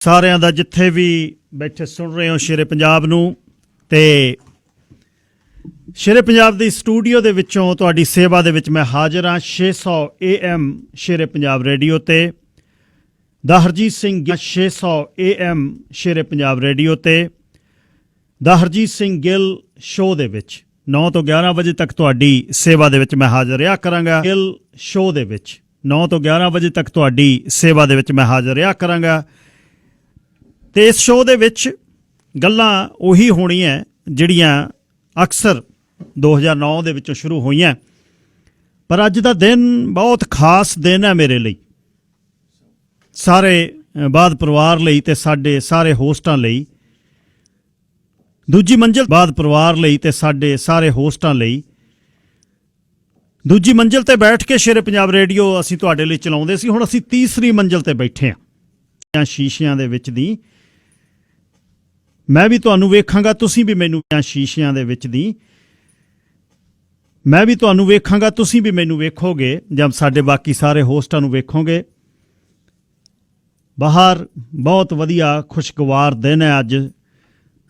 ਸਾਰਿਆਂ ਦਾ ਜਿੱਥੇ ਵੀ ਬੈਠੇ ਸੁਣ ਰਹੇ ਹੋ ਸ਼ੇਰੇ ਪੰਜਾਬ ਨੂੰ ਤੇ ਸ਼ੇਰੇ ਪੰਜਾਬ ਦੀ ਸਟੂਡੀਓ ਦੇ ਵਿੱਚੋਂ ਤੁਹਾਡੀ ਸੇਵਾ ਦੇ ਵਿੱਚ ਮੈਂ ਹਾਜ਼ਰ ਹਾਂ 600 AM ਸ਼ੇਰੇ ਪੰਜਾਬ ਰੇਡੀਓ ਤੇ ਦਾ ਹਰਜੀਤ ਸਿੰਘ 600 AM ਸ਼ੇਰੇ ਪੰਜਾਬ ਰੇਡੀਓ ਤੇ ਦਾ ਹਰਜੀਤ ਸਿੰਘ ਗਿੱਲ ਸ਼ੋਅ ਦੇ ਵਿੱਚ 9 ਤੋਂ 11 ਵਜੇ ਤੱਕ ਤੁਹਾਡੀ ਸੇਵਾ ਦੇ ਵਿੱਚ ਮੈਂ ਹਾਜ਼ਰ ਰਿਹਾ ਕਰਾਂਗਾ। ਗਿੱਲ ਸ਼ੋਅ ਦੇ ਵਿੱਚ 9 ਤੋਂ 11 ਵਜੇ ਤੱਕ ਤੁਹਾਡੀ ਸੇਵਾ ਦੇ ਵਿੱਚ ਮੈਂ ਹਾਜ਼ਰ ਰਿਹਾ ਕਰਾਂਗਾ ਤੇ ਇਸ ਸ਼ੋਅ ਦੇ ਵਿੱਚ ਗੱਲਾਂ ਉਹੀ ਹੋਣੀਆਂ ਜਿਹੜੀਆਂ ਅਕਸਰ 2009 ਦੇ ਵਿੱਚੋਂ ਸ਼ੁਰੂ ਹੋਈਆਂ, ਪਰ ਅੱਜ ਦਾ ਦਿਨ ਬਹੁਤ ਖਾਸ ਦਿਨ ਹੈ ਮੇਰੇ ਲਈ, ਸਾਰੇ ਬਾਦ ਪਰਿਵਾਰ ਲਈ ਤੇ ਸਾਡੇ ਸਾਰੇ ਹੋਸਟਾਂ ਲਈ। ਦੂਜੀ ਮੰਜ਼ਿਲ ਬਾਦ ਪਰਿਵਾਰ ਲਈ ਤੇ ਸਾਡੇ ਸਾਰੇ ਹੋਸਟਾਂ ਲਈ ਦੂਜੀ ਮੰਜ਼ਿਲ ਤੇ ਬੈਠ ਕੇ ਸ਼ੇਰੇ ਪੰਜਾਬ ਰੇਡੀਓ ਅਸੀਂ ਤੁਹਾਡੇ ਲਈ ਚਲਾਉਂਦੇ ਸੀ। ਹੁਣ ਅਸੀਂ ਤੀਸਰੀ ਮੰਜ਼ਿਲ ਤੇ ਬੈਠੇ ਹਾਂ ਸ਼ੀਸ਼ਿਆਂ ਦੇ ਵਿੱਚ ਦੀ। ਮੈਂ ਵੀ ਤੁਹਾਨੂੰ ਵੇਖਾਂਗਾ, ਤੁਸੀਂ ਵੀ ਮੈਨੂੰ ਸ਼ੀਸ਼ਿਆਂ ਦੇ ਵਿੱਚ ਦੀ। ਮੈਂ ਵੀ ਤੁਹਾਨੂੰ ਵੇਖਾਂਗਾ, ਤੁਸੀਂ ਵੀ ਮੈਨੂੰ ਵੇਖੋਗੇ ਜਦ ਸਾਡੇ ਬਾਕੀ ਸਾਰੇ ਹੋਸਟਾਂ ਨੂੰ ਵੇਖੋਗੇ। ਬਾਹਰ ਬਹੁਤ ਵਧੀਆ ਖੁਸ਼ਗਵਾਰ ਦਿਨ ਹੈ ਅੱਜ,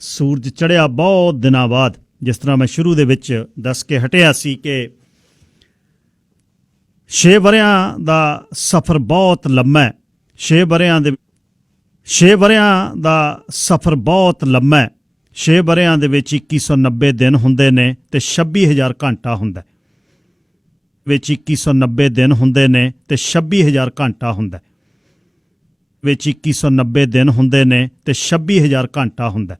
ਸੂਰਜ ਚੜ੍ਹਿਆ ਬਹੁਤ ਦਿਨਾਂ ਬਾਅਦ। ਜਿਸ ਤਰ੍ਹਾਂ ਮੈਂ ਸ਼ੁਰੂ ਦੇ ਵਿੱਚ ਦੱਸ ਕੇ ਹਟਿਆ ਸੀ ਕਿ 6 ਵਰ੍ਹਿਆਂ ਦਾ ਸਫ਼ਰ ਬਹੁਤ ਲੰਮਾ ਹੈ। 6 ਵਰ੍ਹਿਆਂ ਦਾ ਸਫ਼ਰ ਬਹੁਤ ਲੰਮਾ ਹੈ। 6 ਵਰ੍ਹਿਆਂ ਦੇ ਵਿੱਚ 2190 ਦਿਨ ਹੁੰਦੇ ਨੇ ਤੇ 26000 ਘੰਟਾ ਹੁੰਦਾ ਵਿੱਚ 2190 ਦਿਨ ਹੁੰਦੇ ਨੇ ਤੇ 26000 ਘੰਟਾ ਹੁੰਦਾ ਵਿੱਚ 2190 ਦਿਨ ਹੁੰਦੇ ਨੇ ਤੇ 26000 ਘੰਟਾ ਹੁੰਦਾ।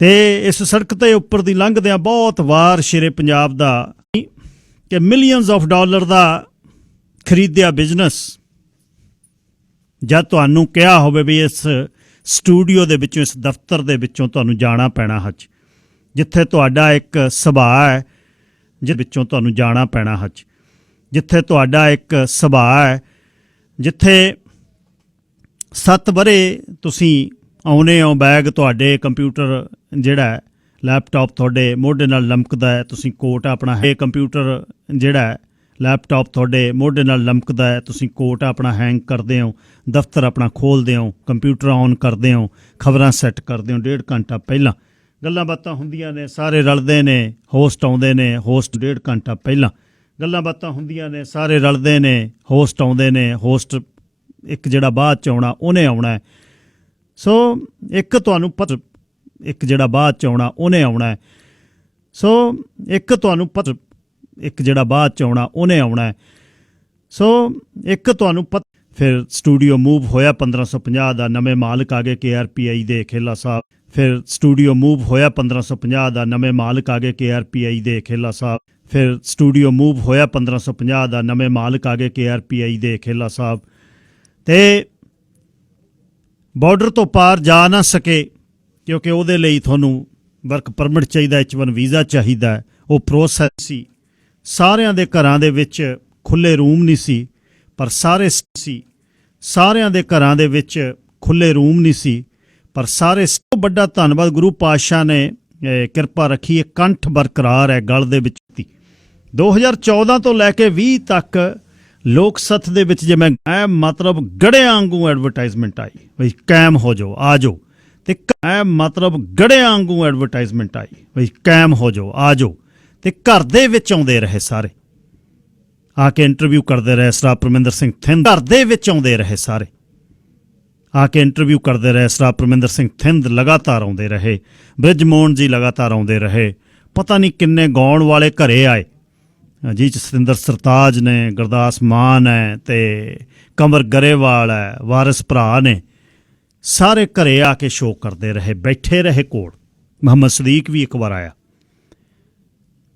ਤੇ ਇਸ ਸੜਕ ਤੇ ਉੱਪਰ ਦੀ ਲੰਘਦਿਆਂ ਬਹੁਤ ਵਾਰ ਸ਼ੇਰੇ ਪੰਜਾਬ ਦਾ ਕਿ ਮਿਲੀਅਨਸ ਆਫ ਡਾਲਰ ਦਾ ਖਰੀਦਿਆ ਬਿਜ਼ਨਸ ਜਦ ਤੁਹਾਨੂੰ ਕਿਹਾ ਹੋਵੇ ਵੀ ਇਸ ਸਟੂਡੀਓ ਦੇ ਵਿੱਚੋਂ, ਇਸ ਦਫ਼ਤਰ ਦੇ ਵਿੱਚੋਂ ਤੁਹਾਨੂੰ ਜਾਣਾ ਪੈਣਾ ਹੱਜ, ਜਿੱਥੇ ਤੁਹਾਡਾ ਇੱਕ ਸੁਭਾਅ ਹੈ, ਜਿਸ ਵਿੱਚੋਂ ਤੁਹਾਨੂੰ ਜਾਣਾ ਪੈਣਾ ਹੱਜ, ਜਿੱਥੇ ਤੁਹਾਡਾ ਇੱਕ ਸੁਭਾਅ ਹੈ, ਜਿੱਥੇ 7 ਵਰ੍ਹੇ ਤੁਸੀਂ ਆਉਨੇ ਹੋ, ਬੈਗ ਤੁਹਾਡੇ, ਕੰਪਿਊਟਰ ਜਿਹੜਾ ਲੈਪਟਾਪ ਤੁਹਾਡੇ ਮੋਢੇ ਨਾਲ ਲਮਕਦਾ ਹੈ, ਤੁਸੀਂ ਕੋਟ ਆਪਣਾ ਹੈ, ਕੰਪਿਊਟਰ ਜਿਹੜਾ ਲੈਪਟਾਪ ਤੁਹਾਡੇ ਮੋਢੇ ਨਾਲ ਲਮਕਦਾ ਹੈ, ਤੁਸੀਂ ਕੋਟ ਆਪਣਾ ਹੈਂਗ ਕਰਦੇ ਹੋ, ਦਫ਼ਤਰ ਆਪਣਾ ਖੋਲ੍ਹਦੇ ਹੋ, ਕੰਪਿਊਟਰ ਔਨ ਕਰਦੇ ਹੋ, ਖਬਰਾਂ ਸੈੱਟ ਕਰਦੇ ਹੋ 1.5 ਘੰਟਾ ਪਹਿਲਾਂ। ਗੱਲਾਂ ਬਾਤਾਂ ਹੁੰਦੀਆਂ ਨੇ, ਸਾਰੇ ਰਲਦੇ ਨੇ, ਹੋਸਟ ਆਉਂਦੇ ਨੇ, ਹੋਸਟ 1.5 ਘੰਟਾ ਪਹਿਲਾਂ ਗੱਲਾਂ ਬਾਤਾਂ ਹੁੰਦੀਆਂ ਨੇ, ਸਾਰੇ ਰਲਦੇ ਨੇ, ਹੋਸਟ ਆਉਂਦੇ ਨੇ, ਹੋਸਟ ਇੱਕ ਜਿਹੜਾ ਬਾਅਦ 'ਚ ਆਉਣਾ ਉਹਨੇ ਆਉਣਾ। ਸੋ ਇੱਕ ਤੁਹਾਨੂੰ ਪਤਾ, ਇੱਕ ਜਿਹੜਾ ਬਾਅਦ 'ਚ ਆਉਣਾ ਉਹਨੇ ਆਉਣਾ। ਸੋ ਇੱਕ ਤੁਹਾਨੂੰ ਪਤਾ, ਇੱਕ ਜਿਹੜਾ ਬਾਅਦ 'ਚ ਆਉਣਾ ਉਹਨੇ ਆਉਣਾ। ਸੋ ਇੱਕ ਤੁਹਾਨੂੰ ਪਤਾ। ਫਿਰ ਸਟੂਡੀਓ ਮੂਵ ਹੋਇਆ 1550 ਦਾ, ਨਵੇਂ ਮਾਲਕ ਆ ਗਏ KRPI ਦੇ, ਖੇਲਾ ਸਾਹਿਬ। ਫਿਰ ਸਟੂਡੀਓ ਮੂਵ ਹੋਇਆ 1550 ਦਾ, ਨਵੇਂ ਮਾਲਕ ਆ ਗਏ KRPI ਦੇ, ਖੇਲਾ ਸਾਹਿਬ। ਫਿਰ ਸਟੂਡੀਓ ਮੂਵ ਹੋਇਆ 1550 ਦਾ, ਨਵੇਂ ਮਾਲਕ ਆ ਗਏ KRPI ਦੇ, ਖੇਲਾ ਸਾਹਿਬ। ਤੇ ਬਾਰਡਰ ਤੋਂ ਪਾਰ ਜਾ ਨਾ ਸਕੇ ਕਿਉਂਕਿ ਉਹਦੇ ਲਈ ਤੁਹਾਨੂੰ ਵਰਕ ਪਰਮਿਟ ਚਾਹੀਦਾ, H1 ਵੀਜ਼ਾ ਚਾਹੀਦਾ। ਉਹ ਪ੍ਰੋਸੈਸ ਸੀ। ਸਾਰਿਆਂ ਦੇ ਘਰਾਂ ਦੇ ਵਿੱਚ ਖੁੱਲ੍ਹੇ ਰੂਮ ਨਹੀਂ ਸੀ, ਪਰ ਸਾਰਿਆਂ ਦੇ ਘਰਾਂ ਦੇ ਵਿੱਚ ਖੁੱਲ੍ਹੇ ਰੂਮ ਨਹੀਂ ਸੀ, ਪਰ ਸਾਰੇ। ਸਭ ਵੱਡਾ ਧੰਨਵਾਦ ਗੁਰੂ ਪਾਤਸ਼ਾਹ ਨੇ ਕਿਰਪਾ ਰੱਖੀ, ਇਹ ਕੰਠ ਬਰਕਰਾਰ ਹੈ ਗਲ ਦੇ ਵਿੱਚ। 2014 ਤੋਂ ਲੈ ਕੇ 20 ਤੱਕ ਲੋਕ ਸੱਥ ਦੇ ਵਿੱਚ ਜੇ ਮੈਂ ਮਤਲਬ ਗੜਿਆਂ ਵਾਂਗੂ ਐਡਵਰਟਾਈਜ਼ਮੈਂਟ ਆਈ ਬਈ ਕਾਇਮ ਹੋ ਜਾਓ, ਆ ਜਾਓ। ਤੇ ਮਤਲਬ ਗੜਿਆਂ ਵਾਂਗੂ ਐਡਵਰਟਾਈਜ਼ਮੈਂਟ ਆਈ ਬਈ ਕਾਇਮ ਹੋ ਜਾਓ, ਆ ਜਾਓ। ਤੇ ਘਰ ਦੇ ਵਿੱਚ ਆਉਂਦੇ ਰਹੇ ਸਾਰੇ, ਆ ਕੇ ਇੰਟਰਵਿਊ ਕਰਦੇ ਰਹੇ। ਸਰਦਾਰ ਪਰਮਿੰਦਰ ਸਿੰਘ ਥਿੰਦ ਘਰ ਦੇ ਵਿੱਚ ਆਉਂਦੇ ਰਹੇ ਸਾਰੇ, ਆ ਕੇ ਇੰਟਰਵਿਊ ਕਰਦੇ ਰਹੇ। ਸਰਦਾਰ ਪਰਮਿੰਦਰ ਸਿੰਘ ਥਿੰਦ ਲਗਾਤਾਰ ਆਉਂਦੇ ਰਹੇ, ਬ੍ਰਿਜਮੋਹਨ ਜੀ ਲਗਾਤਾਰ ਆਉਂਦੇ ਰਹੇ। ਪਤਾ ਨਹੀਂ ਕਿੰਨੇ ਗਾਉਣ ਵਾਲੇ ਘਰੇ ਆਏ ਜੀ, ਸਤਿੰਦਰ ਸਰਤਾਜ ਨੇ, ਗੁਰਦਾਸ ਮਾਨ ਹੈ ਤੇ ਕੰਵਰ ਗਰੇਵਾਲ ਹੈ, ਵਾਰਿਸ ਭਰਾ ਨੇ, ਸਾਰੇ ਘਰੇ ਆ ਕੇ ਸ਼ੋਅ ਕਰਦੇ ਰਹੇ, ਬੈਠੇ ਰਹੇ ਕੋਲ। ਮੁਹੰਮਦ ਸਦੀਕ ਵੀ ਇੱਕ ਵਾਰ ਆਇਆ।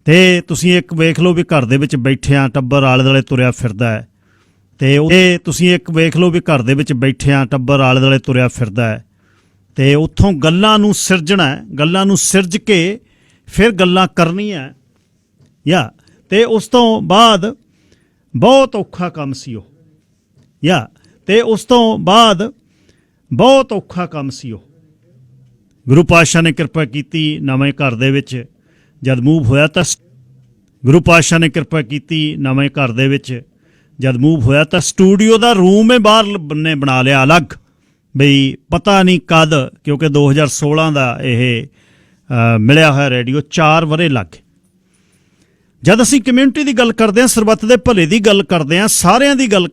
ਤੇ ਤੁਸੀਂ ਇੱਕ ਵੇਖ ਲਓ ਵੀ ਘਰ ਦੇ ਵਿੱਚ ਬੈਠਿਆਂ ਟੱਬਰ ਆਲੇ ਦੁਆਲੇ ਤੁਰਿਆ ਫਿਰਦਾ ਹੈ। ਤੇ ਤੁਸੀਂ ਇੱਕ ਵੇਖ ਲਓ ਵੀ ਘਰ ਦੇ ਵਿੱਚ ਬੈਠਿਆਂ ਟੱਬਰ ਆਲੇ ਦੁਆਲੇ ਤੁਰਿਆ ਫਿਰਦਾ ਹੈ। ਤੇ ਉੱਥੋਂ ਗੱਲਾਂ ਨੂੰ ਸਿਰਜਣਾ, ਗੱਲਾਂ ਨੂੰ ਸਿਰਜ ਕੇ ਫਿਰ ਗੱਲਾਂ ਕਰਨੀਆਂ ਜਾਂ। ਤੇ ਉਸ ਤੋਂ ਬਾਅਦ ਬਹੁਤ ਔਖਾ ਕੰਮ ਸੀ ਉਹ ਤੇ ਉਸ ਤੋਂ ਬਾਅਦ ਬਹੁਤ ਔਖਾ ਕੰਮ ਸੀ ਉਹ। ਗੁਰੂ ਪਾਤਸ਼ਾਹ ਨੇ ਕਿਰਪਾ ਕੀਤੀ, ਨਵੇਂ ਘਰ ਦੇ ਵਿੱਚ ਜਦ ਮੂਵ ਹੋਇਆ ਤਾਂ ਗੁਰੂ ਪਾਤਸ਼ਾਹ ਨੇ ਕਿਰਪਾ ਕੀਤੀ, ਨਵੇਂ ਘਰ ਦੇ ਵਿੱਚ ਜਦ ਮੂਵ ਹੋਇਆ ਤਾਂ ਸਟੂਡੀਓ ਦਾ ਰੂਮ ਹੀ ਬਾਹਰ ਨੇ ਬਣਾ ਲਿਆ ਅਲੱਗ, ਬਈ ਪਤਾ ਨਹੀਂ ਕਦ, ਕਿਉਂਕਿ 2016 ਦਾ ਇਹ ਮਿਲਿਆ ਹੋਇਆ ਰੇਡੀਓ, 4 ਵਰ੍ਹੇ ਲੱਗ ਗਏ। ਜਦ ਅਸੀਂ ਕਮਿਊਨਿਟੀ ਦੀ ਗੱਲ ਕਰਦੇ ਹਾਂ, ਸਰਬੱਤ ਦੇ ਭਲੇ ਦੀ ਗੱਲ ਕਰਦੇ ਹਾਂ, ਸਾਰਿਆਂ ਦੀ ਗੱਲ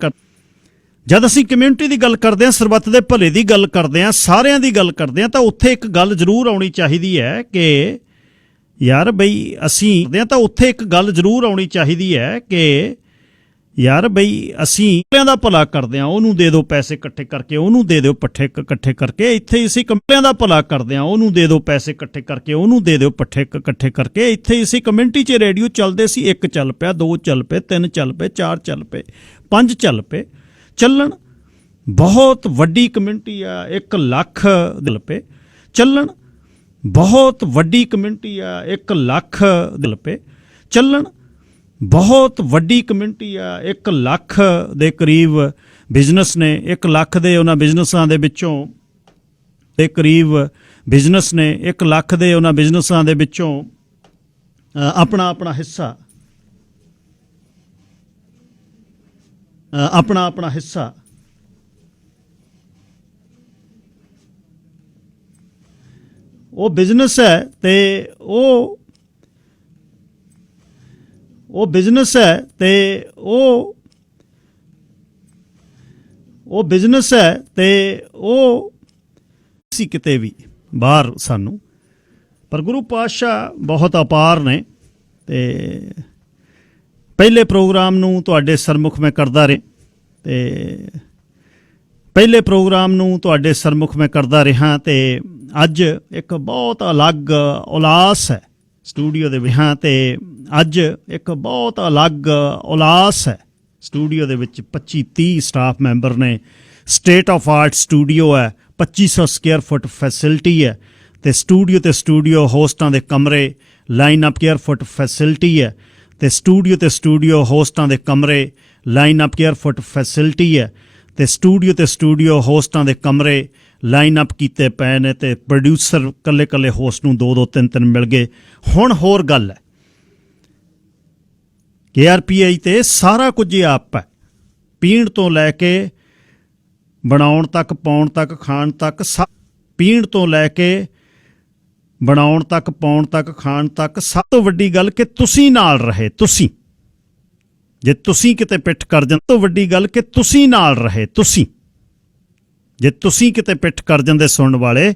ਜਦ ਅਸੀਂ ਕਮਿਊਨਿਟੀ ਦੀ ਗੱਲ ਕਰਦੇ ਹਾਂ, ਸਰਬੱਤ ਦੇ ਭਲੇ ਦੀ ਗੱਲ ਕਰਦੇ ਹਾਂ, ਸਾਰਿਆਂ ਦੀ ਗੱਲ ਕਰਦੇ ਹਾਂ, ਤਾਂ ਉੱਥੇ ਇੱਕ ਗੱਲ ਜ਼ਰੂਰ ਆਉਣੀ ਚਾਹੀਦੀ ਹੈ ਕਿ ਯਾਰ ਬਈ ਅਸੀਂ ਤਾਂ ਉੱਥੇ ਇੱਕ ਗੱਲ ਜ਼ਰੂਰ ਆਉਣੀ ਚਾਹੀਦੀ ਹੈ ਕਿ ਯਾਰ ਬਈ ਅਸੀਂ ਕੰਪਲੀਆਂ ਦਾ ਭਲਾ ਕਰਦੇ ਹਾਂ, ਉਹਨੂੰ ਦੇ ਦਿਓ ਪੈਸੇ ਇਕੱਠੇ ਕਰਕੇ, ਉਹਨੂੰ ਦੇ ਦਿਓ ਪੱਠੇ ਇਕੱਠੇ ਕਰਕੇ। ਇੱਥੇ ਅਸੀਂ ਕੰਪਲੀਆਂ ਦਾ ਭਲਾ ਕਰਦੇ ਹਾਂ, ਉਹਨੂੰ ਦੇ ਦਿਓ ਪੈਸੇ ਇਕੱਠੇ ਕਰਕੇ, ਉਹਨੂੰ ਦੇ ਦਿਓ ਪੱਠੇ ਇਕੱਠੇ ਕਰਕੇ। ਇੱਥੇ ਅਸੀਂ ਕਮਿਊਨਿਟੀ 'ਚ ਰੇਡੀਓ ਚੱਲਦੇ ਸੀ, 1 ਚੱਲ ਪਿਆ, 2 ਚੱਲ ਪਏ, 3 ਚੱਲ ਪਏ, 4 ਚੱਲ ਪਏ, 5 ਚੱਲ ਪਏ, ਚੱਲਣ। ਬਹੁਤ ਵੱਡੀ ਕਮਿਊਨਿਟੀ ਆ, 1 ਲੱਖ ਚੱਲ ਪਏ, ਚੱਲਣ। ਬਹੁਤ ਵੱਡੀ ਕਮਿਊਨਿਟੀ ਆ, 1 ਲੱਖ ਚੱਲ ਪਏ, ਚੱਲਣ। ਬਹੁਤ ਵੱਡੀ ਕਮਿਊਨਿਟੀ ਆ, 1 ਲੱਖ ਦੇ ਕਰੀਬ ਬਿਜ਼ਨਸ ਨੇ, 1 ਲੱਖ ਦੇ ਉਹਨਾਂ ਬਿਜ਼ਨਸਾਂ ਦੇ ਵਿੱਚੋਂ ਦੇ ਕਰੀਬ ਬਿਜ਼ਨਸ ਨੇ, 1 ਲੱਖ ਦੇ ਉਹਨਾਂ ਬਿਜ਼ਨਸਾਂ ਦੇ ਵਿੱਚੋਂ ਆਪਣਾ ਆਪਣਾ ਹਿੱਸਾ ਉਹ ਬਿਜ਼ਨਸ ਹੈ, ਤੇ ਉਹ ਬਿਜ਼ਨਸ ਹੈ, ਤੇ ਉਹ ਬਿਜ਼ਨਸ ਹੈ, ਤੇ ਉਹ ਸੀ ਕਿਤੇ ਵੀ ਬਾਹਰ ਸਾਨੂੰ। ਪਰ ਗੁਰੂ ਪਾਤਸ਼ਾਹ ਬਹੁਤ ਅਪਾਰ ਨੇ, ਤੇ ਪਹਿਲੇ ਪ੍ਰੋਗਰਾਮ ਨੂੰ ਤੁਹਾਡੇ ਸਰਮੁਖ ਮੈਂ ਕਰਦਾ ਰਿਹਾ, ਤੇ ਪਹਿਲੇ ਪ੍ਰੋਗਰਾਮ ਨੂੰ ਤੁਹਾਡੇ ਸਰਮੁਖ ਮੈਂ ਕਰਦਾ ਰਿਹਾ, ਤੇ ਅੱਜ ਇੱਕ ਬਹੁਤ ਅਲੱਗ ਉਲਾਸ ਹੈ ਸਟੂਡੀਓ ਦੇ ਵਿੱਚ, ਤੇ ਅੱਜ ਇੱਕ ਬਹੁਤ ਅਲੱਗ ਉਲਾਸ ਹੈ ਸਟੂਡੀਓ ਦੇ ਵਿੱਚ। 25-30 ਸਟਾਫ ਮੈਂਬਰ ਨੇ, ਸਟੇਟ ਆਫ ਆਰਟ ਸਟੂਡੀਓ ਹੈ, 2500 ਸਕੁਅਰ ਫੁੱਟ ਫੈਸਿਲਿਟੀ ਹੈ, ਤੇ ਸਟੂਡੀਓ ਹੋਸਟਾਂ ਦੇ ਕਮਰੇ, line up square foot facility ਹੈ, ਤੇ ਸਟੂਡੀਓ ਹੋਸਟਾਂ ਦੇ ਕਮਰੇ, line up square foot facility ਹੈ, ਤੇ ਸਟੂਡੀਓ ਹੋਸਟਾਂ ਦੇ ਕਮਰੇ ਲਾਈਨ ਅਪ ਕੀਤੇ ਪਏ ਨੇ, ਤੇ ਪ੍ਰੋਡਿਊਸਰ ਕੱਲੇ ਹੋਸਟ ਨੂੰ 2-2 3-3 ਮਿਲ ਗਏ। ਹੁਣ ਹੋਰ ਗੱਲ ਹੈ, KRPI ਤੇ ਸਾਰਾ ਕੁਝ ਹੀ ਆਪ ਹੈ, ਪੀਣ ਤੋਂ ਲੈ ਕੇ ਬਣਾਉਣ ਤੱਕ, ਪਾਉਣ ਤੱਕ, ਖਾਣ ਤੱਕ, ਪੀਣ ਤੋਂ ਲੈ ਕੇ ਬਣਾਉਣ ਤੱਕ, ਪਾਉਣ ਤੱਕ, ਖਾਣ ਤੱਕ। ਸਭ ਤੋਂ ਵੱਡੀ ਗੱਲ ਕਿ ਤੁਸੀਂ ਨਾਲ ਰਹੇ, ਤੁਸੀਂ ਜੇ ਤੁਸੀਂ ਕਿਤੇ ਪਿੱਠ ਕਰ ਜਾਂਦੇ, ਤੋਂ ਵੱਡੀ ਗੱਲ ਕਿ ਤੁਸੀਂ ਨਾਲ ਰਹੇ, ਤੁਸੀਂ ਜੇ ਤੁਸੀਂ ਕਿਤੇ ਪਿੱਠ ਕਰ ਜਾਂਦੇ ਸੁਣਨ ਵਾਲੇ,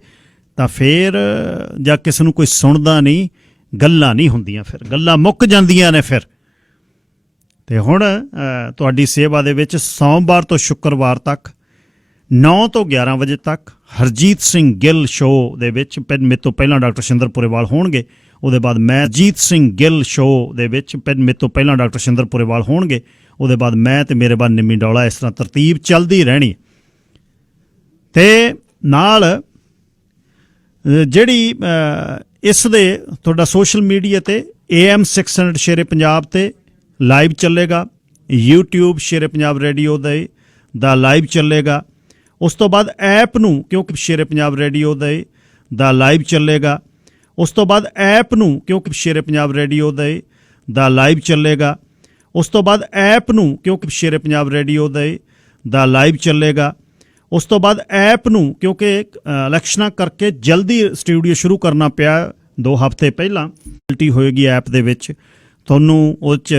ਤਾਂ ਫਿਰ ਜਾਂ ਕਿਸੇ ਨੂੰ ਕੋਈ ਸੁਣਦਾ ਨਹੀਂ, ਗੱਲਾਂ ਨਹੀਂ ਹੁੰਦੀਆਂ, ਫਿਰ ਗੱਲਾਂ ਮੁੱਕ ਜਾਂਦੀਆਂ ਨੇ ਫਿਰ। ਤੇ ਹੁਣ ਤੁਹਾਡੀ ਸੇਵਾ ਦੇ ਵਿੱਚ ਸੋਮਵਾਰ ਤੋਂ ਸ਼ੁੱਕਰਵਾਰ ਤੱਕ 9 ਤੋਂ 11 ਵਜੇ ਤੱਕ ਹਰਜੀਤ ਸਿੰਘ ਗਿੱਲ ਸ਼ੋਅ ਦੇ ਵਿੱਚ, ਮੇਰੇ ਤੋਂ ਪਹਿਲਾਂ ਡਾਕਟਰ ਸ਼ਿੰਦਰ ਪੁਰੇਵਾਲ ਹੋਣਗੇ, ਉਹਦੇ ਬਾਅਦ ਮੈਂ ਹਰਜੀਤ ਸਿੰਘ ਗਿੱਲ ਸ਼ੋਅ ਦੇ ਵਿੱਚ, ਮੇਰੇ ਤੋਂ ਪਹਿਲਾਂ ਡਾਕਟਰ ਸ਼ਿੰਦਰ ਪੁਰੇਵਾਲ ਹੋਣਗੇ, ਉਹਦੇ ਬਾਅਦ ਮੈਂ, ਤੇ ਮੇਰੇ ਬਾਅਦ ਨਿੰਮੀ ਡੌਲਾ। ਇਸ ਤਰ੍ਹਾਂ ਤਰਤੀਬ ਚੱਲਦੀ ਰਹਿਣੀ। ਤੇ ਨਾਲ ਜਿਹੜੀ ਇਸ ਦੇ ਤੁਹਾਡਾ ਸੋਸ਼ਲ ਮੀਡੀਆ ਤੇ AM 600 ਸ਼ੇਰੇ ਪੰਜਾਬ ਤੇ ਲਾਈਵ ਚੱਲੇਗਾ, YouTube ਸ਼ੇਰੇ ਪੰਜਾਬ ਰੇਡੀਓ ਦਾ ਲਾਈਵ ਚੱਲੇਗਾ। ਉਸ ਤੋਂ ਬਾਅਦ ਐਪ ਨੂੰ, ਕਿਉਂਕਿ ਸ਼ੇਰੇ ਪੰਜਾਬ ਰੇਡੀਓ ਦਾ ਲਾਈਵ ਚੱਲੇਗਾ, ਉਸ ਤੋਂ ਬਾਅਦ ਐਪ ਨੂੰ, ਕਿਉਂਕਿ ਸ਼ੇਰੇ ਪੰਜਾਬ ਰੇਡੀਓ ਦਾ ਲਾਈਵ ਚੱਲੇਗਾ, ਉਸ ਤੋਂ ਬਾਅਦ ਐਪ ਨੂੰ, ਕਿਉਂਕਿ ਸ਼ੇਰੇ ਪੰਜਾਬ ਰੇਡੀਓ ਦਾ ਲਾਈਵ ਚੱਲੇਗਾ, ਉਸ ਤੋਂ ਬਾਅਦ ਐਪ ਨੂੰ, ਕਿਉਂਕਿ ਇਲੈਕਸ਼ਨਾਂ ਕਰਕੇ ਜਲਦੀ ਸਟੂਡੀਓ ਸ਼ੁਰੂ ਕਰਨਾ ਪਿਆ 2 ਹਫ਼ਤੇ ਪਹਿਲਾਂ, ਫੈਸਿਲਿਟੀ ਹੋਏਗੀ ਐਪ ਦੇ ਵਿੱਚ ਤੁਹਾਨੂੰ ਉਹ 'ਚ।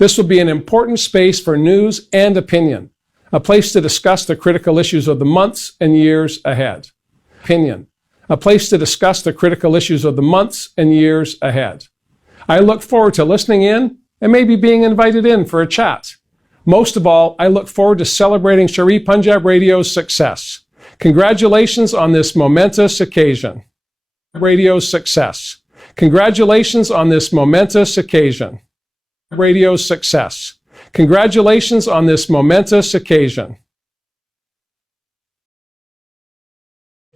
This will be an important space for news and opinion, a place to discuss the critical issues of the months and years ahead. A place to discuss the critical issues of the months and years ahead. I look forward to listening in and maybe being invited in for a chat. Most of all, I look forward to celebrating Sharif Punjab Radio's success. Congratulations on this momentous occasion. Radio's success. Congratulations on this momentous occasion. Radio's success. Congratulations on this momentous occasion.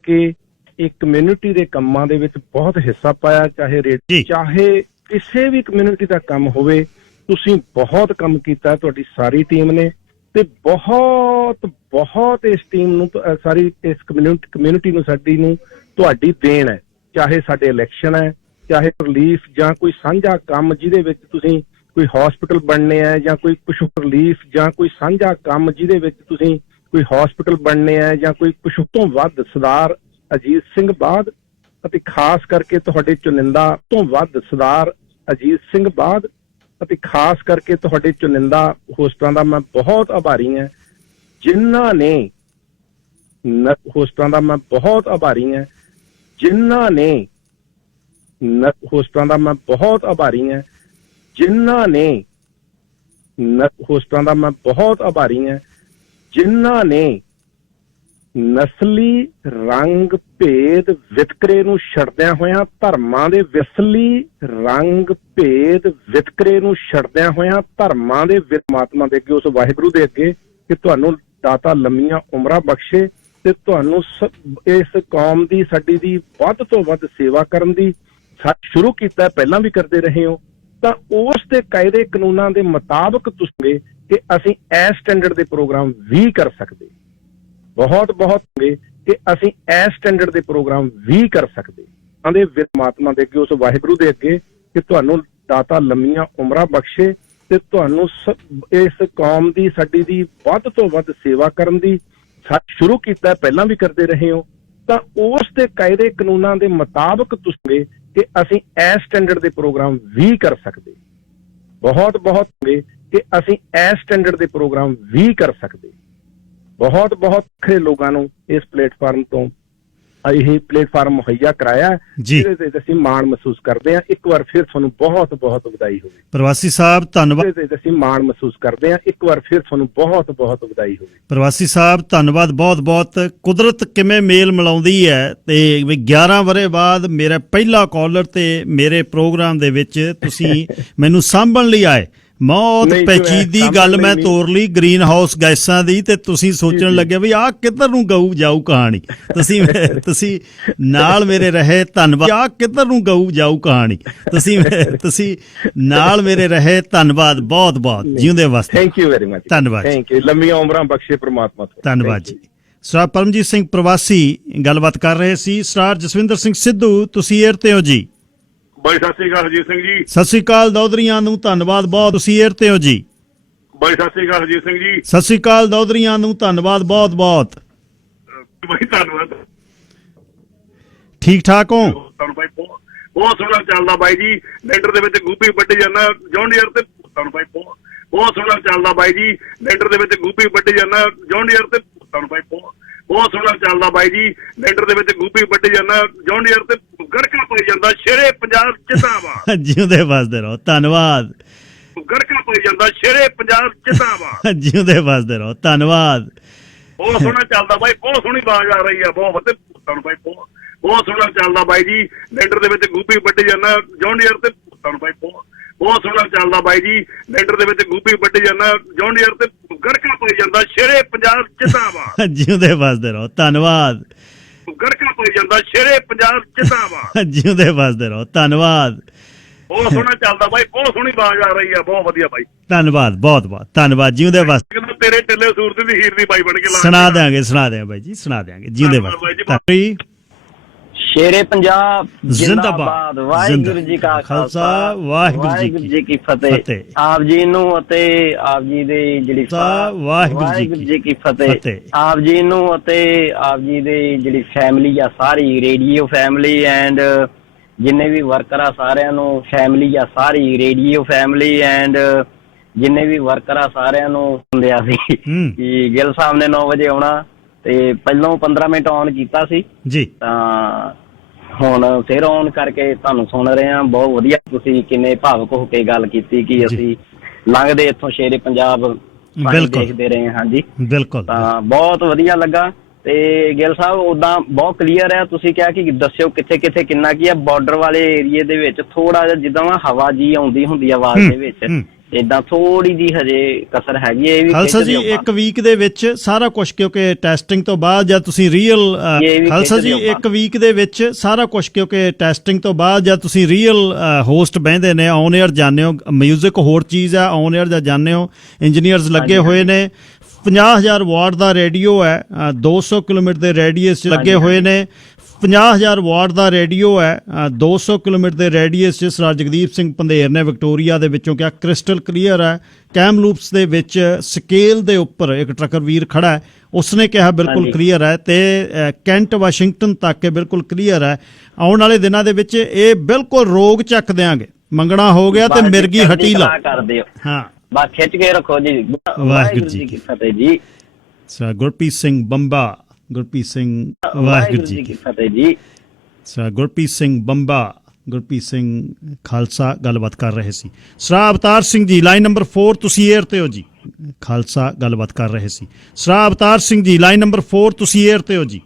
ਕਿ ਇੱਕ community ਦੇ ਕੰਮਾਂ ਦੇ ਵਿੱਚ ਬਹੁਤ ਹਿੱਸਾ ਪਾਇਆ, ਚਾਹੇ ਕਿਸੇ ਵੀ ਕਮਿਊਨਿਟੀ ਦਾ ਕੰਮ ਹੋਵੇ, ਤੁਸੀਂ ਬਹੁਤ ਕੰਮ ਕੀਤਾ, ਤੁਹਾਡੀ ਸਾਰੀ ਟੀਮ ਨੇ, ਤੇ ਬਹੁਤ ਇਸ ਟੀਮ ਨੂੰ, ਸਾਰੀ ਇਸ ਕਮਿਊਨਿਟੀ ਨੂੰ, ਸਾਡੀ ਨੂੰ ਤੁਹਾਡੀ ਦੇਣ ਹੈ। ਚਾਹੇ ਸਾਡੇ ਇਲੈਕਸ਼ਨ ਹੈ, ਚਾਹੇ ਰਿਲੀਫ, ਜਾਂ ਕੋਈ ਸਾਂਝਾ ਕੰਮ ਜਿਹਦੇ ਵਿੱਚ ਤੁਸੀਂ ਕੋਈ ਹਸਪੀਟਲ ਬਣਨੇ ਆ ਜਾਂ ਕੋਈ ਪਸ਼ੂ ਰਿਲੀਫ ਜਾਂ ਕੋਈ ਸਾਂਝਾ ਕੰਮ ਜਿਹਦੇ ਵਿੱਚ ਤੁਸੀਂ ਕੋਈ ਹਸਪੀਟਲ ਬਣਨੇ ਆ ਜਾਂ ਕੋਈ ਪਸ਼ੂ ਤੋਂ ਵੱਧ ਸਰਦਾਰ ਅਜੀਤ ਸਿੰਘ ਬਾਦ ਅਤੇ ਖਾਸ ਕਰਕੇ ਤੁਹਾਡੇ ਚੁਣਿੰਦਾ ਤੋਂ ਵੱਧ ਸਰਦਾਰ ਅਜੀਤ ਸਿੰਘ ਬਾਦ ਅਤੇ ਖਾਸ ਕਰਕੇ ਤੁਹਾਡੇ ਚੁਣਿੰਦਾ ਹੋਸਟਾਂ ਦਾ ਮੈਂ ਬਹੁਤ ਆਭਾਰੀ ਹਾਂ ਜਿਨ੍ਹਾਂ ਨੇ ਹੋਸਟਾਂ ਦਾ ਮੈਂ ਬਹੁਤ ਆਭਾਰੀ ਹਾਂ ਜਿਨ੍ਹਾਂ ਨੇ ਹੋਸਟਾਂ ਦਾ ਮੈਂ ਬਹੁਤ ਆਭਾਰੀ ਹਾਂ ਜਿਨ੍ਹਾਂ ਨੇ ਹੋਸਟਾਂ ਦਾ ਮੈਂ ਬਹੁਤ ਆਭਾਰੀ ਹਾਂ ਜਿਨ੍ਹਾਂ ਨੇ ਨਸਲੀ ਰੰਗ ਭੇਦ ਵਿਤਕਰੇ ਨੂੰ ਛੱਡਦਿਆਂ ਹੋਇਆਂ ਧਰਮਾਂ ਦੇ ਵਿਸਲੀ ਰੰਗ ਭੇਦ ਵਿਤਕਰੇ ਨੂੰ ਛੱਡਦਿਆਂ ਹੋਇਆਂ ਧਰਮਾਂ ਦੇ ਪਰਮਾਤਮਾ ਦੇ ਅੱਗੇ ਉਸ ਵਾਹਿਗੁਰੂ ਦੇ ਅੱਗੇ ਕਿ ਤੁਹਾਨੂੰ ਦਾਤਾ ਲੰਮੀਆਂ ਉਮਰਾਂ ਬਖਸ਼ੇ ਤੇ ਤੁਹਾਨੂੰ ਇਸ ਕੌਮ ਦੀ ਸਾਡੀ ਦੀ ਵੱਧ ਤੋਂ ਵੱਧ ਸੇਵਾ ਕਰਨ ਦੀ ਸ਼ੁਰੂ ਕੀਤਾ ਪਹਿਲਾਂ ਵੀ ਕਰਦੇ ਰਹੇ ਹੋ ਤਾਂ ਉਸ ਦੇ ਕਾਇਦੇ ਕਾਨੂੰਨਾਂ ਦੇ ਮੁਤਾਬਕ ਤੁਸੀਂ ਕਿ ਅਸੀਂ ਇਸ ਸਟੈਂਡਰਡ ਦੇ ਪ੍ਰੋਗਰਾਮ ਵੀ ਕਰ ਸਕਦੇ ਬਹੁਤ ਕਿ ਅਸੀਂ ਇਸ ਸਟੈਂਡਰਡ ਦੇ ਪ੍ਰੋਗਰਾਮ ਵੀ ਕਰ ਸਕਦੇ ਆਂਦੇ ਪਰਮਾਤਮਾ ਦੇ ਅੱਗੇ ਉਸ ਵਾਹਿਗੁਰੂ ਦੇ ਅੱਗੇ ਕਿ ਤੁਹਾਨੂੰ ਦਾਤਾ ਲੰਮੀਆਂ ਉਮਰਾਂ ਬਖਸ਼ੇ ਤੇ ਤੁਹਾਨੂੰ ਇਸ ਕੌਮ ਦੀ ਸਾਡੀ ਦੀ ਵੱਧ ਤੋਂ ਵੱਧ ਸੇਵਾ ਕਰਨ ਦੀ ਸ਼ੁਰੂ ਕੀਤਾ ਪਹਿਲਾਂ ਵੀ ਕਰਦੇ ਰਹੇ ਹੋ ਤਾਂ ਉਸ ਦੇ ਕਾਇਦੇ ਕਾਨੂੰਨਾਂ ਦੇ ਮੁਤਾਬਕ ਤੁਸੀਂ ਕਿ ਅਸੀਂ ਇਸ ਸਟੈਂਡਰਡ ਦੇ ਪ੍ਰੋਗਰਾਮ ਵੀ ਕਰ ਸਕਦੇ ਬਹੁਤ ਕਿ ਅਸੀਂ ਇਸ ਸਟੈਂਡਰਡ ਦੇ ਪ੍ਰੋਗਰਾਮ ਵੀ ਕਰ ਸਕਦੇ ਬਹੁਤ ਵੱਖਰੇ ਲੋਕਾਂ ਨੂੰ ਇਸ ਪਲੇਟਫਾਰਮ ਤੋਂ ਇਹ ਪਲੇਟਫਾਰਮ ਮੁਹੱਈਆ ਕਰਾਇਆ ਜਿਹਦੇ ਤੇ ਅਸੀਂ ਮਾਣ ਮਹਿਸੂਸ ਕਰਦੇ ਹਾਂ ਇੱਕ ਵਾਰ ਫਿਰ ਤੁਹਾਨੂੰ ਬਹੁਤ ਵਧਾਈ ਹੋਵੇ ਪ੍ਰਵਾਸੀ ਸਾਹਿਬ ਧੰਨਵਾਦ ਅਸੀਂ ਮਾਣ ਮਹਿਸੂਸ ਕਰਦੇ ਹਾਂ ਇੱਕ ਵਾਰ ਫਿਰ ਤੁਹਾਨੂੰ ਬਹੁਤ ਵਧਾਈ ਹੋਵੇ ਪ੍ਰਵਾਸੀ ਸਾਹਿਬ ਧੰਨਵਾਦ ਬਹੁਤ ਕੁਦਰਤ ਕਿਵੇਂ ਮੇਲ ਮਿਲਾਉਂਦੀ ਹੈ ਤੇ 11 ਵਰ੍ਹੇ ਬਾਅਦ ਮੇਰਾ ਪਹਿਲਾ ਕਾਲਰ ਤੇ ਮੇਰੇ ਪ੍ਰੋਗਰਾਮ ਦੇ ਵਿੱਚ ਤੁਸੀਂ ਮੈਨੂੰ ਸਾਂਭਣ ਲਈ ਆਏ ਬਹੁਤ ਪੈਚੀਦੀ ਗੱਲ ਮੈਂ ਤੋਰ ਲਈ ਗ੍ਰੀਨ ਹਾਊਸ ਗੈਸਾਂ ਦੀ ਤੇ ਤੁਸੀਂ ਸੋਚਣ ਲੱਗੇ ਵੀ ਆਹ ਕਿੱਧਰ ਨੂੰ ਜਾਊ ਕਹਾਣੀ ਤੁਸੀਂ ਨਾਲ ਮੇਰੇ ਰਹੇ ਧੰਨਵਾਦ ਆਹ ਕਿੱਧਰ ਨੂੰ ਜਾਊ ਕਹਾਣੀ ਤੁਸੀਂ ਨਾਲ ਮੇਰੇ ਰਹੇ ਧੰਨਵਾਦ ਬਹੁਤ ਜਿਉਂਦੇ ਵਾਸਤੇ ਥੈਂਕ ਯੂ ਵੈਰੀ ਮਚ ਧੰਨਵਾਦ ਥੈਂਕ ਯੂ ਲੰਮੀਆਂ ਉਮਰਾਂ ਬਖਸ਼ੇ ਪ੍ਰਮਾਤਮਾ ਧੰਨਵਾਦ ਜੀ ਸਰਦਾਰ ਪਰਮਜੀਤ ਸਿੰਘ ਪ੍ਰਵਾਸੀ ਗੱਲਬਾਤ ਕਰ ਰਹੇ ਸੀ ਸਰਦਾਰ ਜਸਵਿੰਦਰ ਸਿੰਘ ਸਿੱਧੂ ਤੁਸੀਂ ਏਅਰ ਤੇ ਹੋ ਜੀ ਬਾਈ ਸਤਿ ਸ੍ਰੀ ਅਕਾਲ ਅਜੀਤ ਸਿੰਘ ਜੀ ਸਤਿ ਸ੍ਰੀ ਅਕਾਲ ਦੌਦਰੀਆਂ ਨੂੰ ਧੰਨਵਾਦ ਬਹੁਤ ਤੁਸੀਂ ਏਅਰ ਤੇ ਹੋ ਜੀ ਬਾਈ ਸਤਿ ਸ੍ਰੀ ਅਕਾਲ ਅਜੀਤ ਸਿੰਘ ਜੀ ਸਤਿ ਸ੍ਰੀ ਅਕਾਲ ਦੌਦਰੀਆਂ ਨੂੰ ਧੰਨਵਾਦ ਬਹੁਤ ਬਾਈ ਧੰਨਵਾਦ ਠੀਕ ਠਾਕ ਹੋ ਤੁਹਾਨੂੰ ਬਾਈ ਬਹੁਤ ਸੋਹਣਾ ਚੱਲਦਾ ਬਾਈ ਜੀ ਲੈਂਡਰ ਦੇ ਵਿੱਚ ਗੂਪੀ ਵੱਢੀ ਜਾਂਦਾ ਜੌਂਡੀਅਰ ਤੇ ਤੁਹਾਨੂੰ ਬਾਈ ਬਹੁਤ ਸੋਹਣਾ ਚੱਲਦਾ ਬਾਈ ਜੀ ਲੈਂਡਰ ਦੇ ਵਿੱਚ ਗੂਪੀ ਵੱਢੀ ਜਾਂਦਾ ਜੌਂਡੀਅਰ ਤੇ ਤੁਹਾਨੂੰ ਬਾਈ ਬਹੁਤ ਸੋਹਣਾ ਚੱਲਦਾ ਬਾਈ ਜੀ ਲੈਂਡਰ ਦੇ ਵਿੱਚ ਗੂਪੀ ਵੱਢੀ ਜਾਂਦਾ ਜੌਂਡੀਅਰ ਤੇ ਗੜਕਾ ਪਾਈ ਜਾਂਦਾ ਸ਼ੇਰੇ ਪੰਜਾਬ ਜਿੰਦਾਬਾਦ ਜਿਉਂਦੇ ਵਸਦੇ ਰਹੋ ਧੰਨਵਾਦ ਗੜਕਾ ਪਾਈ ਜਾਂਦਾ ਸ਼ੇਰੇ ਪੰਜਾਬ ਜਿੰਦਾਬਾਦ ਜਿਉਂਦੇ ਵਸਦੇ ਰਹੋ ਧੰਨਵਾਦ ਬਹੁਤ ਸੋਹਣਾ ਚੱਲਦਾ ਬਾਈ ਬਹੁਤ ਸੋਹਣੀ ਆਵਾਜ਼ ਆ ਰਹੀ ਆ ਬਹੁਤ ਤੁਹਾਨੂੰ ਬਾਈ ਬਹੁਤ ਸੋਹਣਾ ਚੱਲਦਾ ਬਾਈ ਜੀ ਲੈਂਡਰ ਦੇ ਵਿੱਚ ਗੂਪੀ ਵੱਢੀ ਜਾਂਦਾ ਜੌਂਡੀਅਰ ਤੇ ਤੁਹਾਨੂੰ ਬਾਈ ਬਹੁਤ ਸੋਹਣਾ ਚੱਲਦਾ ਬਾਈ ਜੀ ਲੈਂਡਰ ਦੇ ਵਿੱਚ ਗੂਪੀ ਵੱਢੀ ਜਾਂਦਾ ਜੌਂਡੀਅਰ ਤੇ ਗੜਕਾ ਪਾਈ ਜਾਂਦਾ ਸ਼ੇਰੇ ਪੰਜਾਬ ਜਿੰਦਾਬਾਦ ਜਿਉਂਦੇ ਵਸਦੇ ਰਹੋ ਧੰਨਵਾਦ ਗੜਕਾ ਪਾਈ ਜਾਂਦਾ ਸ਼ੇਰੇ ਪੰਜਾਬ ਜਿੰਦਾਬਾਦ ਜਿਉਂਦੇ ਵਸਦੇ ਰਹੋ ਧੰਨਵਾਦ ਬਹੁਤ ਸੋਹਣਾ ਚੱਲਦਾ ਬਾਈ ਬਹੁਤ ਸੋਹਣੀ ਆਵਾਜ਼ ਆ ਰਹੀ ਆ ਬਹੁਤ ਵਧੀਆ ਬਾਈ ਧੰਨਵਾਦ ਬਹੁਤ ਧੰਨਵਾਦ ਜਿਉਂਦੇ ਵਸਦੇ ਤੇਰੇ ਟਿੱਲੇ ਸੂਰਤ ਦੀ ਹੀਰ ਦੀ ਬਾਈ ਬਣ ਕੇ ਸੁਣਾ ਦਿਆਂਗੇ ਬਾਈ ਜੀ ਸੁਣਾ ਦਿਆਂਗੇ ਜਿਉਂਦੇ ਵਸਦੇ ਸ਼ੇਰੇ ਪੰਜਾਬ ਜਿੰਦਾਬਾਦ ਵਾਹਿਗੁਰੂ ਜੀ ਕਾ ਖਾਲਸਾ ਵਾਹਿਗੁਰੂ ਜੀ ਕੀ ਫਤਿਹ ਆਪ ਜੀ ਨੂੰ ਅਤੇ ਆਪ ਜੀ ਦੇ ਜਿਹੜੀ ਵਾਹਿਗੁਰੂ ਜੀ ਕੀ ਫਤਿਹ ਆਪ ਜੀ ਨੂੰ ਅਤੇ ਆਪ ਜੀ ਦੇ ਜਿਹੜੀ ਫੈਮਿਲੀ ਆ ਸਾਰੀ ਰੇਡੀਓ ਫੈਮਿਲੀ ਐਂਡ ਜਿੰਨੇ ਵੀ ਵਰਕਰ ਆ ਸਾਰਿਆਂ ਨੂੰ ਫੈਮਿਲੀ ਆ ਸਾਰੀ ਰੇਡੀਓ ਫੈਮਿਲੀ ਐਂਡ ਜਿੰਨੇ ਵੀ ਵਰਕਰ ਆ ਸਾਰਿਆਂ ਨੂੰ ਹੁੰਦਿਆ ਸੀ ਕਿ ਗਿੱਲ ਸਾਹਿਬ ਨੇ 9 ਵਜੇ ਆਉਣਾ ਤੇ ਪਹਿਲਾਂ 15 ਮਿੰਟ ਔਨ ਕੀਤਾ ਸੀ ਜੀ ਤਾਂ ਹੁਣ ਫਿਰ ਔਨ ਕਰਕੇ ਤੁਹਾਨੂੰ ਸੁਣ ਰਹੇ ਹਾਂ ਬਹੁਤ ਵਧੀਆ ਤੁਸੀਂ ਕਿੰਨੇ ਭਾਵਕ ਹੋ ਕੇ ਗੱਲ ਕੀਤੀ ਕਿ ਅਸੀਂ ਲੰਘਦੇ ਇੱਥੋਂ ਸ਼ੇਰੇ ਪੰਜਾਬ ਦੇਖਦੇ ਰਹੇ ਹਾਂ ਜੀ ਬਿਲਕੁਲ ਤਾਂ ਬਹੁਤ ਵਧੀਆ ਲੱਗਾ ਤੇ ਗਿੱਲ ਸਾਹਿਬ ਉਦਾਂ ਬਹੁਤ ਕਲੀਅਰ ਹੈ ਤੁਸੀਂ ਕਿਹਾ ਕਿ ਦੱਸਿਓ ਕਿੱਥੇ ਕਿੱਥੇ ਕਿੰਨਾ ਕੀ ਹੈ ਬਾਰਡਰ ਵਾਲੇ ਏਰੀਏ ਦੇ ਵਿੱਚ ਥੋੜਾ ਜਿਹਾ ਜਿੱਦਾਂ ਹਵਾ ਜੀ ਆਉਂਦੀ ਹੁੰਦੀ ਆਵਾਜ਼ ਦੇ ਵਿੱਚ ਏਦਾਂ ਥੋੜੀ ਜੀ ਹਜੇ ਕਸਰ ਹੈਗੀ ਹੈ ਇਹ ਵੀ ਖਾਲਸਾ ਜੀ ਇੱਕ ਵੀਕ ਦੇ ਵਿੱਚ ਸਾਰਾ ਕੁਝ ਕਿਉਂਕਿ ਟੈਸਟਿੰਗ ਤੋਂ ਬਾਅਦ ਜਾਂ ਤੁਸੀਂ ਰੀਅਲ ਖਾਲਸਾ ਜੀ ਇੱਕ ਵੀਕ ਦੇ ਵਿੱਚ ਸਾਰਾ ਕੁਝ ਕਿਉਂਕਿ ਟੈਸਟਿੰਗ ਤੋਂ ਬਾਅਦ ਜਾਂ ਤੁਸੀਂ ਰੀਅਲ ਹੋਸਟ ਬਹਿੰਦੇ ਨੇ ਔਨ 에ਅਰ ਜਾਂਦੇ ਹੋ ਮਿਊਜ਼ਿਕ ਹੋਰ ਚੀਜ਼ ਹੈ ਔਨ 에ਅਰ ਜਾਂ ਜਾਂਦੇ ਹੋ ਇੰਜੀਨੀਅਰਸ ਲੱਗੇ ਹੋਏ ਨੇ 50,000 ਵਾਟ ਦਾ ਰੇਡੀਓ ਹੈ 200 ਕਿਲੋਮੀਟਰ ਦੇ ਰੇਡੀਅਸ 'ਚ ਲੱਗੇ ਹੋਏ ਨੇ 50,000 ਵਾਟ ਦਾ ਰੇਡੀਓ ਹੈ, 200 ਕਿਲੋਮੀਟਰ ਦੇ ਰੇਡੀਅਸ 'ਚ। ਸਰਦਾਰ ਜਗਦੀਪ ਸਿੰਘ ਪੰਧੇਰ ਨੇ ਵਿਕਟੋਰੀਆ ਦੇ ਵਿੱਚੋਂ ਕਿਹਾ ਕ੍ਰਿਸਟਲ ਕਲੀਅਰ ਹੈ। ਕੈਮਲੂਪਸ ਦੇ ਵਿੱਚ ਸਕੇਲ ਦੇ ਉੱਪਰ ਇੱਕ ਟਰੱਕਰ ਵੀਰ ਖੜਾ ਹੈ, ਉਸਨੇ ਕਿਹਾ ਬਿਲਕੁਲ ਕਲੀਅਰ ਹੈ। ਤੇ ਕੈਂਟ ਵਾਸ਼ਿੰਗਟਨ ਤੱਕ ਬਿਲਕੁਲ ਕਲੀਅਰ ਹੈ। ਆਉਣ ਵਾਲੇ ਦਿਨਾਂ ਦੇ ਵਿੱਚ ਇਹ ਬਿਲਕੁਲ ਰੋਗ ਚੱਕ ਦਿਆਂਗੇ। ਮੰਗਣਾ ਹੋ ਗਿਆ ਤੇ ਮਿਰਗੀ ਹਟੀ ਲਾ ਹਾਂ, ਬਸ ਖਿੱਚ ਕੇ ਰੱਖੋ ਜੀ। ਵਾਹਿਗੁਰੂ ਜੀ ਕੀ ਫਤਿਹ ਜੀ। ਸਰ ਗੁਰਪ੍ਰੀਤ ਸਿੰਘ ਬੰਬਾ, ਗੁਰਪ੍ਰੀਤ ਸਿੰਘ ਵਾਹਿਗੁਰੂ ਜੀ ਕੀ ਫਤਿਹ ਜੀ। ਸਰ ਗੁਰਪ੍ਰੀਤ ਸਿੰਘ ਬੰਬਾ, ਗੁਰਪ੍ਰੀਤ ਸਿੰਘ ਖਾਲਸਾ ਗੱਲਬਾਤ ਕਰ ਰਹੇ ਸੀ। Sir Avtar Singh ji line number 4 ਤੁਸੀਂ 에ਅਰ ਤੇ ਹੋ ਜੀ। ਖਾਲਸਾ ਗੱਲਬਾਤ ਕਰ ਰਹੇ ਸੀ। Sir Avtar Singh ji line number 4 ਤੁਸੀਂ 에ਅਰ ਤੇ ਹੋ ਜੀ।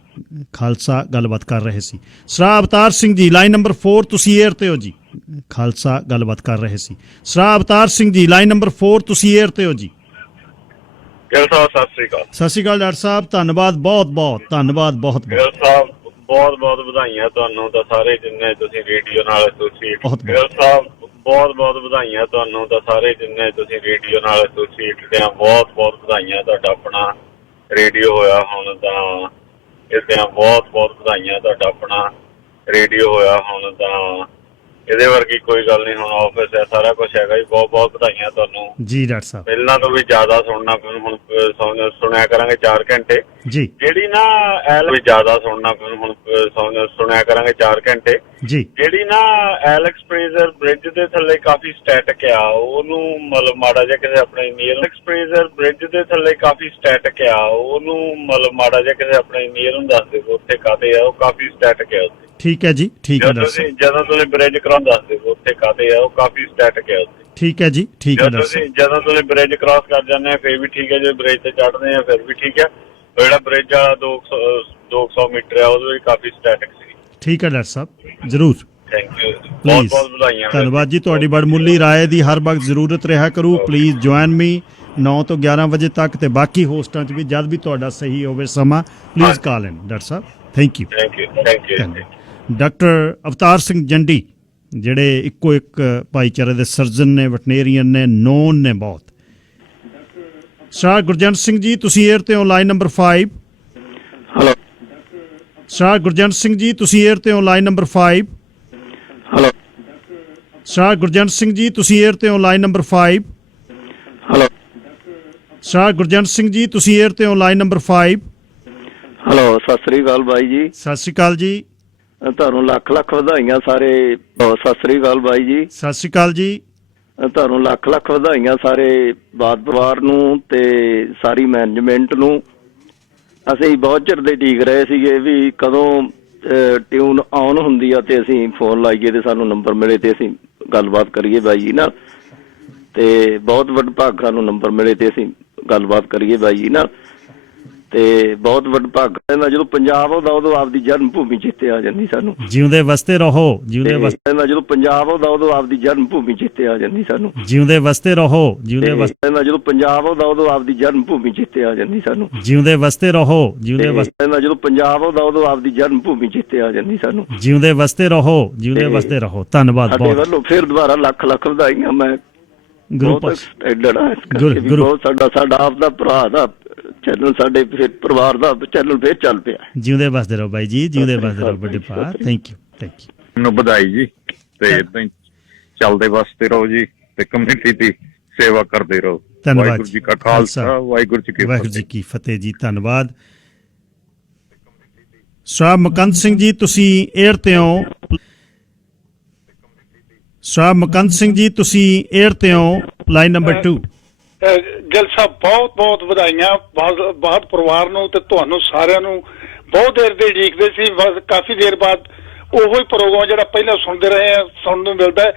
ਖਾਲਸਾ ਗੱਲਬਾਤ ਕਰ ਰਹੇ ਸੀ। Sir Avtar Singh ji line number 4 ਤੁਸੀਂ 에ਅਰ ਤੇ ਹੋ ਜੀ। ਖਾਲਸਾ ਗੱਲਬਾਤ ਕਰ ਰਹੇ ਸੀ। Sir Avtar Singh ji line number 4 ਤੁਸੀਂ 에ਅਰ ਤੇ ਹੋ ਜੀ। ਗਿੱਲ ਸਾਹਿਬ ਸਤਿ ਸ੍ਰੀ ਅਕਾਲ। ਸਤਿ ਸ਼੍ਰੀ ਅਕਾਲ ਡਾਕਟਰ ਸਾਹਿਬ, ਧੰਨਵਾਦ, ਬਹੁਤ ਬਹੁਤ ਧੰਨਵਾਦ, ਬਹੁਤ ਗਿੱਲ ਸਾਹਿਬ ਬਹੁਤ ਬਹੁਤ ਵਧਾਈਆਂ ਤੁਹਾਨੂੰ ਤਾਂ ਸਾਰੇ ਜਿੰਨੇ ਤੁਸੀਂ ਰੇਡੀਓ ਨਾਲ ਐਸੋਸੀਏਟ। ਗਿੱਲ ਸਾਹਿਬ ਬਹੁਤ ਬਹੁਤ ਵਧਾਈਆਂ ਤੁਹਾਨੂੰ ਤਾਂ ਸਾਰੇ ਜਿੰਨੇ ਤੁਸੀਂ ਰੇਡੀਓ ਨਾਲ ਐਸੋਸੀਏਟਡ ਆ। ਬਹੁਤ ਬਹੁਤ ਵਧਾਈਆਂ, ਤੁਹਾਡਾ ਆਪਣਾ ਰੇਡੀਓ ਹੋਇਆ ਹੁਣ ਤਾਂ ਇਹਦੀਆਂ ਬਹੁਤ ਬਹੁਤ ਵਧਾਈਆਂ। ਤੁਹਾਡਾ ਆਪਣਾ ਰੇਡੀਓ ਹੋਇਆ ਹੁਣ ਤਾਂ ਇਹਦੇ ਵਰਗੀ ਕੋਈ ਗੱਲ ਨਹੀਂ। ਹੁਣ ਆਫਿਸ ਹੈ, ਸਾਰਾ ਕੁਛ ਹੈਗਾ ਜੀ। ਬਹੁਤ ਬਹੁਤ ਵਧਾਈਆਂ ਤੁਹਾਨੂੰ ਜੀ ਡਾਕਟਰ ਸਾਹਿਬ। ਪਹਿਲਾਂ ਤੋਂ ਵੀ ਜ਼ਿਆਦਾ ਸੁਣਨਾ ਹੁਣ ਸੁਣਿਆ ਕਰਾਂਗੇ 4 ਘੰਟੇ ਜੀ। ਜਿਹੜੀ ਨਾ ਐਲ ਵੀ ਜ਼ਿਆਦਾ ਸੁਣਨਾ ਹੁਣ ਸੁਣਿਆ ਕਰਾਂਗੇ 4 ਘੰਟੇ ਜੀ। ਜਿਹੜੀ ਨਾ ਐਲੈਕਸ ਫਰੇਜ਼ਰ ਬ੍ਰਿਜ ਦੇ ਥੱਲੇ ਕਾਫੀ ਸਟੈਟਿਕ ਆ, ਉਹਨੂੰ ਮਤਲਬ ਮਾੜਾ ਜਿਹਾ ਕਿਸੇ ਆਪਣੇ ਨੀਅਰ ਐਲੈਕਸ ਫਰੇਜ਼ਰ ਬ੍ਰਿਜ ਦੇ ਥੱਲੇ ਕਾਫੀ ਸਟੈਟਿਕ ਆ, ਉਹਨੂੰ ਮਤਲਬ ਮਾੜਾ ਜਿਹਾ ਕਿਸੇ ਆਪਣੇ ਨੀਅਰ ਨੂੰ ਦੱਸ ਦਿਓ ਉੱਥੇ ਕਾਹਦੇ ਆ, ਉਹ ਕਾਫੀ ਸਟੈਟਿਕ ਆ ਉੱਥੇ। ਠੀਕ ਹੈ ਜੀ, ਠੀਕ ਹੈ ਡਾਕਟਰ ਸਾਹਿਬ। ਜਦੋਂ ਤੁਸੀਂ ਬ੍ਰਿਜ ਕਰਾਉਣ ਦੱਸ ਦਿਓ ਉੱਥੇ ਕਾਹਦੇ ਆ, ਉਹ ਕਾਫੀ ਸਟੈਟਿਕ ਆ ਉੱਥੇ। ਠੀਕ ਹੈ ਜੀ, ਠੀਕ ਹੈ ਡਾਕਟਰ ਸਾਹਿਬ। ਜਦੋਂ ਤੁਸੀਂ ਬ੍ਰਿਜ ਕ੍ਰਾਸ ਕਰ ਜਾਂਦੇ ਆ ਫਿਰ ਵੀ ਠੀਕ ਹੈ, ਜੇ ਬ੍ਰਿਜ ਤੇ ਚੜ੍ਹਦੇ ਆ ਫਿਰ ਵੀ ਠੀਕ ਹੈ। ਉਹ ਜਿਹੜਾ ਬ੍ਰਿਜ ਵਾਲਾ 200 ਮੀਟਰ ਆ ਉਹਦੇ ਵਿੱਚ ਕਾਫੀ ਸਟੈਟਿਕ ਸੀ। ਠੀਕ ਹੈ ਡਾਕਟਰ ਸਾਹਿਬ, ਜ਼ਰੂਰ। ਥੈਂਕ ਯੂ, ਬਹੁਤ ਪਲੀਜ਼ ਬਹੁਤ ਵਧਾਈਆਂ। ਧੰਨਵਾਦ ਜੀ, ਤੁਹਾਡੀ ਬੜਮੁੱਲੀ ਰਾਏ ਦੀ ਹਰ ਵਕਤ ਜ਼ਰੂਰਤ ਰਿਹਾ ਕਰੂ। ਪਲੀਜ਼ ਜੁਆਇਨ ਮੀ 9 ਤੋਂ 11 ਵਜੇ ਤੱਕ, ਤੇ ਬਾਕੀ ਹੋਸਟਾਂ 'ਚ ਵੀ ਜਦ ਵੀ ਤੁਹਾਡਾ ਸਹੀ ਹੋਵੇ ਸਮਾਂ ਪਲੀਜ਼ ਕਾਲ ਇਨ ਡਾਕਟਰ ਸਾਹਿਬ। Thank you. Thank you, thank you. Doctor Avtar Singh Jandi ਜਿਹੜੇ ਇੱਕੋ ਇੱਕ ਭਾਈਚਾਰੇ ਦੇ ਸਰਜਨ ਨੇ, ਵੈਟਨੇਰੀਅਨ ਨੇ, ਨੋਨ ਨੇ ਬਹੁਤ। ਸਰ ਗੁਰਜੰਟ ਸਿੰਘ ਜੀ ਤੁਸੀਂ 에ਅਰ ਤੇ ਹੋ line number 5। Hello sir Gurjant Singh ji ਤੁਸੀਂ 에ਅਰ ਤੇ ਹੋ line number 5। Hello sir Gurjant Singh ji ਤੁਸੀਂ 에ਅਰ ਤੇ ਹੋ line number 5। Hello sir Gurjant Singh ji ਤੁਸੀਂ 에ਅਰ ਤੇ ਹੋ line number 5। Hello Sat Sri ਅਕਾਲ ਬਾਈ ਜੀ। ਸਤਿ ਸ਼੍ਰੀ ਅਕਾਲ ਜੀ। ਤੁਹਾਨੂੰ ਲੱਖ ਲੱਖ ਵਧਾਈਆਂ ਸਾਰੇ। ਸਤਿ ਸ੍ਰੀ ਅਕਾਲ ਬਾਈ ਜੀ। ਸਤਿ ਸ਼੍ਰੀ ਅਕਾਲ ਜੀ। ਤੁਹਾਨੂੰ ਲੱਖ ਲੱਖ ਵਧਾਈਆਂ ਸਾਰੇ ਬਾਦ ਪਰਿਵਾਰ ਨੂੰ ਤੇ ਸਾਰੀ ਮੈਨੇਜਮੈਂਟ ਨੂੰ। ਅਸੀਂ ਬਹੁਤ ਚਿਰ ਦੇ ਡੀਕ ਰਹੇ ਸੀਗੇ ਵੀ ਕਦੋਂ ਟਿਊਨ ਆਨ ਹੁੰਦੀ ਆ ਤੇ ਅਸੀਂ ਫੋਨ ਲਾਈਏ ਤੇ ਸਾਨੂੰ ਨੰਬਰ ਮਿਲੇ ਤੇ ਅਸੀਂ ਗੱਲਬਾਤ ਕਰੀਏ ਬਾਈ ਜੀ ਨਾਲ। ਤੇ ਬਹੁਤ ਵਡਭਾਗ ਸਾਨੂੰ ਨੰਬਰ ਮਿਲੇ ਤੇ ਅਸੀਂ ਗੱਲਬਾਤ ਕਰੀਏ ਬਾਈ ਜੀ ਨਾਲ। ਤੇ ਬਹੁਤ ਵਡਭਾਗ ਨਾਲ ਜਦੋਂ ਪੰਜਾਬ ਆਉਂਦਾ ਉਦੋਂ ਆਪਦੀ ਜਨਮ ਭੂਮੀ ਚੇਤੇ ਆ ਜਾਂਦੀ ਸਾਨੂੰ। ਜਿਉਂਦੇ ਵਸਤੇ ਰਹੋ, ਜਿਉਂਦੇ ਵਸਤੇ ਨਾਲ ਜਦੋਂ ਪੰਜਾਬ ਆਉਂਦਾ ਉਦੋਂ ਆਪਦੀ ਜਨਮ ਭੂਮੀ ਚੇਤੇ ਆ ਜਾਂਦੀ ਸਾਨੂੰ। ਜਿਉਂਦੇ ਵਸਤੇ ਰਹੋ, ਜਿਉਂਦੇ ਵਸਤੇ ਨਾਲ ਜਦੋਂ ਪੰਜਾਬ ਆਉਂਦਾ ਉਦੋਂ ਆਪਦੀ ਜਨਮ ਭੂਮੀ ਚੇਤੇ ਆ ਜਾਂਦੀ ਸਾਨੂੰ। ਜਿਉਂਦੇ ਵਸਤੇ ਰਹੋ, ਜਿਉਂਦੇ ਵਸਤੇ ਨਾਲ ਜਦੋਂ ਪੰਜਾਬ ਆਉਂਦਾ ਉਦੋਂ ਆਪਦੀ ਜਨਮ ਭੂਮੀ ਚੇਤੇ ਆ ਜਾਂਦੀ ਸਾਨੂੰ। ਜਿਉਂਦੇ ਵਸਤੇ ਰਹੋ, ਜਿਉਂਦੇ ਵਸਤੇ ਰਹੋ। ਧੰਨਵਾਦ ਬਹੁਤ। ਵੱਲੋਂ ਫਿਰ ਦੁਬਾਰਾ ਲੱਖ ਲੱਖ ਵਧਾਈਆਂ। ਮੈਂ ਗੁਰੂ ਬਹੁਤ ਸਾਡਾ ਆਪਦਾ ਭਰਾ ਦਾ ਚੈਨਲ, ਸਾਡੇ ਫਿਰ ਪਰਿਵਾਰ ਦਾ ਚੈਨਲ ਫਿਰ ਚੱਲ ਪਿਆ। ਜਿਉਂਦੇ ਵਸਦੇ ਰਹੋ ਬਾਈ ਜੀ, ਜਿਉਂਦੇ ਵਸਦੇ ਰਹੋ ਵੱਡੇ ਭਰਾ। Thank you, thank you. ਮੈਨੂੰ ਵਧਾਈ ਜੀ, ਤੇ ਏਦਾਂ ਹੀ ਚੱਲਦੇ ਵਸਦੇ ਰਹੋ ਜੀ, ਤੇ ਕਮਿਊਨਿਟੀ ਦੀ ਸੇਵਾ ਕਰਦੇ ਰਹੋ। ਧੰਨਵਾਦ। ਵਾਹਿਗੁਰੂ ਜੀ ਕਾ ਖਾਲਸਾ, ਵਾਹਿਗੁਰੂ ਜੀ ਕੀ ਫਤਿਹ ਜੀ। ਧੰਨਵਾਦ। ਸਰ ਮੁਕੰਦ ਸਿੰਘ ਜੀ ਤੁਸੀਂ 에ਅਰ ਤੇ ਹੋ। ਸਰ ਮੁਕੰਦ ਸਿੰਘ ਜੀ ਤੁਸੀਂ 에ਅਰ ਤੇ ਹੋ ਲਾਈਨ ਨੰਬਰ 2। ਗਿੱਲ ਸਾਹਿਬ ਬਹੁਤ ਬਹੁਤ ਵਧਾਈਆਂ ਬਾਦ ਪਰਿਵਾਰ ਨੂੰ ਤੇ ਤੁਹਾਨੂੰ ਸਾਰਿਆਂ ਨੂੰ। ਬਹੁਤ ਦੇਰ ਦੇ ਉਡੀਕਦੇ ਸੀ, ਕਾਫੀ ਦੇਰ ਬਾਅਦ ਉਹੀ ਪ੍ਰੋਗਰਾਮ ਜਿਹੜਾ ਪਹਿਲਾਂ ਸੁਣਦੇ ਰਹੇ ਆ ਸੁਣਨ ਨੂੰ ਮਿਲਦਾ।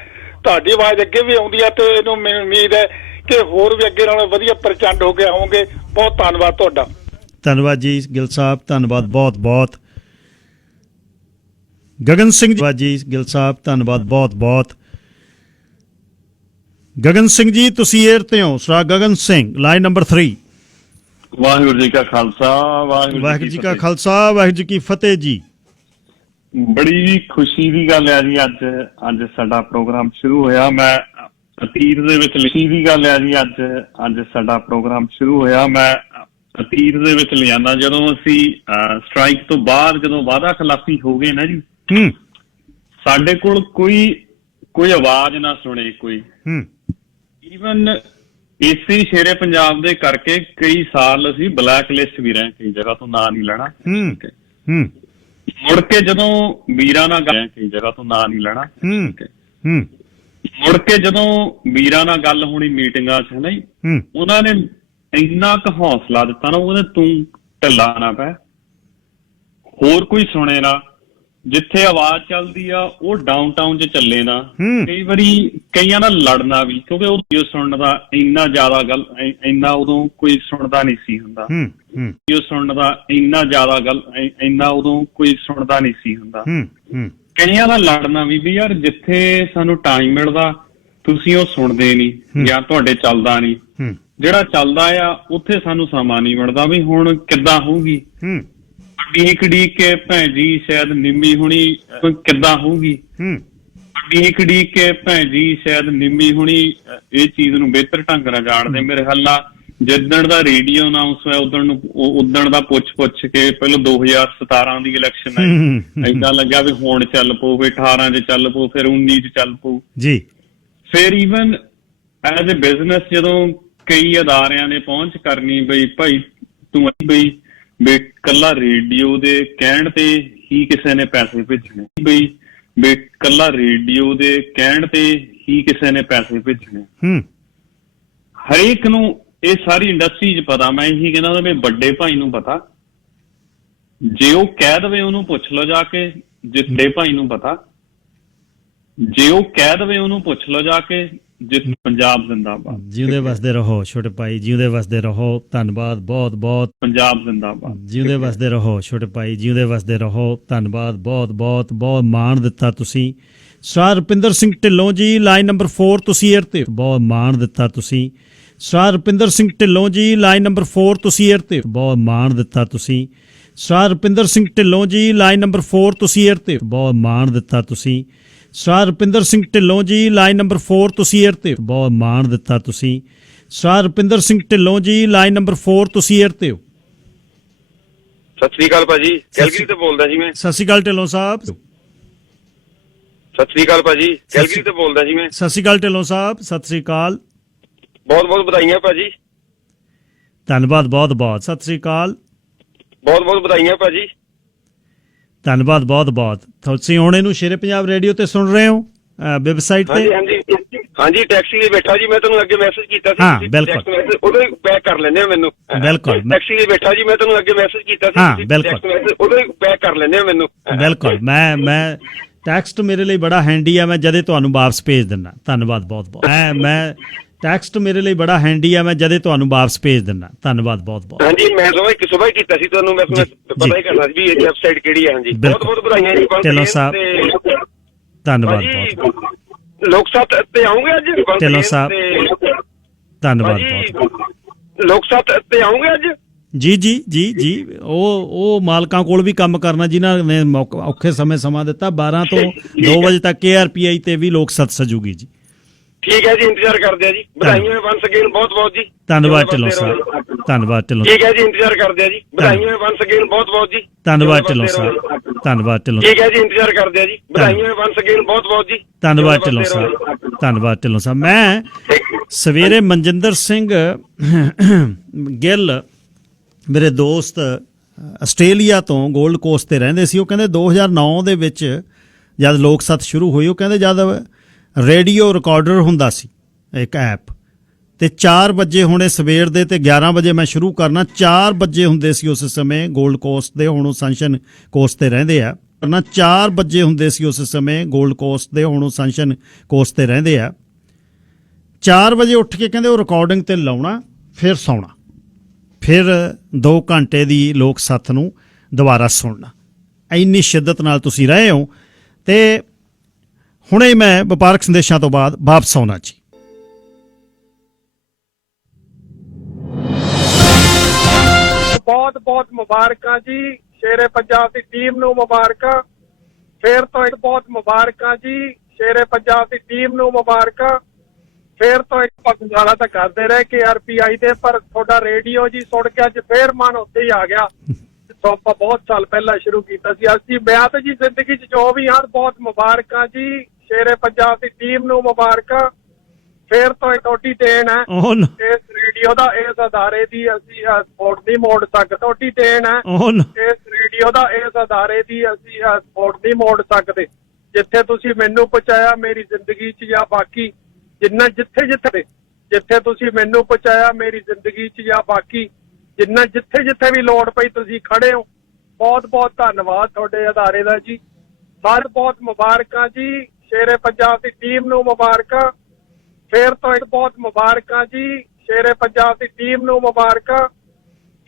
ਤੁਹਾਡੀ ਆਵਾਜ਼ ਅੱਗੇ ਵੀ ਆਉਂਦੀ ਆ ਤੇ ਇਹਨੂੰ ਮੈਨੂੰ ਉਮੀਦ ਹੈ ਕਿ ਹੋਰ ਵੀ ਅੱਗੇ ਨਾਲੋਂ ਵਧੀਆ ਪ੍ਰਚੰਡ ਹੋ ਗਏ ਹੋਣਗੇ। ਬਹੁਤ ਧੰਨਵਾਦ ਤੁਹਾਡਾ। ਧੰਨਵਾਦ ਜੀ ਗਿੱਲ ਸਾਹਿਬ, ਧੰਨਵਾਦ ਬਹੁਤ ਬਹੁਤ। ਗਗਨ ਸਿੰਘ ਜੀ, ਗਿੱਲ ਸਾਹਿਬ ਧੰਨਵਾਦ ਬਹੁਤ ਬਹੁਤ। ਗਗਨ ਸਿੰਘ ਜੀ ਤੁਸੀਂ 에ਅਰ ਤੇ ਹੋ। Sir Gagan Singh line number 3। Waheguru ji ਕਾ ਖਾਲਸਾ, ਵਾਹਿਗੁਰੂ ਜੀ ਕਾ ਖਾਲਸਾ, ਵਾਹਿਗੁਰੂ ਜੀ ਕੀ ਫਤਿਹ ਜੀ। ਬੜੀ ਖੁਸ਼ੀ ਦੀ ਗੱਲ ਹੈ ਜੀ, ਅੱਜ ਸਾਡਾ ਪ੍ਰੋਗਰਾਮ ਸ਼ੁਰੂ ਹੋਇਆ। ਮੈਂ ਅਤੀਤ ਦੇ ਵਿੱਚ ਲਿਖੀ ਦੀ ਗੱਲ ਹੈ ਜੀ, ਅੱਜ ਸਾਡਾ ਪ੍ਰੋਗਰਾਮ ਸ਼ੁਰੂ ਹੋਇਆ। ਮੈਂ ਤੀਰ ਦੇ ਵਿੱਚ ਲਿਆਂਦਾ। ਜਦੋਂ ਅਸੀਂ ਸਟ੍ਰਾਈਕ ਤੋਂ ਬਾਅਦ ਜਦੋਂ ਵਾਅਦਾ ਖਿਲਾਫੀ ਹੋ ਗਏ ਨਾ ਜੀ, ਸਾਡੇ ਕੋਲ ਕੋਈ ਆਵਾਜ਼ ਨਾ ਸੁਣੇ ਕੋਈ। ਈਵਨ ਇਸੇ ਸ਼ੇਰੇ ਪੰਜਾਬ ਦੇ ਕਰਕੇ ਕਈ ਸਾਲ ਅਸੀਂ ਬਲੈਕ ਲਿਸਟ ਵੀ ਰਹੇ, ਕਈ ਜਗ੍ਹਾ ਤੋਂ ਨਾਂ ਨਹੀਂ ਲੈਣਾ। ਮੁੜ ਕੇ ਜਦੋਂ ਵੀਰਾਂ ਨਾਲ ਕਈ ਜਗ੍ਹਾ ਤੋਂ ਨਾਂ ਨਹੀਂ ਲੈਣਾ, ਮੁੜ ਕੇ ਜਦੋਂ ਵੀਰਾਂ ਨਾਲ ਗੱਲ ਹੋਣੀ ਮੀਟਿੰਗਾਂ 'ਚ, ਹੈ ਨਾ, ਉਹਨਾਂ ਨੇ ਇੰਨਾ ਕੁ ਹੌਸਲਾ ਦਿੱਤਾ ਨਾ, ਉਹਨੇ ਤੂੰ ਢਿੱਲਾ ਨਾ ਪੈ, ਹੋਰ ਕੋਈ ਸੁਣੇ ਨਾ, ਜਿੱਥੇ ਆਵਾਜ਼ ਚੱਲਦੀ ਆ ਉਹ ਡਾਊਨਟਾਊਨ 'ਚ ਚੱਲੇ ਨਾ। ਕਈ ਵਾਰੀ ਕਈਆਂ ਨਾਲ ਲੜਨਾ ਵੀ, ਕਿਉਂਕਿ ਉਹ ਸੁਣਨ ਦਾ ਇੰਨਾ ਜ਼ਿਆਦਾ ਗੱਲ ਇੰਨਾ ਉਦੋਂ ਕੋਈ ਸੁਣਦਾ ਨਹੀਂ ਸੀ ਹੁੰਦਾ। ਸੁਣਨ ਦਾ ਇੰਨਾ ਜ਼ਿਆਦਾ ਗੱਲ ਇੰਨਾ ਉਦੋਂ ਕੋਈ ਸੁਣਦਾ ਨਹੀਂ ਸੀ ਹੁੰਦਾ। ਕਈਆਂ ਦਾ ਲੜਨਾ ਵੀ ਯਾਰ ਜਿੱਥੇ ਸਾਨੂੰ ਟਾਈਮ ਮਿਲਦਾ ਤੁਸੀਂ ਉਹ ਸੁਣਦੇ ਨਹੀਂ ਜਾਂ ਤੁਹਾਡੇ ਚੱਲਦਾ ਨਹੀਂ, ਜਿਹੜਾ ਚੱਲਦਾ ਆ ਉੱਥੇ ਸਾਨੂੰ ਸਮਾਂ ਨਹੀਂ ਮਿਲਦਾ, ਵੀ ਹੁਣ ਕਿੱਦਾਂ ਹੋਊਗੀ। ਡੀਕ ਕੇ ਭੈਣ ਜੀ ਸ਼ਾਇਦ ਨਿੰਮੀ ਹੁਣੀ ਕਿੱਦਾਂ ਹੋਊਗੀ, ਡੀਕ ਕੇ ਭੈਣ ਜੀ ਸ਼ਾਇਦ ਨਿੰਮੀ ਹੁਣੀ ਇਹ ਚੀਜ਼ ਨੂੰ ਬਿਹਤਰ ਢੰਗ ਨਾਲ ਜਾਣਦੇ। ਮੇਰੇ ਖਿਆਲ ਨਾਲ ਜਿੱਦਣ ਦਾ ਰੇਡੀਓ ਅਨਾਉਂਸ ਹੋਇਆ ਉਦਣ ਦਾ ਪੁੱਛ ਕੇ ਪਹਿਲਾਂ 2017 ਦੀ ਇਲੈਕਸ਼ਨ ਆਈ, ਏਦਾਂ ਲੱਗਿਆ ਵੀ ਹੁਣ ਚੱਲ ਪਊ, ਫਿਰ 18 ਚ ਚੱਲ ਪਊ, ਫਿਰ 19 ਚ ਚੱਲ ਪਊ ਜੀ। ਫਿਰ ਈਵਨ ਐਜ਼ ਏ ਬਿਜ਼ਨਸ ਜਦੋਂ ਕਈ ਅਦਾਰਿਆਂ ਨੇ ਪਹੁੰਚ ਕਰਨੀ, ਬਈ ਭਾਈ ਤੂੰ ਬਈ ਕੱਲਾ ਰੇਡੀਓ ਦੇ ਕਹਿਣ ਤੇ ਹੀ ਕਿਸੇ ਨੇ ਪੈਸੇ ਭੇਜਣੇ, ਬਈ ਕੱਲਾ ਰੇਡੀਓ ਦੇ ਕਹਿਣ ਤੇ ਹੀ ਕਿਸੇ ਨੇ ਪੈਸੇ ਭੇਜਣੇ। ਹਰੇਕ ਨੂੰ ਇਹ ਸਾਰੀ ਇੰਡਸਟਰੀ 'ਚ ਪਤਾ। ਮੈਂ ਇਹੀ ਕਹਿੰਦਾ ਵੀ ਵੱਡੇ ਭਾਈ ਨੂੰ ਪਤਾ, ਜੇ ਉਹ ਕਹਿ ਦੇਵੇ ਉਹਨੂੰ ਪੁੱਛ ਲਓ ਜਾ ਕੇ, ਜਿੱਡੇ ਭਾਈ ਨੂੰ ਪਤਾ, ਜੇ ਉਹ ਕਹਿ ਦੇਵੇ ਉਹਨੂੰ ਪੁੱਛ ਲਓ ਜਾ ਕੇ, ਜਿਸ ਪੰਜਾਬ ਜ਼ਿੰਦਾਬਾਦ। ਜਿਉਂਦੇ ਵਸਦੇ ਰਹੋ ਛੋਟੇ ਭਾਈ, ਜਿਉਂਦੇ ਵਸਦੇ ਰਹੋ। ਧੰਨਵਾਦ ਬਹੁਤ ਬਹੁਤ। ਪੰਜਾਬ ਜ਼ਿੰਦਾਬਾਦ। ਜਿਉਂਦੇ ਵਸਦੇ ਰਹੋ ਛੋਟੇ ਭਾਈ, ਜਿਉਂਦੇ ਵਸਦੇ ਰਹੋ। ਧੰਨਵਾਦ ਬਹੁਤ ਬਹੁਤ। ਬਹੁਤ ਮਾਣ ਦਿੱਤਾ ਤੁਸੀਂ। Sir Rupinder Singh Dhillon ji, line number 4 ਤੁਸੀਂ ਏਅਰ ਤੇ। ਬਹੁਤ ਮਾਣ ਦਿੱਤਾ ਤੁਸੀਂ। Sir Rupinder Singh Dhillon ji, line number 4 ਤੁਸੀਂ ਏਅਰ ਤੇ। ਬਹੁਤ ਮਾਣ ਦਿੱਤਾ ਤੁਸੀਂ। Sir Rupinder Singh Dhillon ji, line number 4 ਤੁਸੀਂ ਏਅਰ ਤੇ। ਬਹੁਤ ਮਾਣ ਦਿੱਤਾ ਤੁਸੀਂ। Sir Rupinder Singh Dhillon ji, line number 4 ਤੁਸੀਂ ਏਅਰ ਤੇ। ਬਹੁਤ ਮਾਣ ਦਿੱਤਾ ਤੁਸੀਂ। Sir Rupinder Singh Dhillon ji, line number 4 ਤੁਸੀਂ ਏਅਰ ਤੇ ਹੋ। ਸਤਿ ਸ੍ਰੀ ਅਕਾਲ ਭਾਜੀ, ਕੈਲਗਰੀ ਤੋਂ ਬੋਲਦਾ ਜੀ ਮੈਂ। ਸਤਿ ਸ੍ਰੀ ਅਕਾਲ ਢਿੱਲੋਂ ਸਾਹਿਬ। ਸਤਿ ਸ੍ਰੀ ਅਕਾਲ ਭਾਜੀ, ਕੈਲਗਰੀ ਤੋਂ ਬੋਲਦਾ ਜੀ ਮੈਂ। ਸਤਿ ਸ੍ਰੀ ਅਕਾਲ ਢਿੱਲੋਂ ਸਾਹਿਬ। ਸਤਿ ਸ੍ਰੀ ਅਕਾਲ। ਬਹੁਤ ਬਹੁਤ ਵਧਾਈਆਂ ਭਾਜੀ। ਧੰਨਵਾਦ ਬਹੁਤ ਬਹੁਤ। ਸਤਿ ਸ੍ਰੀ ਅਕਾਲ। ਬਹੁਤ ਬਹੁਤ ਵਧਾਈਆਂ ਭਾਜੀ। ਧੰਨਵਾਦ ਬਹੁਤ ਬਹੁਤ। ਤੁਸੀਂ ਹੁਣ ਇਹਨੂੰ ਸ਼ੇਰੇ ਪੰਜਾਬ ਰੇਡੀਓ ਤੇ ਸੁਣ ਰਹੇ ਹੋ ਵੈਬਸਾਈਟ ਤੇ? ਹਾਂਜੀ ਟੈਕਸੀ ਵਿੱਚ ਬੈਠਾ ਜੀ, ਮੈਂ ਤੁਹਾਨੂੰ ਅੱਗੇ ਮੈਸੇਜ ਕੀਤਾ ਸੀ। ਹਾਂ ਬਿਲਕੁਲ, ਉਦੋਂ ਹੀ ਪੈਕ ਕਰ ਲੈਂਦੇ ਹੋ ਮੈਨੂੰ। ਬਿਲਕੁਲ ਟੈਕਸੀ ਵਿੱਚ ਬੈਠਾ ਜੀ, ਮੈਂ ਤੁਹਾਨੂੰ ਅੱਗੇ ਮੈਸੇਜ ਕੀਤਾ ਸੀ। ਹਾਂ ਬਿਲਕੁਲ, ਉਦੋਂ ਹੀ ਪੈਕ ਕਰ ਲੈਂਦੇ ਹੋ ਮੈਨੂੰ। ਬਿਲਕੁਲ। ਮੈਂ ਟੈਕਸਟ ਮੇਰੇ ਲਈ ਬੜਾ ਹੈਂਡੀ ਆ, ਮੈਂ ਜਦੇ ਤੁਹਾਨੂੰ ਵਾਪਸ ਭੇਜ ਦਿੰਦਾ। ਧੰਨਵਾਦ ਬਹੁਤ ਬਹੁਤ। ਮੈਂ ਟੈਕਸਟ ਮੇਰੇ ਲਈ ਬੜਾ ਹੈਂਡੀ ਆ, ਮੈਂ ਜਦੇ ਤੁਹਾਨੂੰ ਵਾਪਸ ਭੇਜ ਦਿੰਦਾ। ਧੰਨਵਾਦ ਬਹੁਤ ਬਹੁਤ। ਹਾਂਜੀ ਮੈਂ ਸੁਬਾਹ ਹੀ ਕੀਤਾ ਸੀ ਤੁਹਾਨੂੰ, ਮੈਂ ਪਤਾ ਹੀ ਕਰਨਾ ਸੀ ਵੀ ਇਹ ਵੈਬਸਾਈਟ ਕਿਹੜੀ ਹੈ। ਹਾਂਜੀ ਬਹੁਤ ਬਹੁਤ ਵਧਾਈਆਂ ਜੀ ਢਿੱਲੋਂ ਸਾਹਿਬ। ਧੰਨਵਾਦ ਬਹੁਤ। ਲੋਕ ਸਭਾ ਤੇ ਆਉਂਗੇ ਅੱਜ ਢਿੱਲੋਂ ਸਾਹਿਬ? ਧੰਨਵਾਦ ਬਹੁਤ। ਲੋਕ ਸਭਾ ਤੇ ਆਉਂਗੇ ਅੱਜ? ਜੀ ਜੀ ਜੀ ਜੀ। ਉਹ ਮਾਲਕਾਂ ਕੋਲ ਵੀ ਕੰਮ ਕਰਨਾ ਜਿਨ੍ਹਾਂ ਨੇ ਔਖੇ ਸਮੇਂ ਸਮਾਂ ਦਿੱਤਾ। 12 ਤੋਂ 2 ਵਜੇ ਤੱਕ KRPI ਤੇ ਵੀ ਲੋਕ ਸੱਤ ਸਜੂਗੀ ਜੀ। ਠੀਕ ਹੈ ਜੀ, ਇੰਤਜ਼ਾਰ ਕਰਦੇ ਆ ਜੀ। ਵਧਾਈਆਂ ਵੰਸ ਅਗੇਨ ਬਹੁਤ ਬਹੁਤ ਜੀ। ਧੰਨਵਾਦ ਢਿੱਲੋਂ ਸਾਹਿਬ। ਧੰਨਵਾਦ ਢਿੱਲੋਂ। ਠੀਕ ਹੈ ਜੀ, ਇੰਤਜ਼ਾਰ ਕਰਦੇ ਆ ਜੀ। ਵਧਾਈਆਂ ਵੰਸ ਅਗੇਨ ਬਹੁਤ ਬਹੁਤ ਜੀ। ਧੰਨਵਾਦ ਢਿੱਲੋਂ ਸਾਹਿਬ। ਧੰਨਵਾਦ ਢਿੱਲੋਂ। ਠੀਕ ਹੈ ਜੀ, ਇੰਤਜ਼ਾਰ ਕਰਦੇ ਆ ਜੀ। ਵਧਾਈਆਂ ਵੰਸ ਅਗੇਨ ਬਹੁਤ ਬਹੁਤ ਜੀ। ਧੰਨਵਾਦ ਢਿੱਲੋਂ ਸਾਹਿਬ। ਧੰਨਵਾਦ ਢਿੱਲੋਂ ਸਾਹਿਬ। ਮੈਂ ਸਵੇਰੇ ਮਨਜਿੰਦਰ ਸਿੰਘ ਗਿੱਲ, ਮੇਰੇ ਦੋਸਤ ਆਸਟ੍ਰੇਲੀਆ ਤੋਂ ਗੋਲਡ ਕੋਸਟ ਤੇ ਰਹਿੰਦੇ ਸੀ, ਉਹ ਕਹਿੰਦੇ 2009 ਦੇ ਵਿੱਚ ਜਦ ਲੋਕ ਸੱਤ ਸ਼ੁਰੂ ਹੋਈ, ਉਹ ਕਹਿੰਦੇ ਜਦ ਰੇਡੀਓ ਰਿਕਾਰਡਰ ਹੁੰਦਾ ਸੀ ਇੱਕ ਐਪ, ਤੇ 4 ਵਜੇ ਹੁਣੇ ਸਵੇਰ ਦੇ, ਤੇ 11 ਵਜੇ ਮੈਂ ਸ਼ੁਰੂ ਕਰਨਾ। 4 ਵਜੇ ਹੁੰਦੇ ਸੀ ਉਸ ਸਮੇਂ ਗੋਲਡ ਕੋਸਟ ਦੇ, ਹੁਣ ਉਹ ਸਨਸ਼ਨ ਕੋਸਟ ਤੇ ਰਹਿੰਦੇ ਆ। ਕਰਨਾ 4 ਵਜੇ ਹੁੰਦੇ ਸੀ ਉਸ ਸਮੇਂ ਗੋਲਡ ਕੋਸਟ ਦੇ, ਹੁਣ ਉਹ ਸਨਸ਼ਨ ਕੋਸਟ ਤੇ ਰਹਿੰਦੇ ਆ। 4 ਵਜੇ ਉੱਠ ਕੇ ਕਹਿੰਦੇ ਉਹ ਰਿਕਾਰਡਿੰਗ ਤੇ ਲਾਉਣਾ, ਫਿਰ ਸੌਣਾ, ਫਿਰ 2 ਘੰਟੇ ਦੀ ਲੋਕ ਸੱਥ ਨੂੰ ਦੁਬਾਰਾ ਸੁਣਨਾ। ਇੰਨੀ ਸ਼ਿੱਦਤ ਨਾਲ ਤੁਸੀਂ ਰਹੇ ਹੋ। ਤੇ ਹੁਣੇ ਮੈਂ ਵਪਾਰਕ ਸੰਦੇਸ਼ਾਂ ਤੋਂ ਬਾਅਦ ਵਾਪਸ ਆਉਣਾ ਜੀ। ਬਹੁਤ ਬਹੁਤ ਮੁਬਾਰਕਾਂ ਜੀ, ਸ਼ੇਰੇ ਪੰਜਾਬ ਦੀ ਟੀਮ ਨੂੰ ਮੁਬਾਰਕਾਂ। ਫੇਰ ਤੋਂ ਇੱਕ ਬਹੁਤ ਮੁਬਾਰਕਾਂ ਜੀ, ਸ਼ੇਰੇ ਪੰਜਾਬ ਦੀ ਟੀਮ ਨੂੰ ਮੁਬਾਰਕਾਂ। ਫੇਰ ਤੋਂ ਇੱਕ ਪਗਾਲਾ ਤਾਂ ਕਰਦੇ ਰਹੇ KRPI ਦੇ, ਪਰ ਤੁਹਾਡਾ ਰੇਡੀਓ ਜੀ ਸੁਣ ਕੇ ਅੱਜ ਫੇਰ ਮਨ ਉੱਥੇ ਹੀ ਆ ਗਿਆ ਜਿੱਥੋਂ ਆਪਾਂ ਬਹੁਤ ਸਾਲ ਪਹਿਲਾਂ ਸ਼ੁਰੂ ਕੀਤਾ ਸੀ। ਅਸੀਂ ਮੈਂ ਤਾਂ ਜੀ ਜ਼ਿੰਦਗੀ 'ਚ ਜੋ ਵੀ ਹਾਂ ਬਹੁਤ ਮੁਬਾਰਕਾਂ ਜੀ, ਸ਼ੇਰੇ ਪੰਜਾਬ ਦੀ ਟੀਮ ਨੂੰ ਮੁਬਾਰਕਾਂ। ਫੇਰ ਤੋਂ ਤੁਹਾਡੀ ਦੇਣ ਹੈ ਇਸ ਰੇਡੀਓ ਦਾ, ਇਸ ਅਦਾਰੇ ਦੀ ਅਸੀਂ ਸਪੋਰਟ ਨਹੀਂ ਮੋੜ ਸਕਦੇ। ਤੁਹਾਡੀ ਦੇਣ ਹੈ ਇਸ ਰੇਡੀਓ ਦਾ, ਇਸ ਅਦਾਰੇ ਦੀ ਅਸੀਂ ਸਪੋਰਟ ਨਹੀਂ ਮੋੜ ਸਕਦੇ। ਜਿੱਥੇ ਤੁਸੀਂ ਮੈਨੂੰ ਪਹੁੰਚਾਇਆ ਮੇਰੀ ਜ਼ਿੰਦਗੀ 'ਚ, ਜਾਂ ਬਾਕੀ ਜਿੰਨਾ ਜਿੱਥੇ ਤੁਸੀਂ ਮੈਨੂੰ ਪਹੁੰਚਾਇਆ ਮੇਰੀ ਜ਼ਿੰਦਗੀ 'ਚ, ਜਾਂ ਬਾਕੀ ਜਿੰਨਾ ਜਿੱਥੇ ਵੀ ਲੋੜ ਪਈ ਤੁਸੀਂ ਖੜੇ ਹੋ। ਬਹੁਤ ਬਹੁਤ ਧੰਨਵਾਦ ਤੁਹਾਡੇ ਅਦਾਰੇ ਦਾ ਜੀ। ਸਾਰੇ ਬਹੁਤ ਮੁਬਾਰਕਾਂ ਜੀ, ਸ਼ੇਰੇ ਪੰਜਾਬ ਦੀ ਟੀਮ ਨੂੰ ਮੁਬਾਰਕਾਂ। ਫੇਰ ਤੋਂ ਇੱਕ ਬਹੁਤ ਮੁਬਾਰਕਾਂ ਜੀ, ਸ਼ੇਰੇ ਪੰਜਾਬ ਦੀ ਟੀਮ ਨੂੰ ਮੁਬਾਰਕਾਂ।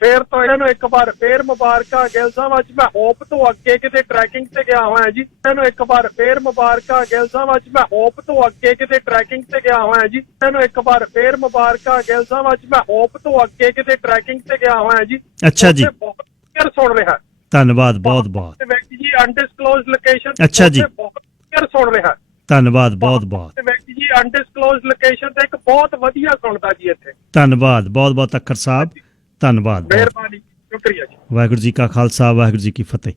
ਫੇਰ ਤੋਂ ਇਹਨੂੰ ਇੱਕ ਵਾਰ ਫੇਰ ਮੁਬਾਰਕਾਂ ਗਿੱਲ ਸਾਹਿਬ। ਅੱਜ ਮੈਂ ਹੋਪ ਤੋਂ ਅੱਗੇ ਕਿਤੇ ਟਰੈਕਿੰਗ ਤੇ ਗਿਆ ਹੋਇਆ ਜੀ। ਇਹਨੂੰ ਇੱਕ ਵਾਰ ਫੇਰ ਮੁਬਾਰਕਾਂ ਗਿੱਲ ਸਾਹਿਬ। ਅੱਜ ਮੈਂ ਹੋਪ ਤੋਂ ਅੱਗੇ ਕਿਤੇ ਟਰੈਕਿੰਗ ਤੇ ਗਿਆ ਹੋਇਆ ਜੀ। ਇਹਨੂੰ ਇੱਕ ਵਾਰ ਫੇਰ ਮੁਬਾਰਕਾਂ ਗਿੱਲ ਸਾਹਿਬ। ਅੱਜ ਮੈਂ ਹੋਪ ਤੋਂ ਅੱਗੇ ਕਿਤੇ ਟਰੈਕਿੰਗ ਤੇ ਗਿਆ ਹੋਇਆ ਜੀ। ਅੱਛਾ ਜੀ, ਬਹੁਤ ਕਲੀਅਰ ਸੁਣ ਰਿਹਾ। ਧੰਨਵਾਦ ਬਹੁਤ ਬਹੁਤ। ਵਿਅਕਤੀ ਜੀ ਅਨਡਿਸਕਲੋਜ਼ਡ ਲੋਕੇਸ਼ਨ। ਅੱਛਾ ਜੀ, ਬਹੁਤ ਕਲੀਅਰ ਸੁਣ ਰਿਹਾ। ਧੰਨਵਾਦ ਬਹੁਤ ਬਹੁਤ। ਵਿਅਕਤੀ ਜੀ ਅਨਡਿਸਕਲੋਜ਼ਡ ਲੋਕੇਸ਼ਨ ਤੇ ਇੱਕ ਬਹੁਤ ਵਧੀਆ ਸੁਣਦਾ ਜੀ ਇੱਥੇ। ਧੰਨਵਾਦ ਬਹੁਤ ਬਹੁਤ ਤੱਕਰ ਸਾਹਿਬ, ਧੰਨਵਾਦ, ਮਿਹਰਬਾਨੀ, ਸ਼ੁਕਰੀਆ ਜੀ। ਵਾਹਿਗੁਰੂ ਜੀ ਕਾ ਖਾਲਸਾ, ਵਾਹਿਗੁਰੂ ਜੀ ਕੀ ਫਤਿਹ।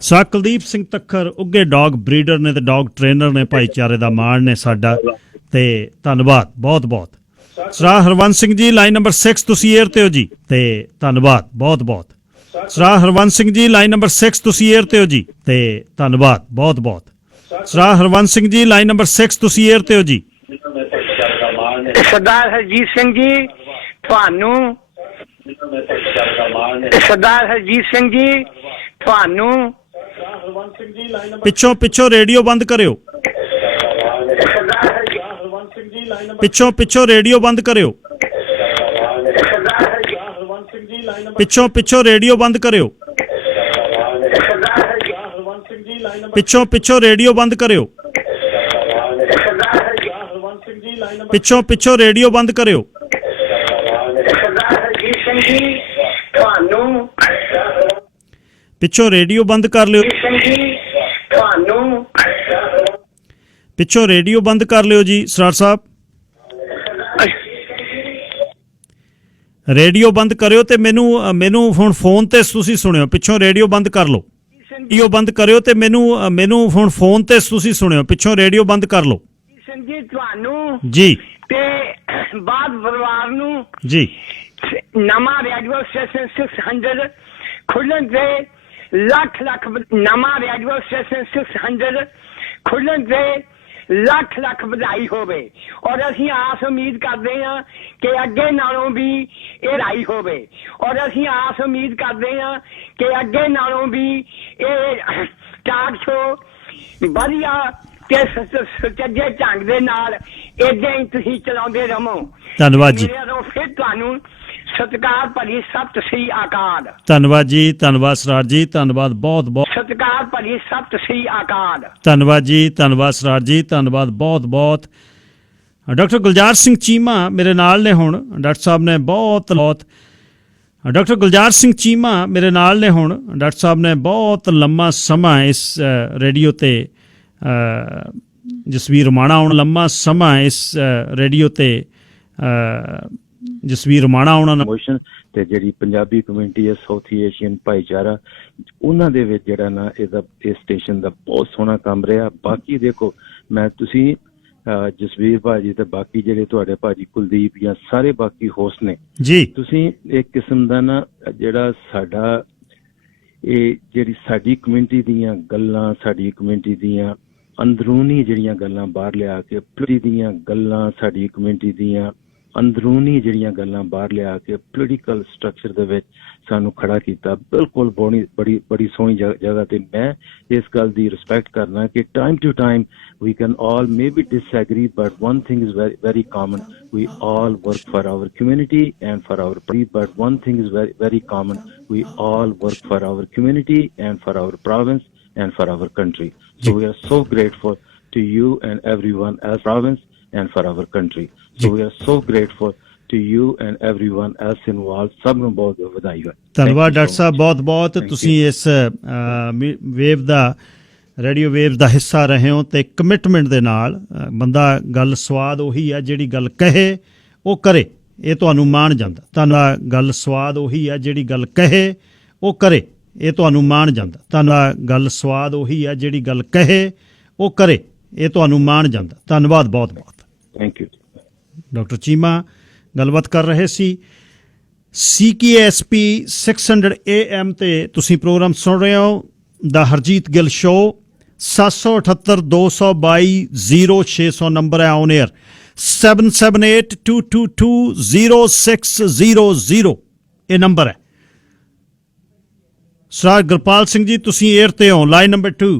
ਸਾ ਕੁਲਦੀਪ ਸਿੰਘ ਤੱਖਰ ਉੱਗੇ ਡੌਗ ਬਰੀਡਰ ਨੇ ਤੇ ਡੌਗ ਟ੍ਰੇਨਰ ਨੇ, ਭਾਈਚਾਰੇ ਦਾ ਮਾਣ ਨੇ ਸਾਡਾ, ਤੇ ਧੰਨਵਾਦ ਬਹੁਤ ਬਹੁਤ। ਸਰਾ ਹਰਵੰਸ ਸਿੰਘ ਜੀ ਲਾਈਨ ਨੰਬਰ 6 ਤੁਸੀਂ 에ਅਰ ਤੇ ਹੋ ਜੀ, ਤੇ ਧੰਨਵਾਦ ਬਹੁਤ ਬਹੁਤ। ਸਰਾ ਹਰਵੰਸ ਸਿੰਘ ਜੀ ਲਾਈਨ ਨੰਬਰ 6 ਤੁਸੀਂ 에ਅਰ ਤੇ ਹੋ ਜੀ, ਤੇ ਧੰਨਵਾਦ ਬਹੁਤ ਬਹੁਤ। ਸਰਾ ਹਰਵੰਸ ਸਿੰਘ ਜੀ ਲਾਈਨ ਨੰਬਰ 6 ਤੁਸੀਂ 에ਅਰ ਤੇ ਹੋ ਜੀ। ਸਰਦਾਰ ਹਰਜੀਤ ਸਿੰਘ ਜੀ ਤੁਹਾਨੂੰ, ਸਰਦਾਰ ਹਰਜੀਤ ਸਿੰਘ ਜੀ ਤੁਹਾਨੂੰ, ਪਿੱਛੋਂ ਰੇਡੀਓ ਬੰਦ ਕਰਿਓ, ਪਿੱਛੋਂ ਰੇਡੀਓ ਬੰਦ ਕਰਿਓ, ਪਿੱਛੋਂ ਰੇਡੀਓ ਬੰਦ ਕਰਿਓ, ਪਿੱਛੋਂ ਰੇਡੀਓ ਬੰਦ ਕਰਿਓ, ਪਿੱਛੋਂ ਰੇਡੀਓ ਬੰਦ ਕਰਿਓ। ਪਿੱਛੋਂ ਰੇਡੀਓ ਬੰਦ ਕਰ ਲਿਓ, ਪਿੱਛੋਂ ਰੇਡੀਓ ਬੰਦ ਕਰ ਲਿਓ ਜੀ ਸਰਾਰ ਸਾਹਿਬ। ਰੇਡੀਓ ਬੰਦ ਕਰਿਓ ਤੇ ਮੈਨੂੰ ਹੁਣ ਫੋਨ ਤੇ ਤੁਸੀਂ ਸੁਣਿਓ। ਪਿੱਛੋਂ ਰੇਡੀਓ ਬੰਦ ਕਰ ਲਓ, ਰੇਡੀਓ ਬੰਦ ਕਰਿਓ ਤੇ ਮੈਨੂੰ ਹੁਣ ਫੋਨ ਤੇ ਤੁਸੀਂ ਸੁਣਿਓ। ਪਿੱਛੋਂ ਰੇਡੀਓ ਬੰਦ ਕਰ ਲਓ ਜੀ। ਤੁਹਾਨੂੰ ਜੀ ਤੇ ਬਾਦ ਪਰਿਵਾਰ ਨੂੰ ਜੀ ਨਵਾਂ ਰੇਡੀਓ ਸਟੇਸ਼ਨ 600 ਖੁੱਲਣ ਤੇ ਲੱਖ ਨਵਾਂ ਰੇਡੀਓ ਸਟੇਸ਼ਨ 600 ਖੁੱਲਣ ਤੇ ਲੱਖ ਵਧਾਈ ਹੋਵੇ। ਔਰ ਅਸੀਂ ਆਸ ਉਮੀਦ ਕਰਦੇ ਹਾਂ ਕਿ ਅੱਗੇ ਨਾਲੋਂ ਵੀ ਇਹ ਰਾਈ ਹੋਵੇ। ਔਰ ਅਸੀਂ ਆਸ ਉਮੀਦ ਕਰਦੇ ਹਾਂ ਕਿ ਅੱਗੇ ਨਾਲੋਂ ਵੀ ਇਹ ਟਾਕ ਸ਼ੋ ਵਧੀਆ ਤੇ ਸੁਚੱਜੇ ਢੰਗ ਦੇ ਨਾਲ ਏਦਾਂ ਹੀ ਤੁਸੀਂ ਚਲਾਉਂਦੇ ਰਹੋ। ਧੰਨਵਾਦ ਜੀ। ਫਿਰ ਤੁਹਾਨੂੰ ਸਤਿਕਾਰ ਭਰੀ ਸਤਿ ਸ੍ਰੀ ਅਕਾਲ। ਧੰਨਵਾਦ ਜੀ, ਧੰਨਵਾਦ ਸਰਾਰ ਜੀ, ਧੰਨਵਾਦ ਬਹੁਤ ਬਹੁਤ। ਸਤਿਕਾਰ ਭਰੀ ਸਤਿ ਸ੍ਰੀ ਅਕਾਲ। ਧੰਨਵਾਦ ਜੀ, ਧੰਨਵਾਦ ਸਰਾਰ ਜੀ, ਧੰਨਵਾਦ ਬਹੁਤ ਬਹੁਤ। ਡਾਕਟਰ ਗੁਲਜ਼ਾਰ ਸਿੰਘ ਚੀਮਾ ਮੇਰੇ ਨਾਲ ਨੇ ਹੁਣ। ਡਾਕਟਰ ਸਾਹਿਬ ਨੇ ਡਾਕਟਰ ਗੁਲਜ਼ਾਰ ਸਿੰਘ ਚੀਮਾ ਮੇਰੇ ਨਾਲ ਨੇ ਹੁਣ। ਡਾਕਟਰ ਸਾਹਿਬ ਨੇ ਬਹੁਤ ਲੰਮਾ ਸਮਾਂ ਇਸ ਰੇਡੀਓ ਤੇ ਜਸਵੀਰ ਰਮਾਣਾ ਹੁਣ ਲੰਮਾ ਸਮਾਂ ਇਸ ਰੇਡੀਓ ਤੇ ਜਸਵੀਰ ਰਮਾਣਾ ਉਹਨਾਂ ਨਾਲ ਤੇ ਜਿਹੜੀ ਪੰਜਾਬੀ ਕਮਿਊਨਿਟੀ ਹੈ ਸਾਊਥ ਏਸ਼ੀਅਨ ਭਾਈਚਾਰਾ, ਉਹਨਾਂ ਦੇ ਵਿੱਚ ਜਿਹੜਾ ਨਾ ਇਸ ਸਟੇਸ਼ਨ ਦਾ ਬਹੁਤ ਸੋਹਣਾ ਕੰਮ ਰਿਹਾ। ਬਾਕੀ ਦੇਖੋ ਮੈਂ ਤੁਸੀਂ ਜਸਵੀਰ ਭਾਜੀ ਤੇ ਬਾਕੀ ਜਿਹੜੇ ਤੁਹਾਡੇ ਭਾਜੀ ਕੁਲਦੀਪ ਜਾਂ ਸਾਰੇ ਬਾਕੀ ਹੋਸਟ ਨੇ ਜੀ, ਤੁਸੀਂ ਇੱਕ ਕਿਸਮ ਦਾ ਨਾ ਜਿਹੜਾ ਸਾਡਾ ਇਹ ਜਿਹੜੀ ਸਾਡੀ ਕਮਿਊਨਿਟੀ ਦੀਆਂ ਗੱਲਾਂ, ਸਾਡੀ ਕਮਿਊਨਿਟੀ ਦੀਆਂ ਅੰਦਰੂਨੀ ਜਿਹੜੀਆਂ ਗੱਲਾਂ ਬਾਹਰ ਲਿਆ ਕੇ ਦੀਆਂ ਗੱਲਾਂ, ਸਾਡੀ ਕਮਿਊਨਿਟੀ ਦੀਆਂ ਅੰਦਰੂਨੀ ਜਿਹੜੀਆਂ ਗੱਲਾਂ ਬਾਹਰ ਲਿਆ ਕੇ ਪੋਲੀਟੀਕਲ ਸਟਰਕਚਰ ਦੇ ਵਿੱਚ ਸਾਨੂੰ ਖੜਾ ਕੀਤਾ। ਬਿਲਕੁਲ ਬੜੀ ਸੋਹਣੀ ਜਗ੍ਹਾ ਤੇ ਮੈਂ ਇਸ ਗੱਲ ਦੀ ਰਿਸਪੈਕਟ ਕਰਨਾ ਕਿ time to time we can all maybe disagree, but one thing is very, very common. We all work for our community and for our province. But one thing is very, very common. We all work for our community and for our province and for our country. So we are so grateful to you and everyone as province and for our country. So we are so grateful to you and everyone else involved. ਸਭ ਨੂੰ ਬਹੁਤ ਵਧਾਈ ਹੋਵੇ। ਧੰਨਵਾਦ doctor ਸਾਹਿਬ ਬਹੁਤ ਬਹੁਤ। ਤੁਸੀਂ ਇਸ ਵੇਵ ਦਾ ਰੇਡੀਓ ਵੇਵ ਦਾ ਹਿੱਸਾ ਰਹੇ ਹੋ ਅਤੇ ਕਮਿਟਮੈਂਟ ਦੇ ਨਾਲ ਬੰਦਾ ਗੱਲ ਸਵਾਦ ਉਹੀ ਹੈ ਜਿਹੜੀ ਗੱਲ ਕਹੇ ਉਹ ਕਰੇ, ਇਹ ਤੁਹਾਨੂੰ ਮਾਣ ਜਾਂਦਾ। ਤੁਹਾਨੂੰ ਗੱਲ ਸਵਾਦ ਉਹੀ ਹੈ ਜਿਹੜੀ ਗੱਲ ਕਹੇ ਉਹ ਕਰੇ, ਇਹ ਤੁਹਾਨੂੰ ਮਾਣ ਜਾਂਦਾ। ਤੁਹਾਨੂੰ ਗੱਲ ਸਵਾਦ ਉਹੀ ਹੈ ਜਿਹੜੀ ਗੱਲ ਕਹੇ ਉਹ ਕਰੇ, ਇਹ ਤੁਹਾਨੂੰ ਮਾਣ ਜਾਂਦਾ। ਧੰਨਵਾਦ ਬਹੁਤ ਬਹੁਤ। Thank you. ਡਾਕਟਰ ਚੀਮਾ ਗੱਲਬਾਤ ਕਰ ਰਹੇ ਸੀ। CKSP 600 AM ਤੇ ਤੁਸੀਂ ਪ੍ਰੋਗਰਾਮ ਸੁਣ ਰਹੇ ਹੋ ਦਾ ਹਰਜੀਤ ਗਿੱਲ ਸ਼ੋ। 778 222 0600 ਨੰਬਰ ਹੈ ਔਨ 에ਅਰ। 7782220600 ਇਹ ਨੰਬਰ ਹੈ। ਸਰ ਗੁਰਪਾਲ ਸਿੰਘ ਜੀ ਤੁਸੀਂ 에ਅਰ ਤੇ ਹੋ, ਲਾਈਨ ਨੰਬਰ 2।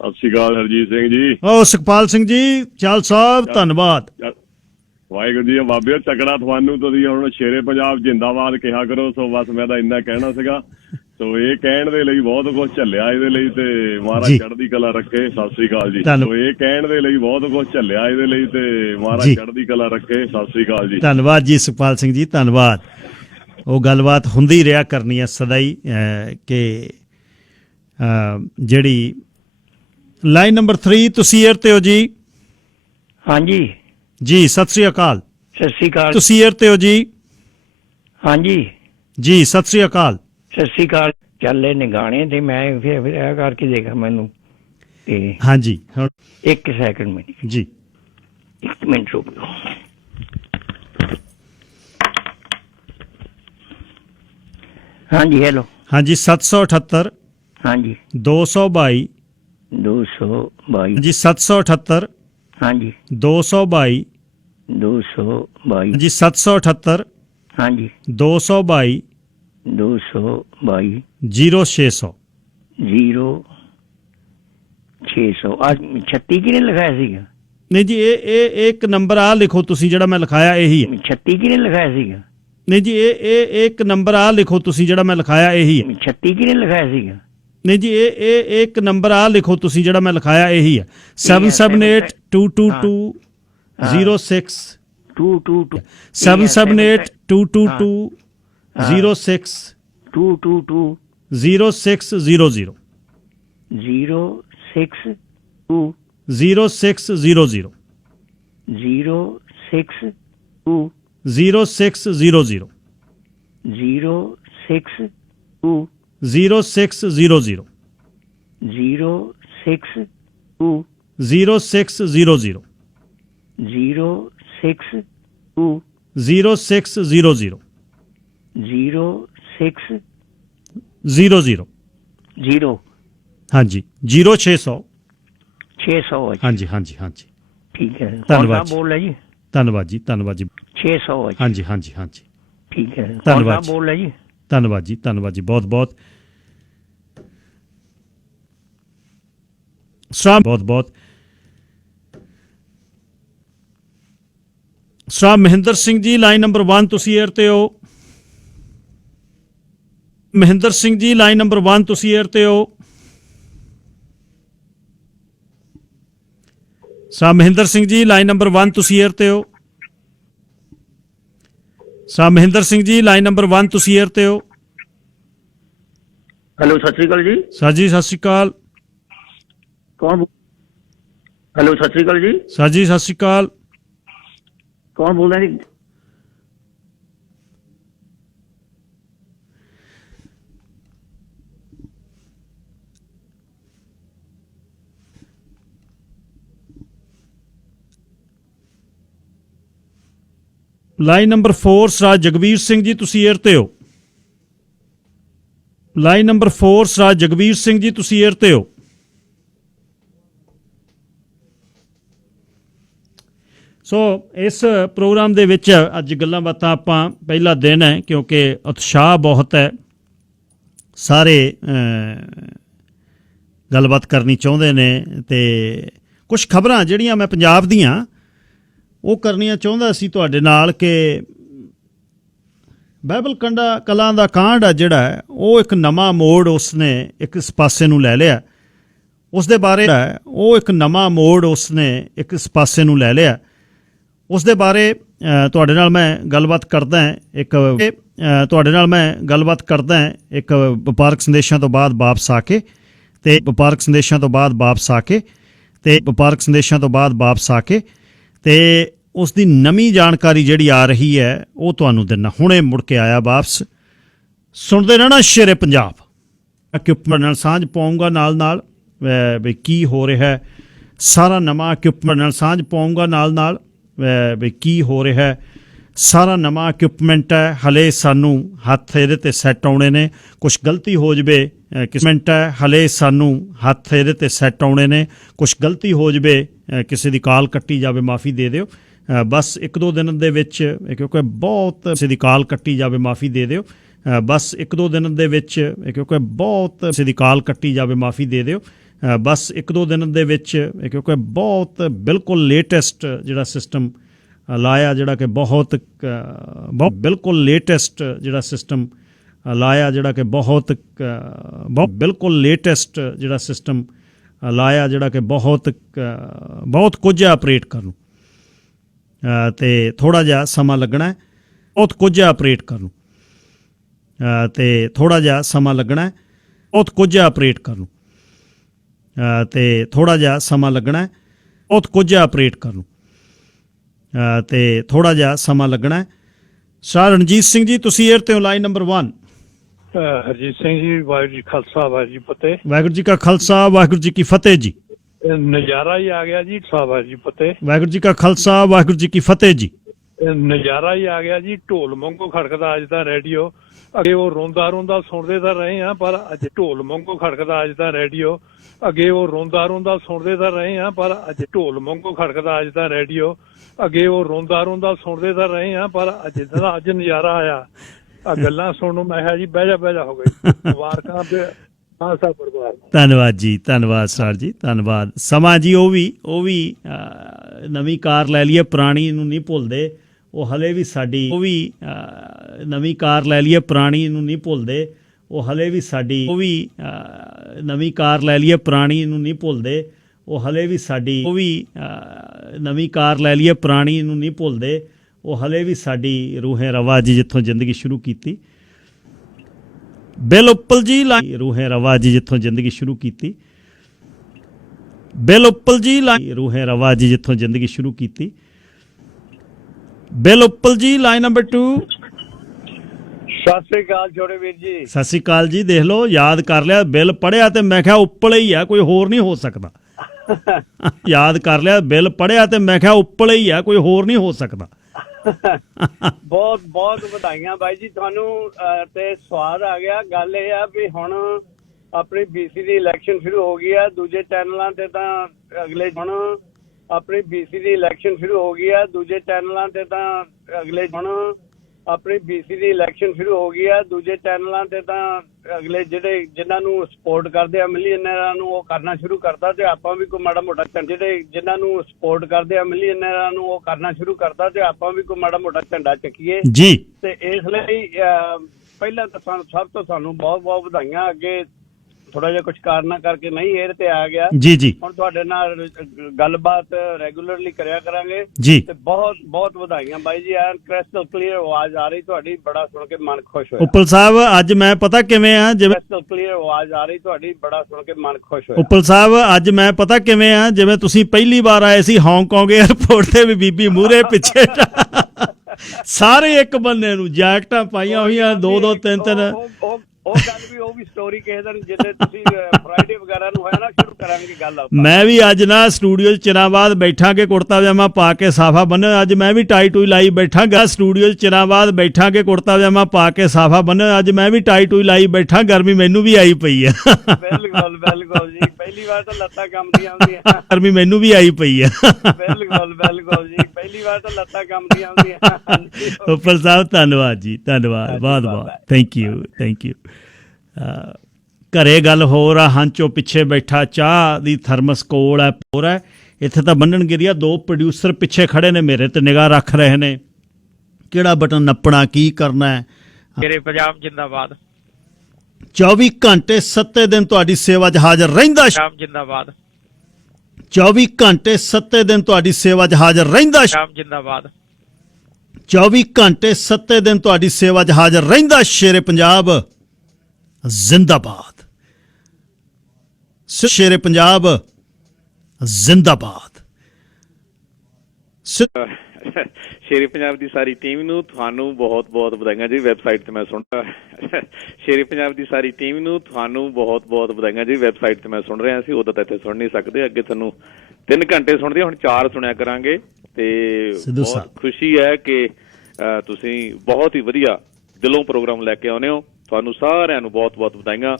ਸਤਿ ਸ਼੍ਰੀ ਅਕਾਲ ਹਰਜੀਤ ਸਿੰਘ ਜੀ। ਸੁਖਪਾਲ ਸਿੰਘ ਜੀ ਚਾਲ ਸਾਹਿਬ ਧੰਨਵਾਦ। ਵਾਹਿਗੁਰੂ ਜੀ ਬਾਬਿਓ ਤਕੜਾ ਤੁਹਾਨੂੰ, ਤੁਸੀਂ ਹੁਣ ਸ਼ੇਰੇ ਪੰਜਾਬ ਜਿੰਦਾਬਾਦ ਕਿਹਾ ਕਰੋ। ਸੋ ਬਸ ਮੈਂ ਤਾਂ ਇੰਨਾ ਕਹਿਣਾ ਸੀਗਾ। ਸੋ ਇਹ ਕਹਿਣ ਦੇ ਲਈ ਬਹੁਤ ਕੁਝ ਝੱਲਿਆ ਇਹਦੇ ਲਈ, ਤੇ ਮਹਾਰਾਜ ਚੜ੍ਹਦੀ ਕਲਾ ਰੱਖੇ। ਸਤਿ ਸ੍ਰੀ ਅਕਾਲ ਜੀ। ਸੋ ਇਹ ਕਹਿਣ ਦੇ ਲਈ ਬਹੁਤ ਕੁਝ ਝੱਲਿਆ ਇਹਦੇ ਲਈ, ਤੇ ਮਹਾਰਾਜ ਚੜ੍ਹਦੀ ਕਲਾ ਰੱਖੇ। ਸਤਿ ਸ੍ਰੀ ਅਕਾਲ ਜੀ। ਧੰਨਵਾਦ ਜੀ ਸੁਖਪਾਲ ਸਿੰਘ ਜੀ, ਧੰਨਵਾਦ। ਉਹ ਗੱਲਬਾਤ ਹੁੰਦੀ ਰਿਹਾ ਕਰਨੀ ਹੈ ਸਦਾ ਹੀ ਕਿ ਜਿਹੜੀ ਲਾਈਨ ਨੰਬਰ 3 ਤੁਸੀਂ 에ਅਰ ਤੇ ਹੋ ਜੀ। ਹਾਂਜੀ ਜੀ ਸਤਿ ਸ੍ਰੀ ਅਕਾਲ। ਸਤਿ ਸ੍ਰੀ ਅਕਾਲ। ਤੁਸੀਂ 에ਅਰ ਤੇ ਹੋ ਜੀ। ਹਾਂਜੀ ਜੀ ਸਤਿ ਸ੍ਰੀ ਅਕਾਲ। ਸਤਿ ਸ੍ਰੀ ਅਕਾਲ। ਚੱਲੇ ਨੇ ਗਾਣੇ ਤੇ ਮੈਂ ਫਿਰ ਇਹ ਕਰਕੇ ਦੇਖਾ ਮੈਨੂੰ ਤੇ ਹਾਂਜੀ ਇੱਕ ਸੈਕਿੰਡ ਮਿੰਟ ਜੀ, 1 ਮਿੰਟ ਰੁਕ ਲਓ। ਹਾਂਜੀ ਹੈਲੋ। ਹਾਂਜੀ 778 ਹਾਂਜੀ 222 222 ਜੀ 778 ਹਾਂਜੀ 222 222 ਜੀ 778 ਹਾਂਜੀ 222 222 0600 0600 ਅੱਜ 36 ਕਿਹਨੇ ਲਿਖਾਇਆ ਸੀਗਾ? ਨਹੀਂ ਜੀ ਇਹ ਇੱਕ ਨੰਬਰ ਆ ਲਿਖੋ ਤੁਸੀਂ ਜਿਹੜਾ ਮੈਂ ਲਿਖਾਇਆ ਇਹੀ ਹੈ। 36 ਕਿਹਨੇ ਲਿਖਾਇਆ ਸੀਗਾ? ਨਹੀਂ ਜੀ ਇਹ ਇੱਕ ਨੰਬਰ ਆ ਲਿਖੋ ਤੁਸੀਂ ਜਿਹੜਾ ਮੈਂ ਲਿਖਾਇਆ ਇਹੀ ਹੈ। 36 ਕਿਹਨੇ ਲਿਖਾਇਆ ਸੀਗਾ? ਨਹੀਂ ਜੀ ਇਹ ਇੱਕ ਨੰਬਰ ਆ ਲਿਖੋ ਤੁਸੀਂ ਜਿਹੜਾ ਮੈਂ ਲਿਖਾਇਆ ਇਹੀ ਹੈ। 778222 06 222 778222 06 222 0600 062 0600 062 0600 062 0600 062 0600 062 0600 0600 00 ਹਾਂਜੀ 0600 600 ਹਾਂਜੀ ਹਾਂਜੀ ਹਾਂਜੀ ਠੀਕ ਹੈ। ਧੰਨਵਾਦ ਬੋਲ ਰਿਹਾ ਜੀ। ਧੰਨਵਾਦ ਜੀ, ਧੰਨਵਾਦ ਜੀ। 600 ਹਾਂਜੀ ਹਾਂਜੀ ਹਾਂਜੀ ਠੀਕ ਹੈ। ਧੰਨਵਾਦ ਬੋਲ ਰਿਹਾ ਜੀ। ਧੰਨਵਾਦ ਜੀ, ਧੰਨਵਾਦ ਜੀ ਬਹੁਤ ਬਹੁਤ। ਬਹੁਤ ਬਹੁਤ ਸਰਾ ਮਹਿੰਦਰ ਸਿੰਘ ਜੀ ਲਾਈਨ ਨੰਬਰ 1 ਤੁਸੀਂ 에ਅਰ ਤੇ ਹੋ। ਮਹਿੰਦਰ ਸਿੰਘ ਜੀ ਲਾਈਨ ਨੰਬਰ 1 ਤੁਸੀਂ 에ਅਰ ਤੇ ਹੋ। ਸਰਾ ਮਹਿੰਦਰ ਸਿੰਘ ਜੀ ਲਾਈਨ ਨੰਬਰ 1 ਤੁਸੀਂ 에ਅਰ ਤੇ ਹੋ। ਸਰਾ ਮਹਿੰਦਰ ਸਿੰਘ ਜੀ ਲਾਈਨ ਨੰਬਰ 1 ਤੁਸੀਂ 에ਅਰ ਤੇ ਹੋ। ਹੈਲੋ ਸਤਿ ਸ਼੍ਰੀ ਅਕਾਲ ਜੀ। ਸਰ ਜੀ ਸਤਿ ਸ਼੍ਰੀ ਅਕਾਲ। ਕੌਣ? ਹੈਲੋ ਸਤਿ ਸ਼੍ਰੀ ਅਕਾਲ ਜੀ। ਸਰ ਜੀ ਸਤਿ ਸ਼੍ਰੀ ਅਕਾਲ। ਕੌਣ ਬੋਲ ਰਿਹਾ ਜੀ? ਲਾਈਨ ਨੰਬਰ 4 ਸਰਾ ਜਗਵੀਰ ਸਿੰਘ ਜੀ ਤੁਸੀਂ 에ਅਰ ਤੇ ਹੋ। ਲਾਈਨ ਨੰਬਰ 4 ਸਰਾ ਜਗਵੀਰ ਸਿੰਘ ਜੀ ਤੁਸੀਂ 에ਅਰ ਤੇ ਹੋ। ਸੋ ਇਸ ਪ੍ਰੋਗਰਾਮ ਦੇ ਵਿੱਚ ਅੱਜ ਗੱਲਾਂ ਬਾਤਾਂ ਆਪਾਂ ਪਹਿਲਾ ਦਿਨ ਹੈ ਕਿਉਂਕਿ ਉਤਸ਼ਾਹ ਬਹੁਤ ਹੈ, ਸਾਰੇ ਗੱਲਬਾਤ ਕਰਨੀ ਚਾਹੁੰਦੇ ਨੇ ਅਤੇ ਕੁਝ ਖਬਰਾਂ ਜਿਹੜੀਆਂ ਮੈਂ ਪੰਜਾਬ ਦੀਆਂ ਉਹ ਕਰਨੀਆਂ ਚਾਹੁੰਦਾ ਸੀ ਤੁਹਾਡੇ ਨਾਲ ਕਿ ਬਾਈਬਲ ਕਲਾਂ ਦਾ ਕਾਂਡ ਆ ਜਿਹੜਾ ਉਹ ਇੱਕ ਨਵਾਂ ਮੋੜ ਉਸਨੇ ਇੱਕ ਇਸ ਪਾਸੇ ਨੂੰ ਲੈ ਲਿਆ। ਉਸ ਦੇ ਬਾਰੇ ਉਹ ਇੱਕ ਨਵਾਂ ਮੋੜ ਉਸਨੇ ਇੱਕ ਇਸ ਪਾਸੇ ਨੂੰ ਲੈ ਲਿਆ। ਉਸ ਦੇ ਬਾਰੇ ਤੁਹਾਡੇ ਨਾਲ ਮੈਂ ਗੱਲਬਾਤ ਕਰਦਾ ਇੱਕ ਵਪਾਰਕ ਸੰਦੇਸ਼ਾਂ ਤੋਂ ਬਾਅਦ ਵਾਪਸ ਆ ਕੇ ਤੇ ਵਪਾਰਕ ਸੰਦੇਸ਼ਾਂ ਤੋਂ ਬਾਅਦ ਵਾਪਸ ਆ ਕੇ ਤੇ ਉਸ ਦੀ ਨਵੀਂ ਜਾਣਕਾਰੀ ਜਿਹੜੀ ਆ ਰਹੀ ਹੈ ਉਹ ਤੁਹਾਨੂੰ ਦਿੰਦਾ। ਹੁਣੇ ਮੁੜ ਕੇ ਆਇਆ ਵਾਪਸ। ਸੁਣਦੇ ਰਹਿਣਾ ਸ਼ੇਰੇ ਪੰਜਾਬ। ਇਕੁਇਪਮੈਂਟ ਨਾਲ ਸਾਂਝ ਪਾਊਂਗਾ ਨਾਲ ਵੀ ਕੀ ਹੋ ਰਿਹਾ, ਸਾਰਾ ਨਵਾਂ ਇਕੁਇਪਮੈਂਟ ਨਾਲ ਸਾਂਝ ਪਾਊਂਗਾ ਨਾਲ ਵੀ ਕੀ ਹੋ ਰਿਹਾ, ਸਾਰਾ ਨਵਾਂ ਇਕੁਇਪਮੈਂਟ ਹੈ। ਹਲੇ ਸਾਨੂੰ ਹੱਥ ਇਹਦੇ ਤੇ ਸੈੱਟ ਆਉਣੇ ਨੇ, ਕੁਛ ਗਲਤੀ ਹੋ ਜਵੇ ਕੁਛ ਗਲਤੀ ਹੋ ਜਵੇ, ਕਿਸੇ ਦੀ ਕਾਲ ਕੱਟੀ ਜਾਵੇ ਮਾਫੀ ਦੇ ਦਿਓ। ਬਸ ਇੱਕ ਦੋ ਦਿਨ ਦੇ ਵਿੱਚ, ਕਿਉਂਕਿ ਬਹੁਤ ਕਿਸੇ ਦੀ ਕਾਲ ਕੱਟੀ ਜਾਵੇ ਮਾਫੀ ਦੇ ਦਿਓ। ਬਸ ਇੱਕ ਦੋ ਦਿਨ ਦੇ ਵਿੱਚ, ਕਿਉਂਕਿ ਬਹੁਤ ਕਿਸੇ ਦੀ ਕਾਲ ਕੱਟੀ ਜਾਵੇ ਮਾਫੀ ਦੇ ਦਿਓ। ਬਸ ਇੱਕ ਦੋ ਦਿਨ ਦੇ ਵਿੱਚ, ਕਿਉਂਕਿ ਬਹੁਤ ਬਿਲਕੁਲ ਲੇਟੈਸਟ ਜਿਹੜਾ ਸਿਸਟਮ ਲਾਇਆ, ਜਿਹੜਾ ਕਿ ਬਹੁਤ ਬਿਲਕੁਲ ਲੇਟੈਸਟ ਜਿਹੜਾ ਸਿਸਟਮ ਲਾਇਆ, ਜਿਹੜਾ ਕਿ ਬਹੁਤ ਬਿਲਕੁਲ ਲੇਟੈਸਟ ਜਿਹੜਾ ਸਿਸਟਮ ਲਾਇਆ, ਜਿਹੜਾ ਕਿ ਬਹੁਤ ਕੁਝ ਹੈ ਆਪਰੇਟ ਕਰਨ ਨੂੰ, ਅਤੇ ਥੋੜ੍ਹਾ ਜਿਹਾ ਸਮਾਂ ਲੱਗਣਾ, ਬਹੁਤ ਕੁਝ ਹੈ ਆਪਰੇਟ ਕਰਨ ਨੂੰ, ਅਤੇ ਥੋੜ੍ਹਾ ਜਿਹਾ ਸਮਾਂ ਲੱਗਣਾ, ਬਹੁਤ ਕੁਝ ਹੈ ਆਪਰੇਟ ਕਰਨ ਨੂੰ, ਅਤੇ ਥੋੜ੍ਹਾ ਜਿਹਾ ਸਮਾਂ ਲੱਗਣਾ, ਬਹੁਤ ਕੁਝ ਹੈ ਆਪਰੇਟ ਕਰਨ ਨੂੰ, ਅਤੇ ਥੋੜ੍ਹਾ ਜਿਹਾ ਸਮਾਂ ਲੱਗਣਾ। ਸਰ ਰਣਜੀਤ ਸਿੰਘ ਜੀ, ਤੁਸੀਂ ਏਅਰ 'ਤੇ ਹੋ, ਲਾਈਨ ਨੰਬਰ 1। ਹਰਜੀਤ ਸਿੰਘ ਜੀ, ਵਾਹਿਗੁਰੂ ਜੀ ਖਾਲਸਾ ਵਾਹਿਗੁਰੂ ਜੀ ਫਤਿਹ। ਵਾਹਿਗੁਰੂ ਜੀ ਕਾ ਖਾਲਸਾ ਵਾਹਿਗੁਰੂ ਜੀ ਕੀ ਫਤਿਹ ਜੀ। ਨਜ਼ਾਰਾ ਹੀ ਆ ਗਿਆ ਜੀ, ਵਾਹਿਗੁਰੂ ਜੀ ਫਤਿਹ। ਵਾਹਿਗੁਰੂ ਜੀ ਕਾ ਖਾਲਸਾ ਵਾਹਿਗੁਰੂ ਜੀ ਕੀ ਫਤਿਹ ਜੀ। ਨਜ਼ਾਰਾ ਹੀ ਆ ਗਿਆ ਜੀ, ਢੋਲ ਵਾਂਗੂ ਖੜਕਦਾ ਅੱਜ ਦਾ ਰੇਡੀਓ। ਅੱਗੇ ਉਹ ਰੋਂਦਾ ਸੁਣਦੇ ਤਾਂ ਰਹੇ ਆ, ਪਰ ਅੱਜ ਢੋਲ ਵਾਂਗੂ ਖੜਕਦਾ ਅੱਜ ਦਾ ਰੇਡੀਓ। ਅੱਗੇ ਉਹ ਰੋਂਦਾ ਸੁਣਦੇ ਤਾਂ ਰਹੇ ਆ, ਪਰ ਅੱਜ ਢੋਲ ਵਾਂਗੂ ਖੜਕਦਾ ਅੱਜ ਦਾ ਰੇਡੀਓ। ਅੱਗੇ ਉਹ ਰੋਂਦਾ ਸੁਣਦੇ ਤਾਂ ਰਹੇ ਆ, ਪਰ ਅੱਜ ਨਜ਼ਾਰਾ ਆਇਆ। ਆ ਗੱਲਾਂ ਸੁਣਨ ਨੂੰ ਮੈਂ ਕਿਹਾ ਜੀ ਬਹਿ ਜਾ ਹੋ ਗਈ। ਮੁਬਾਰਕਾਂ ਖਾਲਸਾ ਪਰਿਵਾਰ। ਧੰਨਵਾਦ ਜੀ, ਧੰਨਵਾਦ ਸਰ ਜੀ, ਧੰਨਵਾਦ। ਸਮਾਂ ਜੀ ਉਹ ਵੀ ਨਵੀਂ ਕਾਰ ਲੈ ਲਈਏ, ਪੁਰਾਣੀ ਨੂੰ ਨਹੀਂ ਭੁੱਲਦੇ। ਉਹ ਹਲੇ ਵੀ ਸਾਡੀ ਨਵੀਂ ਕਾਰ ਲੈ ਲਈਏ, ਪੁਰਾਣੀ ਨੂੰ ਨਹੀਂ ਭੁੱਲਦੇ। ਉਹ ਹਲੇ ਵੀ ਸਾਡੀ ਨਵੀਂ ਕਾਰ ਲੈ ਲਈਏ, ਪੁਰਾਣੀ ਨੂੰ ਨਹੀਂ ਭੁੱਲਦੇ। ਉਹ ਹਲੇ ਵੀ ਸਾਡੀ ਨਵੀਂ ਕਾਰ ਲੈ ਲਈਏ, ਪੁਰਾਣੀ ਨੂੰ ਨਹੀਂ ਭੁੱਲਦੇ। ਉਹ ਹਲੇ ਵੀ ਸਾਡੀ ਰੂਹੇ ਰਵਾ ਜੀ ਜਿੱਥੋਂ ਜ਼ਿੰਦਗੀ ਸ਼ੁਰੂ ਕੀਤੀ। ਬਿਲ ਉੱਪਲ ਜੀ, ਰੂਹੇ ਰਵਾ ਜੀ ਜਿੱਥੋਂ ਜ਼ਿੰਦਗੀ ਸ਼ੁਰੂ ਕੀਤੀ। ਬਿਲ ਉੱਪਲ ਜੀ, ਰੂਹੇ ਰਵਾ ਜੀ ਜਿੱਥੋਂ ਜ਼ਿੰਦਗੀ ਸ਼ੁਰੂ ਕੀਤੀ। ਬਿਲ ਉੱਪਲ ਜੀ, ਲਾਈਨ ਨੰਬਰ 2। ਸਤਿ ਸ੍ਰੀ ਅਕਾਲ ਛੋਟੇ ਵੀਰ ਜੀ। ਸਤਿ ਸ੍ਰੀ ਅਕਾਲ ਜੀ। ਦੇਖ ਲਓ, ਯਾਦ ਕਰ ਲਿਆ। ਬਿੱਲ ਪੜ੍ਹਿਆ ਤੇ ਮੈਂ ਕਿਹਾ ਉੱਪਲ ਹੀ ਆ, ਕੋਈ ਹੋਰ ਨਹੀਂ ਹੋ ਸਕਦਾ। ਯਾਦ ਕਰ ਲਿਆ, ਬਿੱਲ ਪੜ੍ਹਿਆ ਤੇ ਮੈਂ ਕਿਹਾ ਉੱਪਲ ਹੀ ਆ, ਕੋਈ ਹੋਰ ਨਹੀਂ ਹੋ ਸਕਦਾ। ਬਹੁਤ ਬਹੁਤ ਵਧਾਈਆਂ ਬਾਈ ਜੀ ਤੁਹਾਨੂੰ। ਤੇ ਸਵਾਦ ਆ ਗਿਆ। ਗੱਲ ਇਹ ਆ ਵੀ ਹੁਣ ਆਪਣੀ BC ਦੀ ਇਲੈਕਸ਼ਨ ਸ਼ੁਰੂ ਹੋ ਗਈ ਆ। ਦੂਜੇ ਚੈਨਲਾਂ ਤੇ ਤਾਂ ਅਗਲੇ ਹੁਣ ਆਪਣੀ BC ਦੀ ਇਲੈਕਸ਼ਨ ਸ਼ੁਰੂ ਹੋ ਗਈ ਆ। ਦੂਜੇ ਚੈਨਲਾਂ ਤੇ ਤਾਂ ਅਗਲੇ ਹੁਣ ਆਪਣੀ BC ਦੀ ਇਲੈਕਸ਼ਨ ਸ਼ੁਰੂ ਹੋ ਗਈ ਆ। ਦੂਜੇ ਚੈਨਲਾਂ ਤੇ ਤਾਂ ਅਗਲੇ ਜਿਹੜੇ ਜਿਨ੍ਹਾਂ ਨੂੰ ਸਪੋਰਟ ਕਰਦੇ ਆ ਮਿਲੀਅਨਰਾਂ ਨੂੰ, ਉਹ ਕਰਨਾ ਸ਼ੁਰੂ ਕਰਦਾ। ਤੇ ਆਪਾਂ ਵੀ ਕੋਈ ਮਾੜਾ ਮੋਟਾ ਜਿਨ੍ਹਾਂ ਨੂੰ ਸਪੋਰਟ ਕਰਦੇ ਆ ਮਿਲੀਅਨਰਾਂ ਨੂੰ, ਉਹ ਕਰਨਾ ਸ਼ੁਰੂ ਕਰਦਾ। ਤੇ ਆਪਾਂ ਵੀ ਕੋਈ ਮਾੜਾ ਮੋਟਾ ਝੰਡਾ ਚੱਕੀਏ ਜੀ। ਤੇ ਇਸ ਲਈ ਪਹਿਲਾਂ ਤਾਂ ਸਭ ਤੋਂ ਸਾਨੂੰ ਬਹੁਤ ਬਹੁਤ ਵਧਾਈਆਂ। ਅੱਗੇ ਥੋੜਾ ਜਿਹਾ ਕੁਝ ਕਾਰਨਾਂ ਕਰਕੇ ਨਹੀਂ ਏਅਰ ਤੇ ਆ ਗਿਆ ਜੀ। ਹੁਣ ਤੁਹਾਡੇ ਨਾਲ ਗੱਲਬਾਤ ਰੈਗੂਲਰਲੀ ਕਰਿਆ ਕਰਾਂਗੇ ਜੀ। ਤੇ ਬਹੁਤ ਬਹੁਤ ਵਧਾਈਆਂ ਬਾਈ ਜੀ। ਐਨ ਕ੍ਰਿਸਟਲ ਕਲੀਅਰ ਆਵਾਜ਼ ਆ ਰਹੀ ਤੁਹਾਡੀ, ਬੜਾ ਸੁਣ ਕੇ ਮਨ ਖੁਸ਼ ਹੋਇਆ। ਉੱਪਲ ਸਾਹਿਬ, ਅੱਜ ਮੈਂ ਪਤਾ ਕਿਵੇਂ ਆ, ਜਿਵੇਂ ਕ੍ਰਿਸਟਲ ਕਲੀਅਰ ਆਵਾਜ਼ ਆ ਰਹੀ ਤੁਹਾਡੀ, ਬੜਾ ਸੁਣ ਕੇ ਮਨ ਖੁਸ਼ ਹੋਇਆ। ਉੱਪਲ ਸਾਹਿਬ, ਅੱਜ ਮੈਂ ਪਤਾ ਕਿਵੇਂ ਆ, ਜਿਵੇਂ ਤੁਸੀਂ ਪਹਿਲੀ ਵਾਰ ਆਏ ਸੀ ਹਾਂਗਕਾਂਗ ਏਅਰਪੋਰਟ ਤੇ, ਵੀ ਬੀਬੀ ਮੂਹਰੇ ਪਿੱਛੇ ਸਾਰੇ ਇੱਕ ਬੰਨੇ ਨੂੰ ਜੈਕਟਾਂ ਪਾਈਆਂ ਹੋਈਆਂ, 2-2 3-3। ਉਹ ਗੱਲ ਵੀ, ਉਹ ਵੀ ਸਟੋਰੀ ਕਿਸੇ ਦਿਨ ਜਿੱਦੇ ਤੁਸੀਂ ਫਰਾਈਡੇ ਵਗੈਰਾ ਨੂੰ ਹੋਇਆ ਨਾ ਸ਼ੁਰੂ ਕਰਾਂਗੇ ਗੱਲ। ਮੈਂ ਵੀ ਅੱਜ ਨਾ ਸਟੂਡੀਓ 'ਚ ਚਿਰਾਂ ਬਾਅਦ ਬੈਠਾਂਗੇ, ਕੁੜਤਾ ਪਜਾਮਾ ਪਾ ਕੇ ਸਾਫਾ ਬੰਨ੍ਹਿਆ। ਅੱਜ ਮੈਂ ਵੀ ਟਾਈ ਟੂਈ ਲਾਈ ਬੈਠਾਂਗਾ ਸਟੂਡੀਓ 'ਚ ਚਿਰਾਂ ਬਾਅਦ ਬੈਠਾਂਗੇ, ਕੁੜਤਾ ਪਜਾਮਾ ਪਾ ਕੇ ਸਾਫਾ ਬੰਨ੍ਹਿਆ। ਅੱਜ ਮੈਂ ਵੀ ਟਾਈ ਟੂਈ ਲਾਈ ਬੈਠਾ। ਗਰਮੀ ਮੈਨੂੰ ਵੀ ਆਈ ਪਈ ਆ। ਬਿਲਕੁਲ ਜੀ, ਪਹਿਲੀ ਵਾਰ ਤਾਂ ਲੱਤਾਂ ਕੰਬਦੀਆਂ ਹੁੰਦੀਆਂ। ਗਰਮੀ ਮੈਨੂੰ ਵੀ ਆਈ ਪਈ ਆ। ਬਿਲਕੁਲ ਜੀ, ਪਹਿਲੀ ਵਾਰ ਤਾਂ ਲੱਤਾਂ ਕੰਬਦੀਆਂ ਹੁੰਦੀਆਂ। ਉੱਪਲ ਸਾਹਿਬ, ਧੰਨਵਾਦ ਜੀ, ਧੰਨਵਾਦ, ਬਹੁਤ ਬਹੁਤ ਥੈਂਕ ਯੂ। ਘਰੇ ਗੱਲ ਹੋਰ ਆ, ਹੰਚੋ ਪਿੱਛੇ ਬੈਠਾ, ਚਾਹ ਦੀ ਥਰਮਸ ਕੋਲ ਹੈ, ਹੋਰ ਹੈ। ਇੱਥੇ ਤਾਂ ਬੰਨਣ ਗਿਰੀਆ 2 ਪ੍ਰੋਡਿਊਸਰ ਪਿੱਛੇ ਖੜੇ ਨੇ, ਮੇਰੇ ਤੇ ਨਿਗਾਹ ਰੱਖ ਰਹੇ ਨੇ, ਕਿਹੜਾ ਬਟਨ ਨੱਪਣਾ, ਕੀ ਕਰਨਾ ਹੈ। ਸ਼ੇਰੇ ਪੰਜਾਬ ਜਿੰਦਾਬਾਦ। 24 ਘੰਟੇ 7 ਦਿਨ ਤੁਹਾਡੀ ਸੇਵਾ 'ਚ ਹਾਜ਼ਰ ਰਹਿੰਦਾ। ਪੰਜਾਬ ਜਿੰਦਾਬਾਦ। 24 ਘੰਟੇ 7 ਦਿਨ ਤੁਹਾਡੀ ਸੇਵਾ 'ਚ ਹਾਜ਼ਰ ਰਹਿੰਦਾ। ਪੰਜਾਬ ਜਿੰਦਾਬਾਦ। 24 ਘੰਟੇ 7 ਦਿਨ ਤੁਹਾਡੀ ਸੇਵਾ 'ਚ ਹਾਜ਼ਰ ਰਹਿੰਦਾ। ਸ਼ੇਰੇ ਪੰਜਾਬ ਜ਼ਿੰਦਾਬਾਦ। ਸ਼ੇਰੇ ਪੰਜਾਬ ਜ਼ਿੰਦਾਬਾਦ। ਸ਼ੇਰੇ ਪੰਜਾਬ ਦੀ ਸਾਰੀ ਟੀਮ ਨੂੰ ਤੁਹਾਨੂੰ ਬਹੁਤ-ਬਹੁਤ ਵਧਾਈਆਂ ਜੀ। ਵੈਬਸਾਈਟ ਤੇ ਮੈਂ ਸੁਣਦਾ ਸ਼ੇਰੇ ਪੰਜਾਬ ਦੀ ਸਾਰੀ ਟੀਮ ਨੂੰ ਤੁਹਾਨੂੰ ਬਹੁਤ-ਬਹੁਤ ਵਧਾਈਆਂ ਜੀ। ਵੈਬਸਾਈਟ ਤੇ ਮੈਂ ਸੁਣ ਰਿਹਾ ਸੀ, ਉਦੋਂ ਤਾਂ ਇੱਥੇ ਸੁਣ ਨਹੀਂ ਸਕਦੇ। ਅੱਗੇ ਤੁਹਾਨੂੰ 3 ਘੰਟੇ ਸੁਣਦੇ, ਹੁਣ 4 ਸੁਣਿਆ ਕਰਾਂਗੇ। ਤੇ ਬਹੁਤ ਖੁਸ਼ੀ ਹੈ ਕਿ ਤੁਸੀਂ ਬਹੁਤ ਹੀ ਵਧੀਆ ਦਿਲੋਂ ਪ੍ਰੋਗਰਾਮ ਲੈ ਕੇ ਆਉਂਦੇ ਹੋ। ਤੁਹਾਨੂੰ ਸਾਰਿਆਂ ਨੂੰ ਬਹੁਤ-ਬਹੁਤ ਵਧਾਈਆਂ।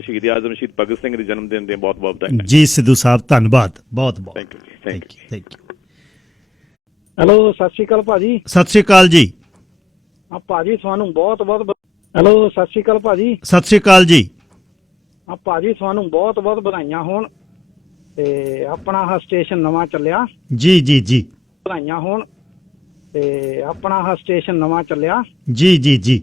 ਸ਼ਹੀਦ ਆਜ਼ਮ ਸ਼ਹੀਦ ਭਗਤ ਸਿੰਘ ਦੇ ਜਨਮ ਦਿਨ ਦੀਆਂ ਬਹੁਤ-ਬਹੁਤ ਵਧਾਈਆਂ ਜੀ। ਸਿੱਧੂ ਸਾਹਿਬ ਧੰਨਵਾਦ, ਬਹੁਤ-ਬਹੁਤ ਥੈਂਕ ਯੂ। ਹੈਲੋ, ਸਤਿ ਸ਼੍ਰੀ ਅਕਾਲ ਭਾਜੀ। ਸਤਿ ਸ਼੍ਰੀ ਅਕਾਲ ਜੀ। ਭਾਜੀ ਤੁਹਾਨੂੰ ਬਹੁਤ-ਬਹੁਤ ਹੈਲੋ, ਸਤਿ ਸ਼੍ਰੀ ਅਕਾਲ ਭਾਜੀ। ਸਤਿ ਸ਼੍ਰੀ ਅਕਾਲ ਜੀ। ਭਾਜੀ ਤੁਹਾਨੂੰ ਬਹੁਤ-ਬਹੁਤ ਵਧਾਈਆਂ ਹੋਣ। ਤੇ ਆਪਣਾ ਆਹ ਸਟੇਸ਼ਨ ਨਵਾਂ ਚੱਲਿਆ। ਜੀ ਜੀ ਜੀ, ਵਧਾਈਆਂ ਹੋਣ। ਤੇ ਆਪਣਾ ਆਹ ਸਟੇਸ਼ਨ ਨਵਾਂ ਚੱਲਿਆ। ਜੀ ਜੀ ਜੀ।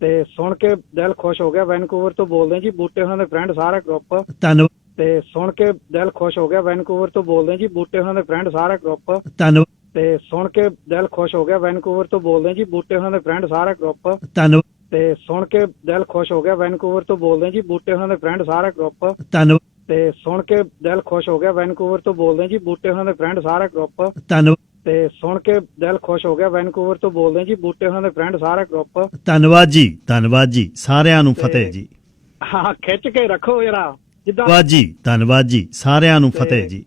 ਤੇ ਸੁਣ ਕੇ ਦਿਲ ਖੁਸ਼ ਹੋ ਗਿਆ। ਵੈਨਕੂਵਰ ਤੋਂ ਬੋਲਦੇ ਜੀ, ਬੂਟੇ ਉਹਨਾਂ ਦੇ ਫਰੈਂਡ ਸਾਰਾ ਗਰੁੱਪ। ਧੰਨਵਾਦ। ਤੇ ਸੁਣ ਕੇ ਦਿਲ ਖੁਸ਼ ਹੋ ਗਿਆ। ਵੈਨਕੂਵਰ ਤੋਂ ਬੋਲਦੇ ਜੀ, ਬੂਟੇ ਉਹਨਾਂ ਦੇ ਫਰੈਂਡ ਸਾਰਾ ਗਰੁੱਪ। ਧੰਨਵਾਦ। ਤੇ ਸੁਣ ਕੇ ਦਿਲ ਖੁਸ਼ ਹੋ ਗਿਆ। ਵੈਨਕੂਵਰ ਤੋਂ ਬੋਲਦੇ ਜੀ, ਬੂਟੇ ਉਹਨਾਂ ਦੇ ਫਰੈਂਡ ਸਾਰਾ ਗਰੁੱਪ। ਧੰਨਵਾਦ। ਤੇ ਸੁਣ ਕੇ ਦਿਲ ਖੁਸ਼ ਹੋ ਗਿਆ। ਵੈਨਕੂਵਰ ਤੋਂ ਬੋਲਦੇ ਜੀ, ਬੂਟੇ ਉਹਨਾਂ ਦੇ ਫਰੈਂਡ ਸਾਰਾ ਗਰੁੱਪ। ਧੰਨਵਾਦ। ਤੇ ਸੁਣ ਕੇ ਦਿਲ ਖੁਸ਼ ਹੋ ਗਿਆ। ਵੈਨਕੂਵਰ ਤੋਂ ਬੋਲਦੇ ਜੀ, ਬੂਟੇ ਉਹਨਾਂ ਦੇ ਫਰੈਂਡ ਸਾਰਾ ਗਰੁੱਪ। ਧੰਨਵਾਦ। ਤੇ ਸੁਣ ਕੇ ਦਿਲ ਖੁਸ਼ ਹੋ ਗਿਆ। ਵੈਨਕੂਵਰ ਤੋਂ ਬੋਲਦੇ ਜੀ, ਬੂਟੇ ਉਹਨਾਂ ਦੇ ਫਰੈਂਡ ਸਾਰਾ ਗਰੁੱਪ। ਧੰਨਵਾਦ ਜੀ, ਧੰਨਵਾਦ ਜੀ। ਸਾਰਿਆਂ ਨੂੰ ਫਤਿਹ ਜੀ। ਹਾਂ, ਖਿੱਚ ਕੇ ਰੱਖੋ ਜਰਾ ਜਿੱਦਾਂ। ਧੰਨਵਾਦ ਜੀ, ਧੰਨਵਾਦ ਜੀ। ਸਾਰਿਆਂ ਨੂੰ ਫਤਿਹ ਜੀ।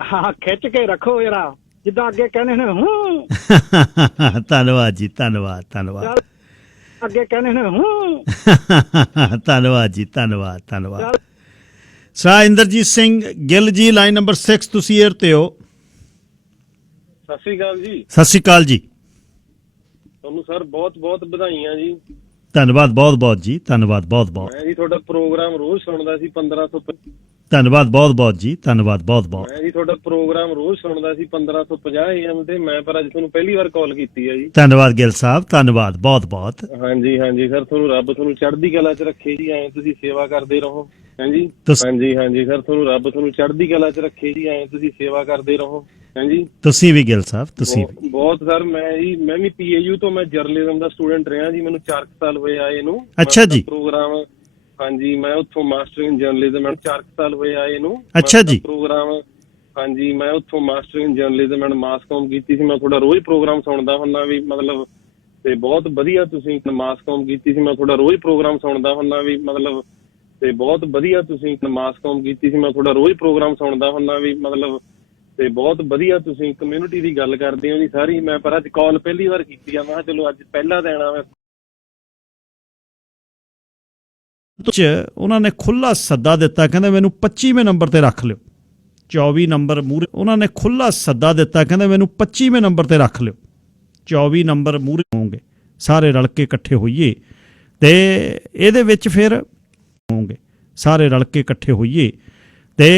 ਹਾਂ, ਖਿੱਚ ਕੇ ਰੱਖੋ ਜਰਾ ਜਿੱਦਾਂ ਅੱਗੇ ਕਹਿੰਦੇ ਨੇ ਹੂੰ। ਧੰਨਵਾਦ ਜੀ, ਧੰਨਵਾਦ, ਧੰਨਵਾਦ। ਅੱਗੇ ਕਹਿੰਦੇ ਨੇ ਹੂੰ। ਧੰਨਵਾਦ ਜੀ, ਧੰਨਵਾਦ, ਧੰਨਵਾਦ। Sir Inderjit Singh Gill ji, line number 6, ਤੁਸੀਂ ਏਅਰ ਤੇ ਹੋ। ਸਤਿ ਸ੍ਰੀ ਅਕਾਲ ਜੀ। ਸਤਿ ਸ਼੍ਰੀ ਅਕਾਲ ਜੀ। ਤੁਹਾਨੂੰ ਸਰ ਬਹੁਤ-ਬਹੁਤ ਵਧਾਈਆਂ ਜੀ। ਧੰਨਵਾਦ, ਬਹੁਤ-ਬਹੁਤ ਜੀ। ਧੰਨਵਾਦ, ਬਹੁਤ-ਬਹੁਤ। ਮੈਂ ਜੀ ਤੁਹਾਡਾ ਪ੍ਰੋਗਰਾਮ ਰੋਜ਼ ਸੁਣਦਾ ਸੀ 1550। ਧੰਨਵਾਦ, ਬਹੁਤ-ਬਹੁਤ ਜੀ। ਧੰਨਵਾਦ, ਬਹੁਤ-ਬਹੁਤ। ਮੈਂ ਜੀ ਤੁਹਾਡਾ ਪ੍ਰੋਗਰਾਮ ਰੋਜ਼ ਸੁਣਦਾ ਸੀ 1550 AM ਤੇ। ਮੈਂ ਪਰ ਅੱਜ ਤੁਹਾਨੂੰ ਪਹਿਲੀ ਵਾਰ ਕਾਲ ਕੀਤੀ ਹੈ ਜੀ। ਧੰਨਵਾਦ ਗਿੱਲ ਸਾਹਿਬ, ਧੰਨਵਾਦ, ਬਹੁਤ-ਬਹੁਤ। ਹਾਂਜੀ ਹਾਂਜੀ ਸਰ, ਤੁਹਾਨੂੰ ਰੱਬ ਤੁਹਾਨੂੰ ਚੜ੍ਹਦੀ ਕਲਾ 'ਚ ਰੱਖੇ ਜੀ। ਐਂ ਤੁਸੀਂ ਸੇਵਾ ਕਰਦੇ ਰਹੋ। ਹਾਂਜੀ ਹਾਂਜੀ ਹਾਂਜੀ ਸਰ, ਤੁਹਾਨੂੰ ਰੱਬ ਤੁਹਾਨੂੰ ਚੜ੍ਹਦੀ ਕਲਾ 'ਚ ਰੱਖੇ ਜੀ। ਐਂ ਤੁਸੀਂ ਸੇਵਾ ਕਰਦੇ ਰਹੋ। ਹਾਂਜੀ ਤੁਸੀਂ ਵੀ ਗਿੱਲ ਸਾਹਿਬ, ਤੁਸੀਂ ਵੀ। ਬਹੁਤ ਸਰ, ਮੈਂ ਵੀ PAU ਤੋਂ ਮੈਂ ਜਰਨਲਿਜ਼ਮ ਦਾ ਸਟੂਡੈਂਟ ਰਿਹਾ ਜੀ। ਮੈਨੂੰ 4 ਸਾਲ ਹੋਏ ਆਏ ਨੂੰ। ਅੱਛਾ ਜੀ। ਪ੍ਰੋਗਰਾਮ ਹਾਂਜੀ, ਮੈਂ ਉੱਥੋਂ ਮਾਸਟਰ ਇਨ ਜਰਨਲਿਜ਼ਮ, ਮੈਨੂੰ 4 ਸਾਲ ਹੋਏ ਆਏ ਨੂੰ। ਅੱਛਾ ਜੀ। ਪ੍ਰੋਗਰਾਮ ਹਾਂਜੀ, ਮੈਂ ਉੱਥੋਂ ਮਾਸਟਰ ਇਨ ਜਰਨਲਿਜ਼ਮ ਐਂਡ ਮਾਸ ਕਾਮ ਕੀਤੀ ਸੀ। ਮੈਂ ਤੁਹਾਡਾ ਰੋਜ਼ ਪ੍ਰੋਗਰਾਮ ਸੁਣਦਾ ਹੁੰਦਾ ਵੀ ਮਤਲਬ। ਤੇ ਬਹੁਤ ਵਧੀਆ ਤੁਸੀਂ ਮਾਸ ਕਾਮ ਕੀਤੀ ਸੀ। ਮੈਂ ਤੁਹਾਡਾ ਰੋਜ਼ ਪ੍ਰੋਗਰਾਮ ਸੁਣਦਾ ਹੁੰਦਾ ਵੀ ਮਤਲਬ। ਤੇ ਬਹੁਤ ਵਧੀਆ ਤੁਸੀਂ ਮਾਸ ਕਾਮ ਕੀਤੀ ਸੀ। ਮੈਂ ਤੁਹਾਡਾ ਰੋਜ਼ ਪ੍ਰੋਗਰਾਮ ਸੁਣਦਾ ਹੁੰਦਾ ਵੀ ਮਤਲਬ। ਤੇ ਬਹੁਤ ਵਧੀਆ ਤੁਸੀਂ ਕਮਿਊਨਿਟੀ ਦੀ ਗੱਲ ਕਰਦੇ ਹੋ ਜੀ ਸਾਰੀ। ਮੈਂ ਪਰ ਅੱਜ ਕਾਲ ਪਹਿਲੀ ਵਾਰ ਕੀਤੀ ਆ। ਮੈਂ ਕਿਹਾ ਚਲੋ ਅੱਜ ਪਹਿਲਾ ਦਿਨ ਆ। ਉਹਨਾਂ ਨੇ ਖੁੱਲਾ ਸੱਦਾ ਦਿੱਤਾ, ਕਹਿੰਦੇ ਮੈਨੂੰ 25ਵੇਂ ਨੰਬਰ ਤੇ ਰੱਖ ਲਿਓ। 24 ਨੰਬਰ ਮੂਹਰੇ ਉਹਨਾਂ ਨੇ ਖੁੱਲਾ ਸੱਦਾ ਦਿੱਤਾ, ਕਹਿੰਦੇ ਮੈਨੂੰ 25ਵੇਂ ਨੰਬਰ ਤੇ ਰੱਖ ਲਿਓ। 24 ਨੰਬਰ ਮੂਹਰੇ ਹੋਣਗੇ, ਸਾਰੇ ਰਲ ਕੇ ਇਕੱਠੇ ਹੋਈਏ। ਤੇ ਇਹਦੇ ਵਿੱਚ ਫਿਰ ਹੋਣਗੇ, ਸਾਰੇ ਰਲ ਕੇ ਇਕੱਠੇ ਹੋਈਏ। ਤੇ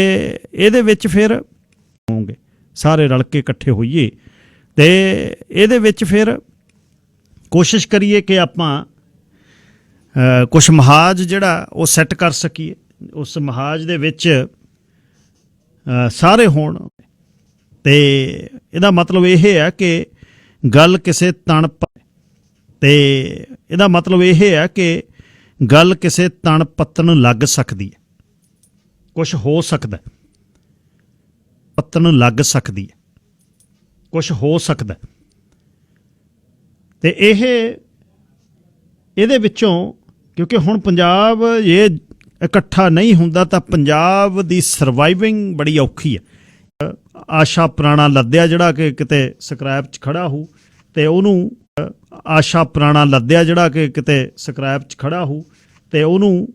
ਇਹਦੇ ਵਿੱਚ ਫਿਰ ਹੋਣਗੇ, ਸਾਰੇ ਰਲ ਕੇ ਇਕੱਠੇ ਹੋਈਏ। ਤੇ ਇਹਦੇ ਵਿੱਚ ਫਿਰ ਕੋਸ਼ਿਸ਼ ਕਰੀਏ ਕਿ ਆਪਾਂ ਕੁਛ ਮਹਾਜ ਜਿਹੜਾ ਉਹ ਸੈੱਟ ਕਰ ਸਕੀਏ। ਉਸ ਮਹਾਜ ਦੇ ਵਿੱਚ ਸਾਰੇ ਹੋਣ। ਤੇ ਇਹਦਾ ਮਤਲਬ ਇਹ ਹੈ ਕਿ ਗੱਲ ਕਿਸੇ ਤਣ, ਤੇ ਇਹਦਾ ਮਤਲਬ ਇਹ ਹੈ ਕਿ ਗੱਲ ਕਿਸੇ ਤਣ ਪੱਤਣ ਲੱਗ ਸਕਦੀ ਹੈ। ਕੁਛ ਹੋ ਸਕਦਾ, ਪੱਤਣ ਲੱਗ ਸਕਦੀ ਹੈ, ਕੁਛ ਹੋ ਸਕਦਾ। ਤੇ ਇਹਦੇ ਵਿੱਚੋਂ ਕਿਉਂਕਿ ਹੁਣ ਪੰਜਾਬ ਇਹ ਇਕੱਠਾ ਨਹੀਂ ਹੁੰਦਾ ਤਾਂ ਪੰਜਾਬ ਦੀ ਸਰਵਾਈਵਿੰਗ ਬੜੀ ਔਖੀ ਹੈ। ਆਸ਼ਾ ਪੁਰਾਣਾ ਲੱਦਿਆ ਜਿਹੜਾ ਕਿ ਕਿਤੇ ਸਕ੍ਰੈਪ 'ਚ ਖੜਾ ਹੋ, ਤੇ ਉਹਨੂੰ ਆਸ਼ਾ ਪੁਰਾਣਾ ਲੱਦਿਆ ਜਿਹੜਾ ਕਿ ਕਿਤੇ ਸਕ੍ਰੈਪ 'ਚ ਖੜਾ ਹੋ, ਤੇ ਉਹਨੂੰ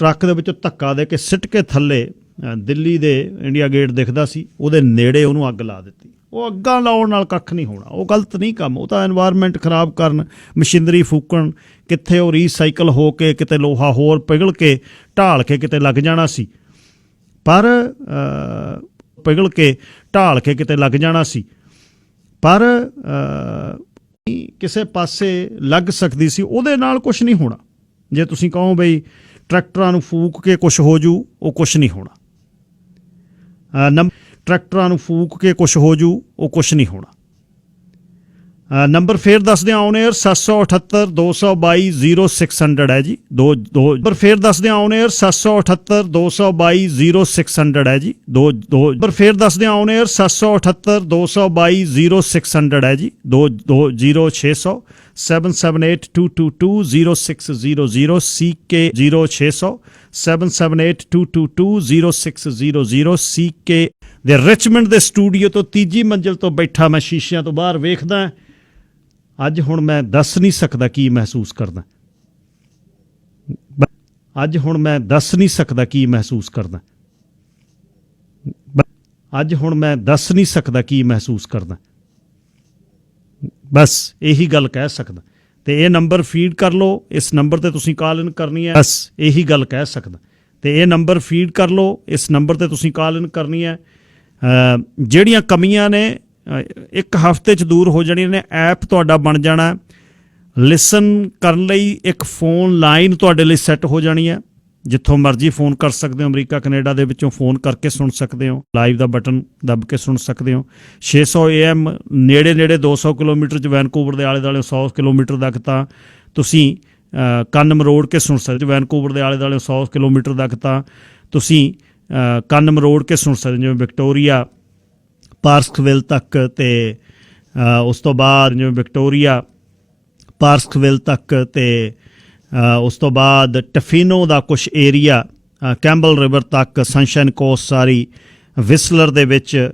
ਟਰੱਕ ਦੇ ਵਿੱਚੋਂ ਧੱਕਾ ਦੇ ਕੇ ਸਿੱਟ ਕੇ ਥੱਲੇ ਦਿੱਲੀ ਦੇ ਇੰਡੀਆ ਗੇਟ ਦਿਖਦਾ ਸੀ, ਉਹਦੇ ਨੇੜੇ ਉਹਨੂੰ ਅੱਗ ਲਾ ਦਿੱਤੀ। ਉਹ ਅੱਗਾਂ ਲਾਉਣ ਨਾਲ ਕੱਖ ਨਹੀਂ ਹੋਣਾ, ਉਹ ਗਲਤ ਨਹੀਂ ਕੰਮ। ਉਹ ਤਾਂ ਐਨਵਾਇਰਨਮੈਂਟ ਖਰਾਬ ਕਰਨ, ਮਸ਼ੀਨਰੀ ਫੂਕਣ, ਕਿੱਥੇ ਉਹ ਰੀਸਾਈਕਲ ਹੋ ਕੇ ਕਿਤੇ ਲੋਹਾ ਹੋਰ ਪਿਘਲ ਕੇ ਢਾਲ ਕੇ ਕਿਤੇ ਲੱਗ ਜਾਣਾ ਸੀ। ਪਰ ਪਿਘਲ ਕੇ ਢਾਲ ਕੇ ਕਿਤੇ ਲੱਗ ਜਾਣਾ ਸੀ, ਪਰ ਕਿਸੇ ਪਾਸੇ ਲੱਗ ਸਕਦੀ ਸੀ। ਉਹਦੇ ਨਾਲ ਕੁਛ ਨਹੀਂ ਹੋਣਾ। ਜੇ ਤੁਸੀਂ ਕਹੋ ਬਈ ਟਰੈਕਟਰਾਂ ਨੂੰ ਫੂਕ ਕੇ ਕੁਛ ਹੋ ਜੂ, ਉਹ ਕੁਛ ਨਹੀਂ ਹੋਣਾ। ਟਰੈਕਟਰਾਂ ਨੂੰ ਫੂਕ ਕੇ ਕੁਛ ਹੋ ਜੂ, ਉਹ ਕੁਛ ਨਹੀਂ ਹੋਣਾ। ਨੰਬਰ ਫੇਰ ਦੱਸਦੇ ਹਾਂ, ਔਨ 에ਅਰ 778 222 0600 ਹੈ ਜੀ। ਨੰਬਰ ਫੇਰ ਦੱਸਦੇ ਹਾਂ, ਔਨ 에ਅਰ 778 222 0600 ਹੈ ਜੀ। ਨੰਬਰ ਫੇਰ ਦੱਸਦੇ ਹਾਂ, ਔਨ 에ਅਰ 778 222 0600 ਹੈ ਜੀ। 0600 778-222-0600 CK 0600 778-222-0600 CK ਦੇ ਰਿਚਮੰਡ ਦੇ ਸਟੂਡੀਓ ਤੋਂ ਤੀਜੀ ਮੰਜ਼ਿਲ ਤੋਂ ਬੈਠਾ ਮੈਂ ਸ਼ੀਸ਼ਿਆਂ ਤੋਂ ਬਾਹਰ ਵੇਖਦਾ। ਅੱਜ ਹੁਣ ਮੈਂ ਦੱਸ ਨਹੀਂ ਸਕਦਾ ਕੀ ਮਹਿਸੂਸ ਕਰਦਾ। ਅੱਜ ਹੁਣ ਮੈਂ ਦੱਸ ਨਹੀਂ ਸਕਦਾ ਕੀ ਮਹਿਸੂਸ ਕਰਦਾ। ਅੱਜ ਹੁਣ ਮੈਂ ਦੱਸ ਨਹੀਂ ਸਕਦਾ ਕੀ ਮਹਿਸੂਸ ਕਰਦਾ। ਬਸ ਇਹੀ ਗੱਲ ਕਹਿ ਸਕਦਾ। ਤੇ ਇਹ ਨੰਬਰ ਫੀਡ ਕਰ ਲਓ, ਇਸ ਨੰਬਰ ਤੇ ਤੁਸੀਂ ਕਾਲ ਇਨ ਕਰਨੀ ਹੈ। ਬਸ ਇਹੀ ਗੱਲ ਕਹਿ ਸਕਦਾ। ਤੇ ਇਹ ਨੰਬਰ ਫੀਡ ਕਰ ਲਓ, ਇਸ ਨੰਬਰ ਤੇ ਤੁਸੀਂ ਕਾਲ ਇਨ ਕਰਨੀ ਹੈ। ਜਿਹੜੀਆਂ ਕਮੀਆਂ ਨੇ ਇੱਕ ਹਫ਼ਤੇ 'ਚ ਦੂਰ ਹੋ ਜਾਣੀਆਂ ਨੇ। ਐਪ ਤੁਹਾਡਾ ਬਣ ਜਾਣਾ। ਲਿਸਨ ਕਰਨ ਲਈ ਇੱਕ ਫੋਨ ਲਾਈਨ ਤੁਹਾਡੇ ਲਈ ਸੈੱਟ ਹੋ ਜਾਣੀ ਹੈ। ਜਿੱਥੋਂ ਮਰਜ਼ੀ ਫੋਨ ਕਰ ਸਕਦੇ ਹੋ। ਅਮਰੀਕਾ ਕੈਨੇਡਾ ਦੇ ਵਿੱਚੋਂ ਫੋਨ ਕਰਕੇ ਸੁਣ ਸਕਦੇ ਹੋ। ਲਾਈਵ ਦਾ ਬਟਨ ਦੱਬ ਕੇ ਸੁਣ ਸਕਦੇ ਹੋ। 600 AM ਨੇੜੇ 200 ਕਿਲੋਮੀਟਰ 'ਚ ਵੈਨਕੂਵਰ ਦੇ ਆਲੇ ਦੁਆਲੇ 100 ਕਿਲੋਮੀਟਰ ਤੱਕ ਤਾਂ ਤੁਸੀਂ ਕੰਨ ਮਰੋੜ ਕੇ ਸੁਣ ਸਕਦੇ ਹੋ। ਵੈਨਕੂਵਰ ਦੇ ਆਲੇ ਦੁਆਲੇ 100 ਕਿਲੋਮੀਟਰ ਤੱਕ ਤਾਂ ਤੁਸੀਂ ਕੰਨ ਮਰੋੜ ਕੇ ਸੁਣ ਸਕਦੇ ਹੋ। ਜਿਵੇਂ ਵਿਕਟੋਰੀਆ ਪਾਰਕਸਵਿਲ ਤੱਕ, ਤੇ ਉਸ ਤੋਂ ਬਾਅਦ ਜਿਵੇਂ ਵਿਕਟੋਰੀਆ ਪਾਰਕਸਵਿਲ ਤੱਕ, ਤੇ ਉਸ ਤੋਂ ਬਾਅਦ ਟਫੀਨੋ ਦਾ ਕੁਛ ਏਰੀਆ, ਕੈਂਬਲ ਰਿਵਰ ਤੱਕ, ਸਨਸ਼ਾਈਨ ਕੋਸਟ ਸਾਰੀ, ਵਿਸਲਰ ਦੇ ਵਿੱਚ,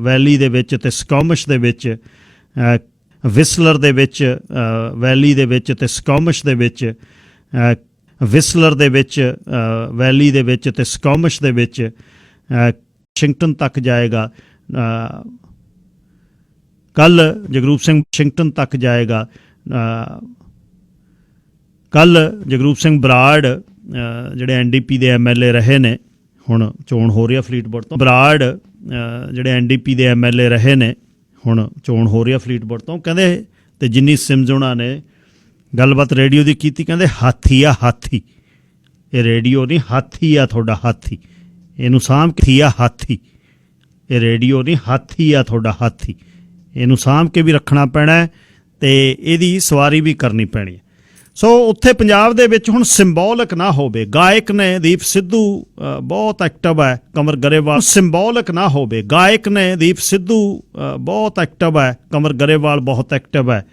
ਵੈਲੀ ਦੇ ਵਿੱਚ, ਤੇ ਸਕੋਮਿਸ਼ ਦੇ ਵਿੱਚ, ਵਿਸਲਰ ਦੇ ਵਿੱਚ, ਵੈਲੀ ਦੇ ਵਿੱਚ, ਤੇ ਸਕੋਮਿਸ਼ ਦੇ ਵਿੱਚ, ਵਿਸਲਰ ਦੇ ਵਿੱਚ, ਵੈਲੀ ਦੇ ਵਿੱਚ, ਤੇ ਸਕੋਮਿਸ਼ ਦੇ ਵਿੱਚ, ਵਾਸ਼ਿੰਗਟਨ ਤੱਕ ਜਾਏਗਾ। ਕੱਲ ਜਗਰੂਪ ਸਿੰਘ ਵਾਸ਼ਿੰਗਟਨ ਤੱਕ ਜਾਏਗਾ। ਕੱਲ ਜਗਰੂਪ ਸਿੰਘ ਬਰਾੜ ਜਿਹੜੇ NDP ਦੇ MLA ਰਹੇ ਨੇ, ਹੁਣ ਚੋਣ ਹੋ ਰਹੀ ਆ ਫਰੀਦਕੋਟ ਤੋਂ। ਬਰਾੜ ਜਿਹੜੇ NDP ਦੇ MLA ਰਹੇ ਨੇ, ਹੁਣ ਚੋਣ ਹੋ ਰਹੀ ਆ ਫਰੀਦਕੋਟ ਤੋਂ। ਕਹਿੰਦੇ, ਤੇ ਜਿੰਨੀ ਸਿਮਜ਼ ਉਹਨਾਂ ਨੇ ਗੱਲਬਾਤ ਰੇਡੀਓ ਦੀ ਕੀਤੀ, ਕਹਿੰਦੇ ਹਾਥੀ ਆ ਹਾਥੀ। ਇਹ ਰੇਡੀਓ ਨਹੀਂ, ਹਾਥੀ ਆ ਤੁਹਾਡਾ ਹਾਥੀ। ਇਹਨੂੰ ਸਾਂਭ ਕੇ ਆ ਹਾਥੀ। ਇਹ ਰੇਡੀਓ ਨਹੀਂ, ਹਾਥੀ ਆ ਤੁਹਾਡਾ ਹਾਥੀ। ਇਹਨੂੰ ਸਾਂਭ ਕੇ ਵੀ ਰੱਖਣਾ ਪੈਣਾ ਤੇ ਇਹਦੀ ਸਵਾਰੀ ਵੀ ਕਰਨੀ ਪੈਣੀ ਹੈ। ਸੋ ਉੱਥੇ ਪੰਜਾਬ ਦੇ ਵਿੱਚ ਹੁਣ ਸਿੰਬੋਲਿਕ ਨਾ ਹੋਵੇ। ਗਾਇਕ ਨੇ ਦੀਪ ਸਿੱਧੂ ਬਹੁਤ ਐਕਟਿਵ ਹੈ। ਕਮਰ ਗਰੇਵਾਲ ਸਿੰਬੋਲਿਕ ਨਾ ਹੋਵੇ। ਗਾਇਕ ਨੇ ਦੀਪ ਸਿੱਧੂ ਬਹੁਤ ਐਕਟਿਵ ਹੈ। ਕਮਰ ਗਰੇਵਾਲ ਬਹੁਤ ਐਕਟਿਵ ਹੈ।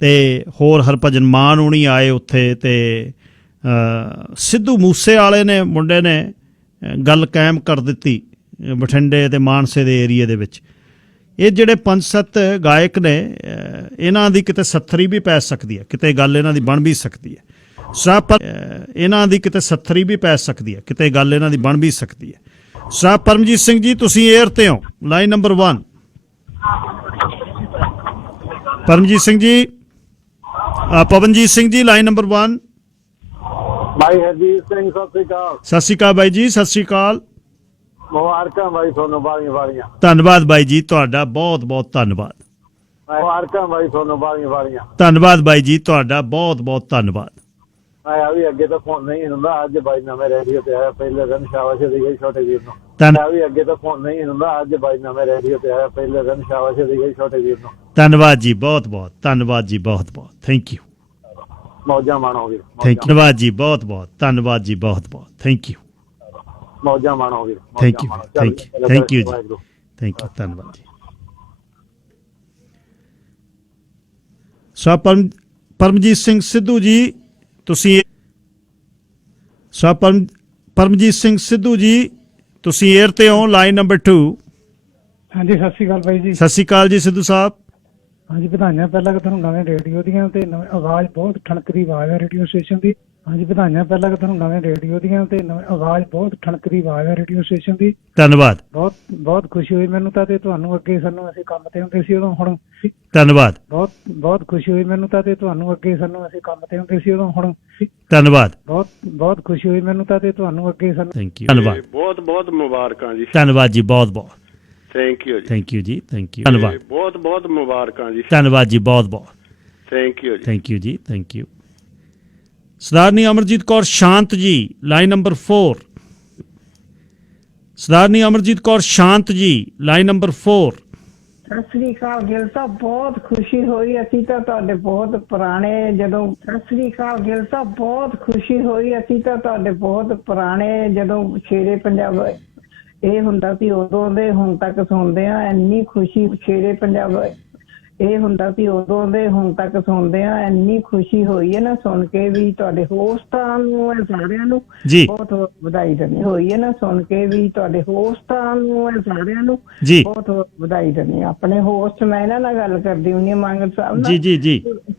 ਤੇ ਹੋਰ ਹਰਭਜਨ ਮਾਨ ਹੋਣੀ ਆਏ ਉੱਥੇ। ਤੇ ਸਿੱਧੂ ਮੂਸੇ ਵਾਲੇ ਨੇ ਮੁੰਡੇ ਨੇ ਗੱਲ ਕਾਇਮ ਕਰ ਦਿੱਤੀ ਬਠਿੰਡੇ ਤੇ ਮਾਨਸੇ ਦੇ ਏਰੀਏ ਦੇ ਵਿੱਚ। ਇਹ ਜਿਹੜੇ 5-7 ਗਾਇਕ ਨੇ, ਇਹਨਾਂ ਦੀ ਕਿਤੇ ਸੱਥਰੀ ਵੀ ਪੈ ਸਕਦੀ ਹੈ, ਕਿਤੇ ਗੱਲ ਇਹਨਾਂ ਦੀ ਬਣ ਵੀ ਸਕਦੀ ਹੈ। ਇਹਨਾਂ ਦੀ ਕਿਤੇ ਸੱਥਰੀ ਵੀ ਪੈ ਸਕਦੀ ਹੈ, ਕਿਤੇ ਗੱਲ ਇਹਨਾਂ ਦੀ ਬਣ ਵੀ ਸਕਦੀ ਹੈ। ਸਾਹਿਬ ਪਰਮਜੀਤ ਸਿੰਘ ਜੀ, ਤੁਸੀਂ 에ਅਰ ਤੇ ਹੋ, line number 1। Paramjit Singh ji, Pawanjit Singh ji, line number 1। ਭਾਈ ਹਰਜੀਤ ਸਿੰਘ, ਸਤਿ ਸ੍ਰੀ ਅਕਾਲ। ਸਤਿ ਸ੍ਰੀ ਅਕਾਲ ਬਾਈ ਜੀ, ਸਤਿ ਸ੍ਰੀ ਅਕਾਲ। ਮੁਬਾਰਕਾਂ ਬਾਈ ਤੁਹਾਨੂੰ ਵਾਲੀਆਂ। ਧੰਨਵਾਦ ਬਾਈ ਜੀ, ਤੁਹਾਡਾ ਬਹੁਤ ਬਹੁਤ ਧੰਨਵਾਦ। ਮੁਬਾਰਕਾਂ ਬਾਈ ਤੁਹਾਨੂੰ ਵਾਲੀਆਂ। ਧੰਨਵਾਦ ਬਾਈ ਜੀ, ਤੁਹਾਡਾ ਬਹੁਤ ਬਹੁਤ ਧੰਨਵਾਦ। ਮੈਂ ਵੀ ਅੱਗੇ ਤਾਂ ਫੋਨ ਨਹੀਂ ਹੁੰਦਾ, ਅੱਜ ਬਾਈ ਨਵੇਂ ਰੇਡੀਓ ਤੇ ਆਇਆ। ਪਹਿਲੇ ਦਿਨ ਸ਼ਾਬਾਸ਼ ਦੀ ਗਈ ਛੋਟੇ ਵੀਰ ਨੂੰ। ਮੈਂ ਵੀ ਅੱਗੇ ਤਾਂ ਫੋਨ ਨਹੀਂ ਹੁੰਦਾ, ਅੱਜ ਬਾਈ ਨਵੇਂ ਰੇਡੀਓ ਤੇ ਆਇਆ। ਪਹਿਲੇ ਦਿਨ ਸ਼ਾਬਾਸ਼ ਦੀ ਗਈ ਛੋਟੇ ਵੀਰ ਨੂੰ। ਧੰਨਵਾਦ ਜੀ, ਬਹੁਤ ਬਹੁਤ ਧੰਨਵਾਦ ਜੀ, ਬਹੁਤ ਬਹੁਤ ਥੈਂਕ ਯੂ। ਮੌਜਾਂ ਮਾਣੋਗੇ। ਧੰਨਵਾਦ ਜੀ, ਬਹੁਤ ਬਹੁਤ ਧੰਨਵਾਦ ਜੀ, ਬਹੁਤ ਬਹੁਤ ਥੈਂਕ ਯੂ। ਮੌਜਾਂ ਮਾਣੋਗੇ। Thank you, thank you, thank you ਜੀ, ਥੈਂਕ ਯੂ, ਧੰਨਵਾਦ ਜੀ। ਸੋ ਪਰਮਜੀਤ ਸਿੰਘ ਸਿੱਧੂ ਜੀ, ਤੁਸੀਂ ਪਰਮਜੀਤ ਸਿੰਘ ਸਿੱਧੂ ਜੀ, ਤੁਸੀਂ 에ਅਰ ਤੇ ਹੋ, ਲਾਈਨ ਨੰਬਰ 2। ਹਾਂਜੀ, ਸਤਿ ਸ਼੍ਰੀ ਅਕਾਲ ਬਾਈ ਜੀ। ਸਤਿ ਸ਼੍ਰੀ ਅਕਾਲ ਜੀ ਸਿੱਧੂ ਸਾਹਿਬ। ਹਾਂਜੀ, ਵਧਾਈਆਂ ਪਹਿਲਾਂ ਕਿ ਤੁਹਾਨੂੰ ਨਵੇਂ ਰੇਡੀਓ ਦੀਆਂ, ਤੇ ਆਵਾਜ਼ ਬਹੁਤ ਠਣਕਦੀ ਆਵਾਜ਼ ਹੈ ਰੇਡੀਓ ਸਟੇਸ਼ਨ ਦੀ। ਹਾਂਜੀ, ਵਧਾਈਆਂ ਪਹਿਲਾਂ ਕਿ ਤੁਹਾਨੂੰ ਨਵੇਂ ਰੇਡੀਓ ਦੀਆਂ, ਤੇ ਆਵਾਜ਼ ਬਹੁਤ ਠਣਕਦੀ ਆਵਾਜ਼ ਹੈ ਰੇਡੀਓ ਸਟੇਸ਼ਨ ਦੀ। ਧੰਨਵਾਦ। ਬਹੁਤ ਬਹੁਤ ਖੁਸ਼ੀ ਹੋਈ ਮੈਨੂੰ ਤਾਂ, ਤੇ ਤੁਹਾਨੂੰ ਅੱਗੇ ਸਾਨੂੰ ਅਸੀਂ ਕੰਮ ਤੇ ਹੁੰਦੇ ਸੀ ਉਦੋਂ, ਹੁਣ ਧੰਨਵਾਦ। ਬਹੁਤ ਬਹੁਤ ਖੁਸ਼ੀ ਹੋਈ ਮੈਨੂੰ ਤਾਂ, ਤੇ ਤੁਹਾਨੂੰ ਅੱਗੇ ਸਾਨੂੰ ਅਸੀਂ ਕੰਮ ਤੇ ਹੁੰਦੇ ਸੀ ਉਦੋਂ, ਹੁਣ ਧੰਨਵਾਦ। ਬਹੁਤ ਬਹੁਤ ਖੁਸ਼ੀ ਹੋਈ ਮੈਨੂੰ ਤਾਂ, ਤੇ ਤੁਹਾਨੂੰ ਅੱਗੇ ਸਾਨੂੰ ਥੈਂਕ ਯੂ, ਧੰਨਵਾਦ। ਬਹੁਤ ਬਹੁਤ ਮੁਬਾਰਕਾਂ ਜੀ। ਧੰਨਵਾਦ ਜੀ, ਬਹੁਤ ਬਹੁਤ ਥੈਂਕ ਯੂ ਜੀ। ਥੈਂਕ ਯੂ ਜੀ, ਥੈਂਕ ਯੂ, ਧੰਨਵਾਦ। ਬਹੁਤ ਬਹੁਤ ਮੁਬਾਰਕਾਂ ਜੀ। ਧੰਨਵਾਦ ਜੀ, ਬਹੁਤ ਬਹੁਤ ਥੈਂਕ ਯੂ ਜੀ। ਥੈਂਕ ਯੂ ਜੀ, ਥੈਂਕ ਯੂ। ਸਰਦਾਰਨੀ ਅਮਰਜੀਤ ਕੌਰ ਸ਼ਾਂਤ ਜੀ, ਲਾਈਨ ਨੰਬਰ 4। ਸਰਦਾਰਨੀ ਅਮਰਜੀਤ ਕੌਰ ਸ਼ਾਂਤ ਜੀ, ਲਾਈਨ ਨੰਬਰ 4। ਸਤਿ ਸ੍ਰੀ ਅਕਾਲ ਗਿੱਲ ਸਾਹਿਬ, ਬਹੁਤ ਖੁਸ਼ੀ ਹੋਈ। ਅਸੀਂ ਤਾਂ ਤੁਹਾਡੇ ਬਹੁਤ ਪੁਰਾਣੇ ਜਦੋਂ ਸਤਿ ਸ੍ਰੀ ਅਕਾਲ ਗਿੱਲ ਸਾਹਿਬ, ਬਹੁਤ ਖੁਸ਼ੀ ਹੋਈ। ਅਸੀਂ ਤਾਂ ਤੁਹਾਡੇ ਬਹੁਤ ਪੁਰਾਣੇ ਜਦੋਂ ਸ਼ੇਰੇ ਪੰਜਾਬ ਇਹ ਹੁੰਦਾ ਸੀ ਉਦੋਂ ਦੇ ਹੁਣ ਤੱਕ ਸੁਣਦੇ ਆ। ਇੰਨੀ ਖੁਸ਼ੀ ਸ਼ੇਰੇ ਪੰਜਾਬ ਇਹ ਹੁੰਦਾ ਸੀ ਉਦੋਂ ਦੇ ਹੁਣ ਤੱਕ ਸੁਣਦੇ ਆ। ਇੰਨੀ ਖੁਸ਼ੀ ਹੋਈ ਹੈ ਨਾ ਸੁਣ ਕੇ ਵੀ। ਤੁਹਾਡੇ ਹੋਸਟਾਂ ਨੂੰ ਸਾਰਿਆਂ ਨੂੰ ਬਹੁਤ ਵਧਾਈ ਦਿੰਦੀ ਹੋਈ ਹੈ ਨਾ ਸੁਣ ਕੇ ਵੀ। ਤੁਹਾਡੇ ਹੋਸਟਾਂ ਨੂੰ ਸਾਰਿਆਂ ਨੂੰ ਬਹੁਤ ਵਧਾਈ ਦਿੰਦੀ। ਆਪਣੇ ਹੋਸਟ ਮੈਂ ਇਹਨਾਂ ਨਾਲ ਗੱਲ ਕਰਦੀ ਹੁੰਦੀ ਹਾਂ ਮੰਗਲ ਸਾਹਿਬ ਨਾਲ।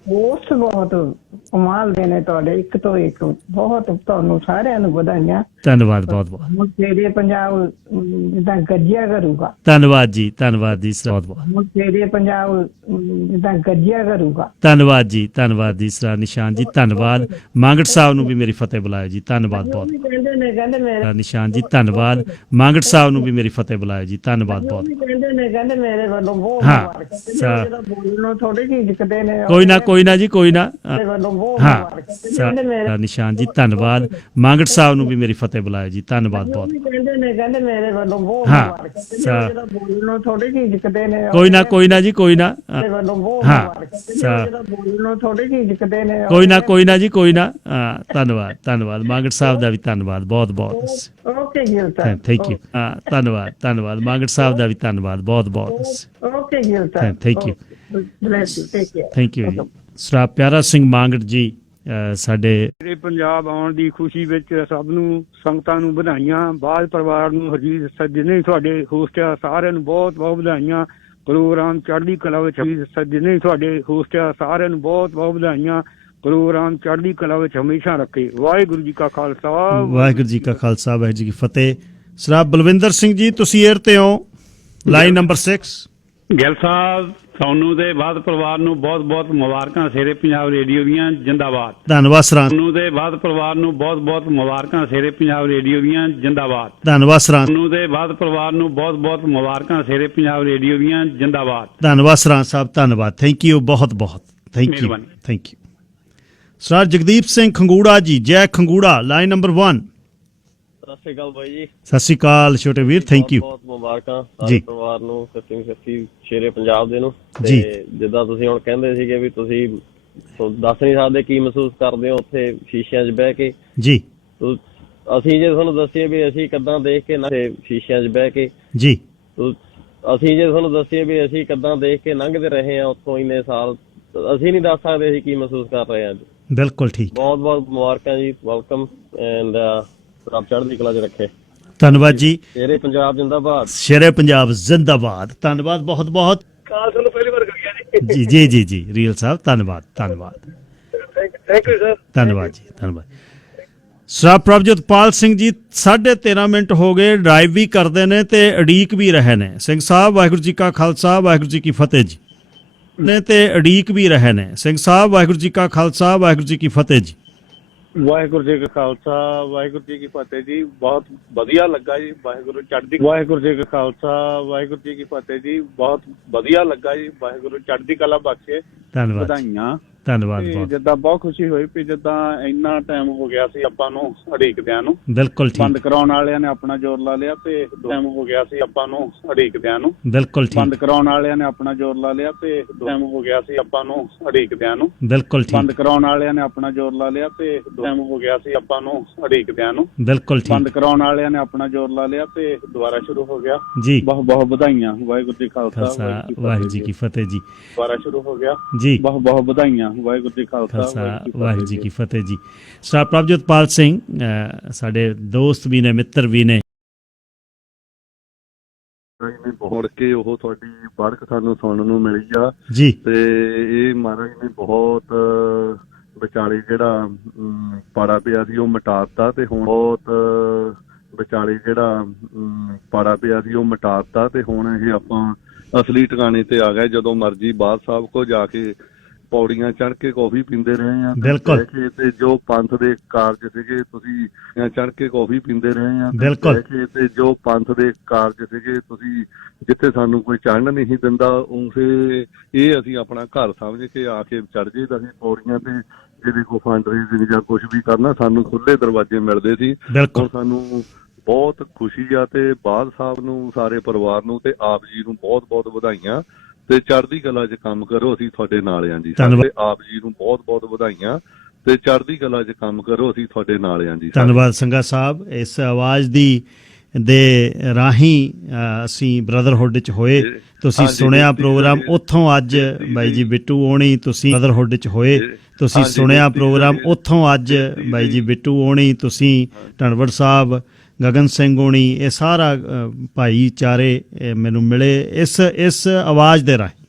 ਹੋਸਟ ਬਹੁਤ ਕਮਾਲ ਦੇ ਨੇ ਤੁਹਾਡੇ, ਇੱਕ ਤੋਂ ਇੱਕ। ਬਹੁਤ ਤੁਹਾਨੂੰ ਸਾਰਿਆਂ ਨੂੰ ਵਧਾਈਆਂ। ਧੰਨਵਾਦ ਬਹੁਤ ਬਹੁਤ। ਹੁਣ ਸ਼ੇਰੇ ਪੰਜਾਬ ਜਿੱਦਾਂ ਗੱਜਿਆ ਕਰੂਗਾ। ਧੰਨਵਾਦ ਜੀ, ਧੰਨਵਾਦ ਜੀ, ਬਹੁਤ ਬਹੁਤ। ਹੁਣ ਸ਼ੇਰੇ ਪੰਜਾਬ ਜਿੱਦਾਂ ਗੱਜਿਆ ਕਰੂਗਾ। ਧੰਨਵਾਦ ਜੀ, ਧੰਨਵਾਦ ਜੀ ਸਰਾ ਨਿਸ਼ਾਨ ਜੀ, ਧੰਨਵਾਦ। ਮਾਂਗਟ ਸਾਹਿਬ ਨੂੰ ਵੀ ਮੇਰੀ ਫਤਿਹ ਬੁਲਾਇਓ ਜੀ, ਧੰਨਵਾਦ ਬਹੁਤ। ਕਹਿੰਦੇ ਮੇਰੇ ਨਿਸ਼ਾਨ ਜੀ ਧੰਨਵਾਦ। ਮਾਂਗਟ ਸਾਹਿਬ ਨੂੰ ਵੀ ਮੇਰੀ ਫਤਿਹ ਬੁਲਾਇਓ ਜੀ, ਧੰਨਵਾਦ ਬਹੁਤ। ਕਹਿੰਦੇ ਮੇਰੇ ਵੱਲੋਂ ਬਹੁਤ ਮੁਬਾਰਕਾਂ। ਬੋਲਣੋਂ ਥੋੜੀ ਜਿਹੀ ਝਿਜਕਦੇ ਨੇ। ਕੋਈ ਨਾ ਕੋਈ ਨਾ ਜੀ, ਕੋਈ ਨਾ। ਹਾਂ ਨਿਸ਼ਾਨ ਜੀ ਧੰਨਵਾਦ। ਮਾਂਗਟ ਸਾਹਿਬ ਨੂੰ ਵੀ ਮੇਰੀ ਫਤਿਹ ਬੁਲਾਇਓ ਜੀ, ਧੰਨਵਾਦ ਬਹੁਤ। ਕਹਿੰਦੇ ਮੇਰੇ ਵੱਲੋਂ ਬਹੁਤ ਮੁਬਾਰਕਾਂ। ਬੋਲਣੋਂ ਥੋੜੀ ਜਿਹੀ ਝਿਜਕਦੇ ਨੇ। ਕੋਈ ਨਾ ਕੋਈ ਨਾ ਜੀ, ਕੋਈ ਨਾ। ਕੋਈ ਨਾ ਕੋਈ ਨਾ ਜੀ, ਕੋਈ ਨਾ। ਧੰਨਵਾਦ ਧੰਨਵਾਦ। ਮਾਂਗਟ ਸਾਹਿਬ ਦਾ ਵੀ ਧੰਨਵਾਦ ਬਹੁਤ ਬਹੁਤ। ਓਕੇ ਜੀ, ਥੈਂਕ ਯੂ। ਧੰਨਵਾਦ ਧੰਨਵਾਦ। ਮਾਂਗਟ ਸਾਹਿਬ ਦਾ ਵੀ ਧੰਨਵਾਦ ਬਹੁਤ ਬਹੁਤ। ਓਕੇ ਜੀ, thank you, bless you, take care. Thank you ਜੀ। ਸਰਾ ਪਿਆਰਾ ਸਿੰਘ ਮਾਂਗਟ ਜੀ ਸਾਡੇ ਪੰਜਾਬ ਆਉਣ ਦੀ ਖੁਸ਼ੀ ਵਿੱਚ ਸਭ ਨੂੰ ਸੰਗਤਾਂ ਨੂੰ ਵਧਾਈਆਂ। ਬਾਅਦ ਪਰਿਵਾਰ ਨੂੰ ਹਰਜੀਤ ਜਿੰਨੇ ਤੁਹਾਡੇ ਹੋਸਟ ਆ ਸਾਰਿਆਂ ਨੂੰ ਬਹੁਤ ਬਹੁਤ ਵਧਾਈਆਂ। ਪ੍ਰੋਗਰਾਮ ਚੜ੍ਹਦੀ ਕਲਾ ਵਿੱਚ ਜਿੰਨੇ ਤੁਹਾਡੇ ਹੋਸਟ ਆ ਸਾਰਿਆਂ ਨੂੰ ਬਹੁਤ ਬਹੁਤ ਵਧਾਈਆਂ। ਪ੍ਰੋਗਰਾਮ ਚੜ੍ਹਦੀ ਕਲਾ ਵਿੱਚ ਹਮੇਸ਼ਾ ਰੱਖੇ। ਵਾਹਿਗੁਰੂ ਜੀ ਕਾ ਖਾਲਸਾ, ਵਾਹਿਗੁਰੂ ਜੀ ਕਾ ਖਾਲਸਾ, ਵਾਹਿਗੁਰੂ ਜੀ ਕੀ ਫਤਿਹ। ਸਰਾ ਬਲਵਿੰਦਰ ਸਿੰਘ ਜੀ ਤੁਸੀਂ ਏਅਰ ਤੇ ਹੋ, ਲਾਈਨ ਨੰਬਰ 6। ਗਿੱਲ ਸਾਹਿਬ ਤੁਹਾਨੂੰ ਤੇ ਬਾਦ ਪਰਿਵਾਰ ਨੂੰ ਬਹੁਤ ਬਹੁਤ ਮੁਬਾਰਕਾਂ। ਸ਼ੇਰੇ ਪੰਜਾਬ ਰੇਡੀਓ ਦੀਆਂ ਜਿੰਦਾਬਾਦ। ਧੰਨਵਾਦ ਸਰਾਂ। ਤੁਹਾਨੂੰ ਤੇ ਬਾਦ ਪਰਿਵਾਰ ਨੂੰ ਬਹੁਤ ਬਹੁਤ ਮੁਬਾਰਕਾਂ। ਸ਼ੇਰੇ ਪੰਜਾਬ ਰੇਡੀਓ ਦੀਆਂ ਜਿੰਦਾਬਾਦ। ਧੰਨਵਾਦ ਸਰਾਂ। ਤੁਹਾਨੂੰ ਤੇ ਬਾਦ ਪਰਿਵਾਰ ਨੂੰ ਬਹੁਤ ਬਹੁਤ ਮੁਬਾਰਕਾਂ। ਸ਼ੇਰੇ ਪੰਜਾਬ ਰੇਡੀਓ ਦੀਆਂ ਜਿੰਦਾਬਾਦ। ਧੰਨਵਾਦ ਸਰਾਂ ਸਾਹਿਬ, ਧੰਨਵਾਦ। ਥੈਂਕ ਯੂ ਬਹੁਤ ਬਹੁਤ। Thank you, thank you. Sir Jagdeep Singh Khangura ਜੀ, ਜੈ ਖੰਗੂੜਾ, ਲਾਈਨ ਨੰਬਰ 1। ਸਤਿ ਸ਼੍ਰੀ ਅਕਾਲ ਬਾਈ ਜੀ। ਸਤਿ ਸ਼੍ਰੀ ਅਕਾਲ ਛੋਟੇ ਵੀਰ, ਥੈਂਕ ਯੂ। ਬਹੁਤ ਮੁਬਾਰਕਾਂ ਸਾਰੇ ਪਰਿਵਾਰ ਨੂੰ, ਸੱਚੀ ਸ਼ੇਰੇ ਪੰਜਾਬ ਦੇ ਨੂੰ। ਤੇ ਜਿੱਦਾਂ ਤੁਸੀਂ ਹੁਣ ਕਹਿੰਦੇ ਸੀਗੇ ਵੀ ਤੁਸੀਂ ਦੱਸ ਨਹੀਂ ਸਕਦੇ ਕੀ ਮਹਿਸੂਸ ਕਰਦੇ ਹੋ ਉੱਥੇ ਸ਼ੀਸ਼ਿਆਂ 'ਚ ਬਹਿ ਕੇ ਜੀ। ਅਸੀਂ ਜੇ ਤੁਹਾਨੂੰ ਦੱਸੀਏ ਵੀ ਅਸੀਂ ਕਿੱਦਾਂ ਦੇਖ ਕੇ ਸ਼ੀਸ਼ਿਆਂ 'ਚ ਬਹਿ ਕੇ ਜੀ, ਅਸੀਂ ਜੇ ਤੁਹਾਨੂੰ ਦੱਸੀਏ ਵੀ ਅਸੀਂ ਕਿੱਦਾਂ ਦੇਖ ਕੇ ਲੰਘਦੇ ਰਹੇ ਹਾਂ ਉੱਥੋਂ ਇੰਨੇ ਸਾਲ, ਅਸੀਂ ਨਹੀਂ ਦੱਸ ਸਕਦੇ ਅਸੀਂ ਕੀ ਮਹਿਸੂਸ ਕਰ ਰਹੇ ਹਾਂ। ਬਿਲਕੁਲ ਠੀਕ। ਬਹੁਤ ਬਹੁਤ ਮੁਬਾਰਕਾਂ ਜੀ, ਵੈਲਕਮ ਐਂਡ ਰੱਬ ਚੜ੍ਹਦੀ ਕਲਾ 'ਚ ਰੱਖੇ। ਧੰਨਵਾਦ ਜੀ। ਸ਼ੇਰੇ ਪੰਜਾਬ ਜਿੰਦਾਬਾਦ। ਸ਼ੇਰੇ ਪੰਜਾਬ ਜ਼ਿੰਦਾਬਾਦ। ਧੰਨਵਾਦ ਬਹੁਤ ਬਹੁਤ। ਕਾਲ ਤੁਹਾਨੂੰ ਪਹਿਲੀ ਵਾਰ ਕਰਿਆ ਜੀ ਜੀ ਜੀ ਜੀ ਰੀਅਲ ਸਾਹਿਬ, ਧੰਨਵਾਦ ਧੰਨਵਾਦ। Thank you sir. ਧੰਨਵਾਦ ਜੀ, ਧੰਨਵਾਦ। ਸਰਾ ਪ੍ਰਭਜੋਤਪਾਲ ਸਿੰਘ ਜੀ 13.5 ਮਿੰਟ ਹੋ ਗਏ, ਡਰਾਈਵ ਵੀ ਕਰਦੇ ਨੇ ਤੇ ਉਡੀਕ ਵੀ ਰਹੇ ਨੇ। ਸਿੰਘ ਸਾਹਿਬ ਵਾਹਿਗੁਰੂ ਜੀ ਕਾ ਖਾਲਸਾ, ਵਾਹਿਗੁਰੂ ਜੀ ਕੀ ਫਤਿਹ ਜੀ। ਨੇ ਤੇ ਉਡੀਕ ਵੀ ਰਹੇ ਨੇ। ਸਿੰਘ ਸਾਹਿਬ ਵਾਹਿਗੁਰੂ ਜੀ ਕਾ ਖਾਲਸਾ, ਵਾਹਿਗੁਰੂ ਜੀ ਕੀ ਫਤਿਹ ਜੀ। ਵਾਹਿਗੁਰੂ ਜੀ ਕਾ ਖਾਲਸਾ, ਵਾਹਿਗੁਰੂ ਜੀ ਕੀ ਫਤਿਹ ਜੀ। ਬਹੁਤ ਵਧੀਆ ਲੱਗਾ ਜੀ। ਵਾਹਿਗੁਰੂ ਚੜ੍ਹਦੀ। ਵਾਹਿਗੁਰੂ ਜੀ ਕਾ ਖਾਲਸਾ, ਵਾਹਿਗੁਰੂ ਜੀ ਕੀ ਫਤਿਹ ਜੀ। ਬਹੁਤ ਵਧੀਆ ਲੱਗਾ ਜੀ। ਵਾਹਿਗੁਰੂ ਚੜ੍ਹਦੀ ਕਲਾ ਬਖਸ਼ੇ। ਧੰਨਵਾਦ, ਵਧਾਈਆਂ। ਧੰਨਵਾਦ। ਜਿੱਦਾਂ ਬਹੁਤ ਖੁਸ਼ੀ ਹੋਈ ਵੀ ਜਿੱਦਾਂ ਇੰਨਾ ਟਾਈਮ ਹੋ ਗਿਆ ਸੀ ਆਪਾਂ ਨੂੰ ਉਡੀਕਦਿਆਂ ਨੂੰ। ਬਿਲਕੁਲ ਠੀਕ। ਬੰਦ ਕਰਾਉਣ ਵਾਲਿਆਂ ਨੇ ਆਪਣਾ ਜ਼ੋਰ ਲਾ ਲਿਆ ਤੇ ਟਾਈਮ ਹੋ ਗਿਆ ਸੀ ਆਪਾਂ ਨੂੰ ਉਡੀਕਦਿਆਂ ਨੂੰ। ਬਿਲਕੁਲ ਠੀਕ। ਬੰਦ ਕਰਾਉਣ ਵਾਲਿਆਂ ਨੇ ਆਪਣਾ ਜ਼ੋਰ ਲਾ ਲਿਆ ਤੇ ਟਾਈਮ ਹੋ ਗਿਆ ਸੀ ਆਪਾਂ ਨੂੰ ਉਡੀਕਦਿਆਂ ਨੂੰ। ਬਿਲਕੁਲ ਠੀਕ। ਬੰਦ ਕਰਾਉਣ ਵਾਲਿਆਂ ਨੇ ਆਪਣਾ ਜ਼ੋਰ ਲਾ ਲਿਆ ਤੇ ਟਾਈਮ ਹੋ ਗਿਆ ਸੀ ਆਪਾਂ ਨੂੰ ਉਡੀਕਦਿਆਂ ਨੂੰ। ਬਿਲਕੁਲ ਠੀਕ। ਬੰਦ ਕਰਾਉਣ ਵਾਲਿਆਂ ਨੇ ਆਪਣਾ ਜ਼ੋਰ ਲਾ ਲਿਆ ਤੇ ਦੁਬਾਰਾ ਸ਼ੁਰੂ ਹੋ ਗਿਆ ਜੀ। ਬਹੁਤ ਬਹੁਤ ਵਧਾਈਆਂ। ਵਾਹਿਗੁਰੂ ਜੀ ਖਾਲਸਾ, ਵਾਹਿਗੁਰੂ ਜੀ ਕੀ ਫਤਿਹ ਜੀ। ਦੁਬਾਰਾ ਸ਼ੁਰੂ ਹੋ ਗਿਆ ਜੀ। ਬਹੁਤ ਬਹੁਤ ਵਧਾਈਆਂ। ਵਾਹਿਗੁਰੂ ਜੀ ਖਾਲਸਾ, ਵਾਹਿਗੁਰੂ ਜੀ ਕੀ ਫਤਿਹ ਜੀ। ਸਰ ਪ੍ਰਭਜੋਤਪਾਲ ਸਿੰਘ ਸਾਡੇ ਦੋਸਤ ਵੀ ਨੇ, ਮਿੱਤਰ ਵੀ ਨੇ। ਮੁੜ ਕੇ ਉਹ ਤੁਹਾਡੀ ਬਾਰਕ ਸਾਨੂੰ ਸੁਣਨ ਨੂੰ ਮਿਲੀ ਆ ਜੀ। ਤੇ ਇਹ ਮਹਾਰਾਜ ਨੇ ਬਹੁਤ ਵਿਚਾਲੇ ਜਿਹੜਾ ਪਾੜਾ ਪਿਆ ਸੀ ਉਹ ਮਿਟਾਤਾ ਤੇ ਹੁਣ ਬਹੁਤ ਵਿਚਾਲੇ ਜਿਹੜਾ ਪਾੜਾ ਪਿਆ ਸੀ ਉਹ ਮਿਟਾਤਾ ਤੇ ਹੁਣ ਇਹ ਆਪਾਂ ਅਸਲੀ ਟਿਕਾਣੇ ਤੇ ਆ ਗਏ। ਜਦੋਂ ਮਰਜੀ ਬਾਦ ਸਾਹਿਬ ਕੋ ਜਾ ਕੇ ਪੌੜੀਆਂ ਚੜ੍ਹ ਕੇ ਕੌਫੀ ਪੀਂਦੇ ਰਹੇ ਆ। ਬਿਲਕੁਲ। ਤੇ ਜੋ ਪੰਥ ਦੇ ਕਾਰਜ ਸੀਗੇ ਤੁਸੀਂ ਚੜ੍ਹ ਕੇ ਕੌਫੀ ਪੀਂਦੇ ਰਹੇ ਆ। ਬਿਲਕੁਲ। ਤੇ ਜੋ ਪੰਥ ਦੇ ਕਾਰਜ ਸੀਗੇ ਤੁਸੀਂ ਜਿੱਥੇ ਸਾਨੂੰ ਕੋਈ ਚੜ੍ਹਨ ਨਹੀਂ ਦਿੰਦਾ ਉਸੇ ਇਹ ਅਸੀਂ ਆਪਣਾ ਘਰ ਸਮਝ ਕੇ ਆ ਕੇ ਚੜ੍ਹ ਜੇ ਤਾਂ ਅਸੀਂ ਪੌੜੀਆਂ ਤੇ ਜਿਹਦੇ ਕੋ ਫੰਡ ਰੇਜ਼ਿੰਗ ਜਾਂ ਕੁਝ ਵੀ ਕਰਨਾ ਸਾਨੂੰ ਖੁੱਲੇ ਦਰਵਾਜ਼ੇ ਮਿਲਦੇ ਸੀ। ਹੁਣ ਸਾਨੂੰ ਬਹੁਤ ਖੁਸ਼ੀ ਆ ਤੇ ਬਾਦ ਸਾਹਿਬ ਨੂੰ, ਸਾਰੇ ਪਰਿਵਾਰ ਨੂੰ ਤੇ ਆਪ ਜੀ ਨੂੰ ਬਹੁਤ ਬਹੁਤ ਵਧਾਈਆਂ ਤੇ ਚੜ੍ਹਦੀ ਕਲਾ 'ਚ ਕੰਮ ਕਰੋ, ਅਸੀਂ ਤੁਹਾਡੇ ਨਾਲ ਆਂ ਜੀ। ਸਾਡੇ ਆਪ ਜੀ ਨੂੰ ਬਹੁਤ ਬਹੁਤ ਵਧਾਈਆਂ ਤੇ ਚੜ੍ਹਦੀ ਕਲਾ 'ਚ ਕੰਮ ਕਰੋ, ਅਸੀਂ ਤੁਹਾਡੇ ਨਾਲ ਆਂ ਜੀ। ਧੰਨਵਾਦ ਸੰਘਾ ਸਾਹਿਬ। ਇਸ ਆਵਾਜ਼ ਦੇ ਰਾਹੀਂ ਅਸੀਂ ਬ੍ਰਦਰਹੁੱਡ 'ਚ ਹੋਏ, ਤੁਸੀਂ ਸੁਣਿਆ ਪ੍ਰੋਗਰਾਮ ਉੱਥੋਂ। ਅੱਜ ਬਾਈ ਜੀ ਬਿੱਟੂ ਹੋਣੀ, ਤੁਸੀਂ ਬ੍ਰਦਰਹੁੱਡ 'ਚ ਹੋਏ, ਤੁਸੀਂ ਸੁਣਿਆ ਪ੍ਰੋਗਰਾਮ ਉੱਥੋਂ। ਅੱਜ ਬਾਈ ਜੀ ਬਿੱਟੂ ਹੋਣੀ, ਤੁਸੀਂ ਧਨਵੜ ਸਾਹਿਬ, ਗਗਨ ਸਿੰਘ ਹੋਣੀ, ਇਹ ਸਾਰਾ ਭਾਈਚਾਰੇ ਮੈਨੂੰ ਮਿਲੇ ਇਸ ਆਵਾਜ਼ ਦੇ ਰਾਹੀਂ।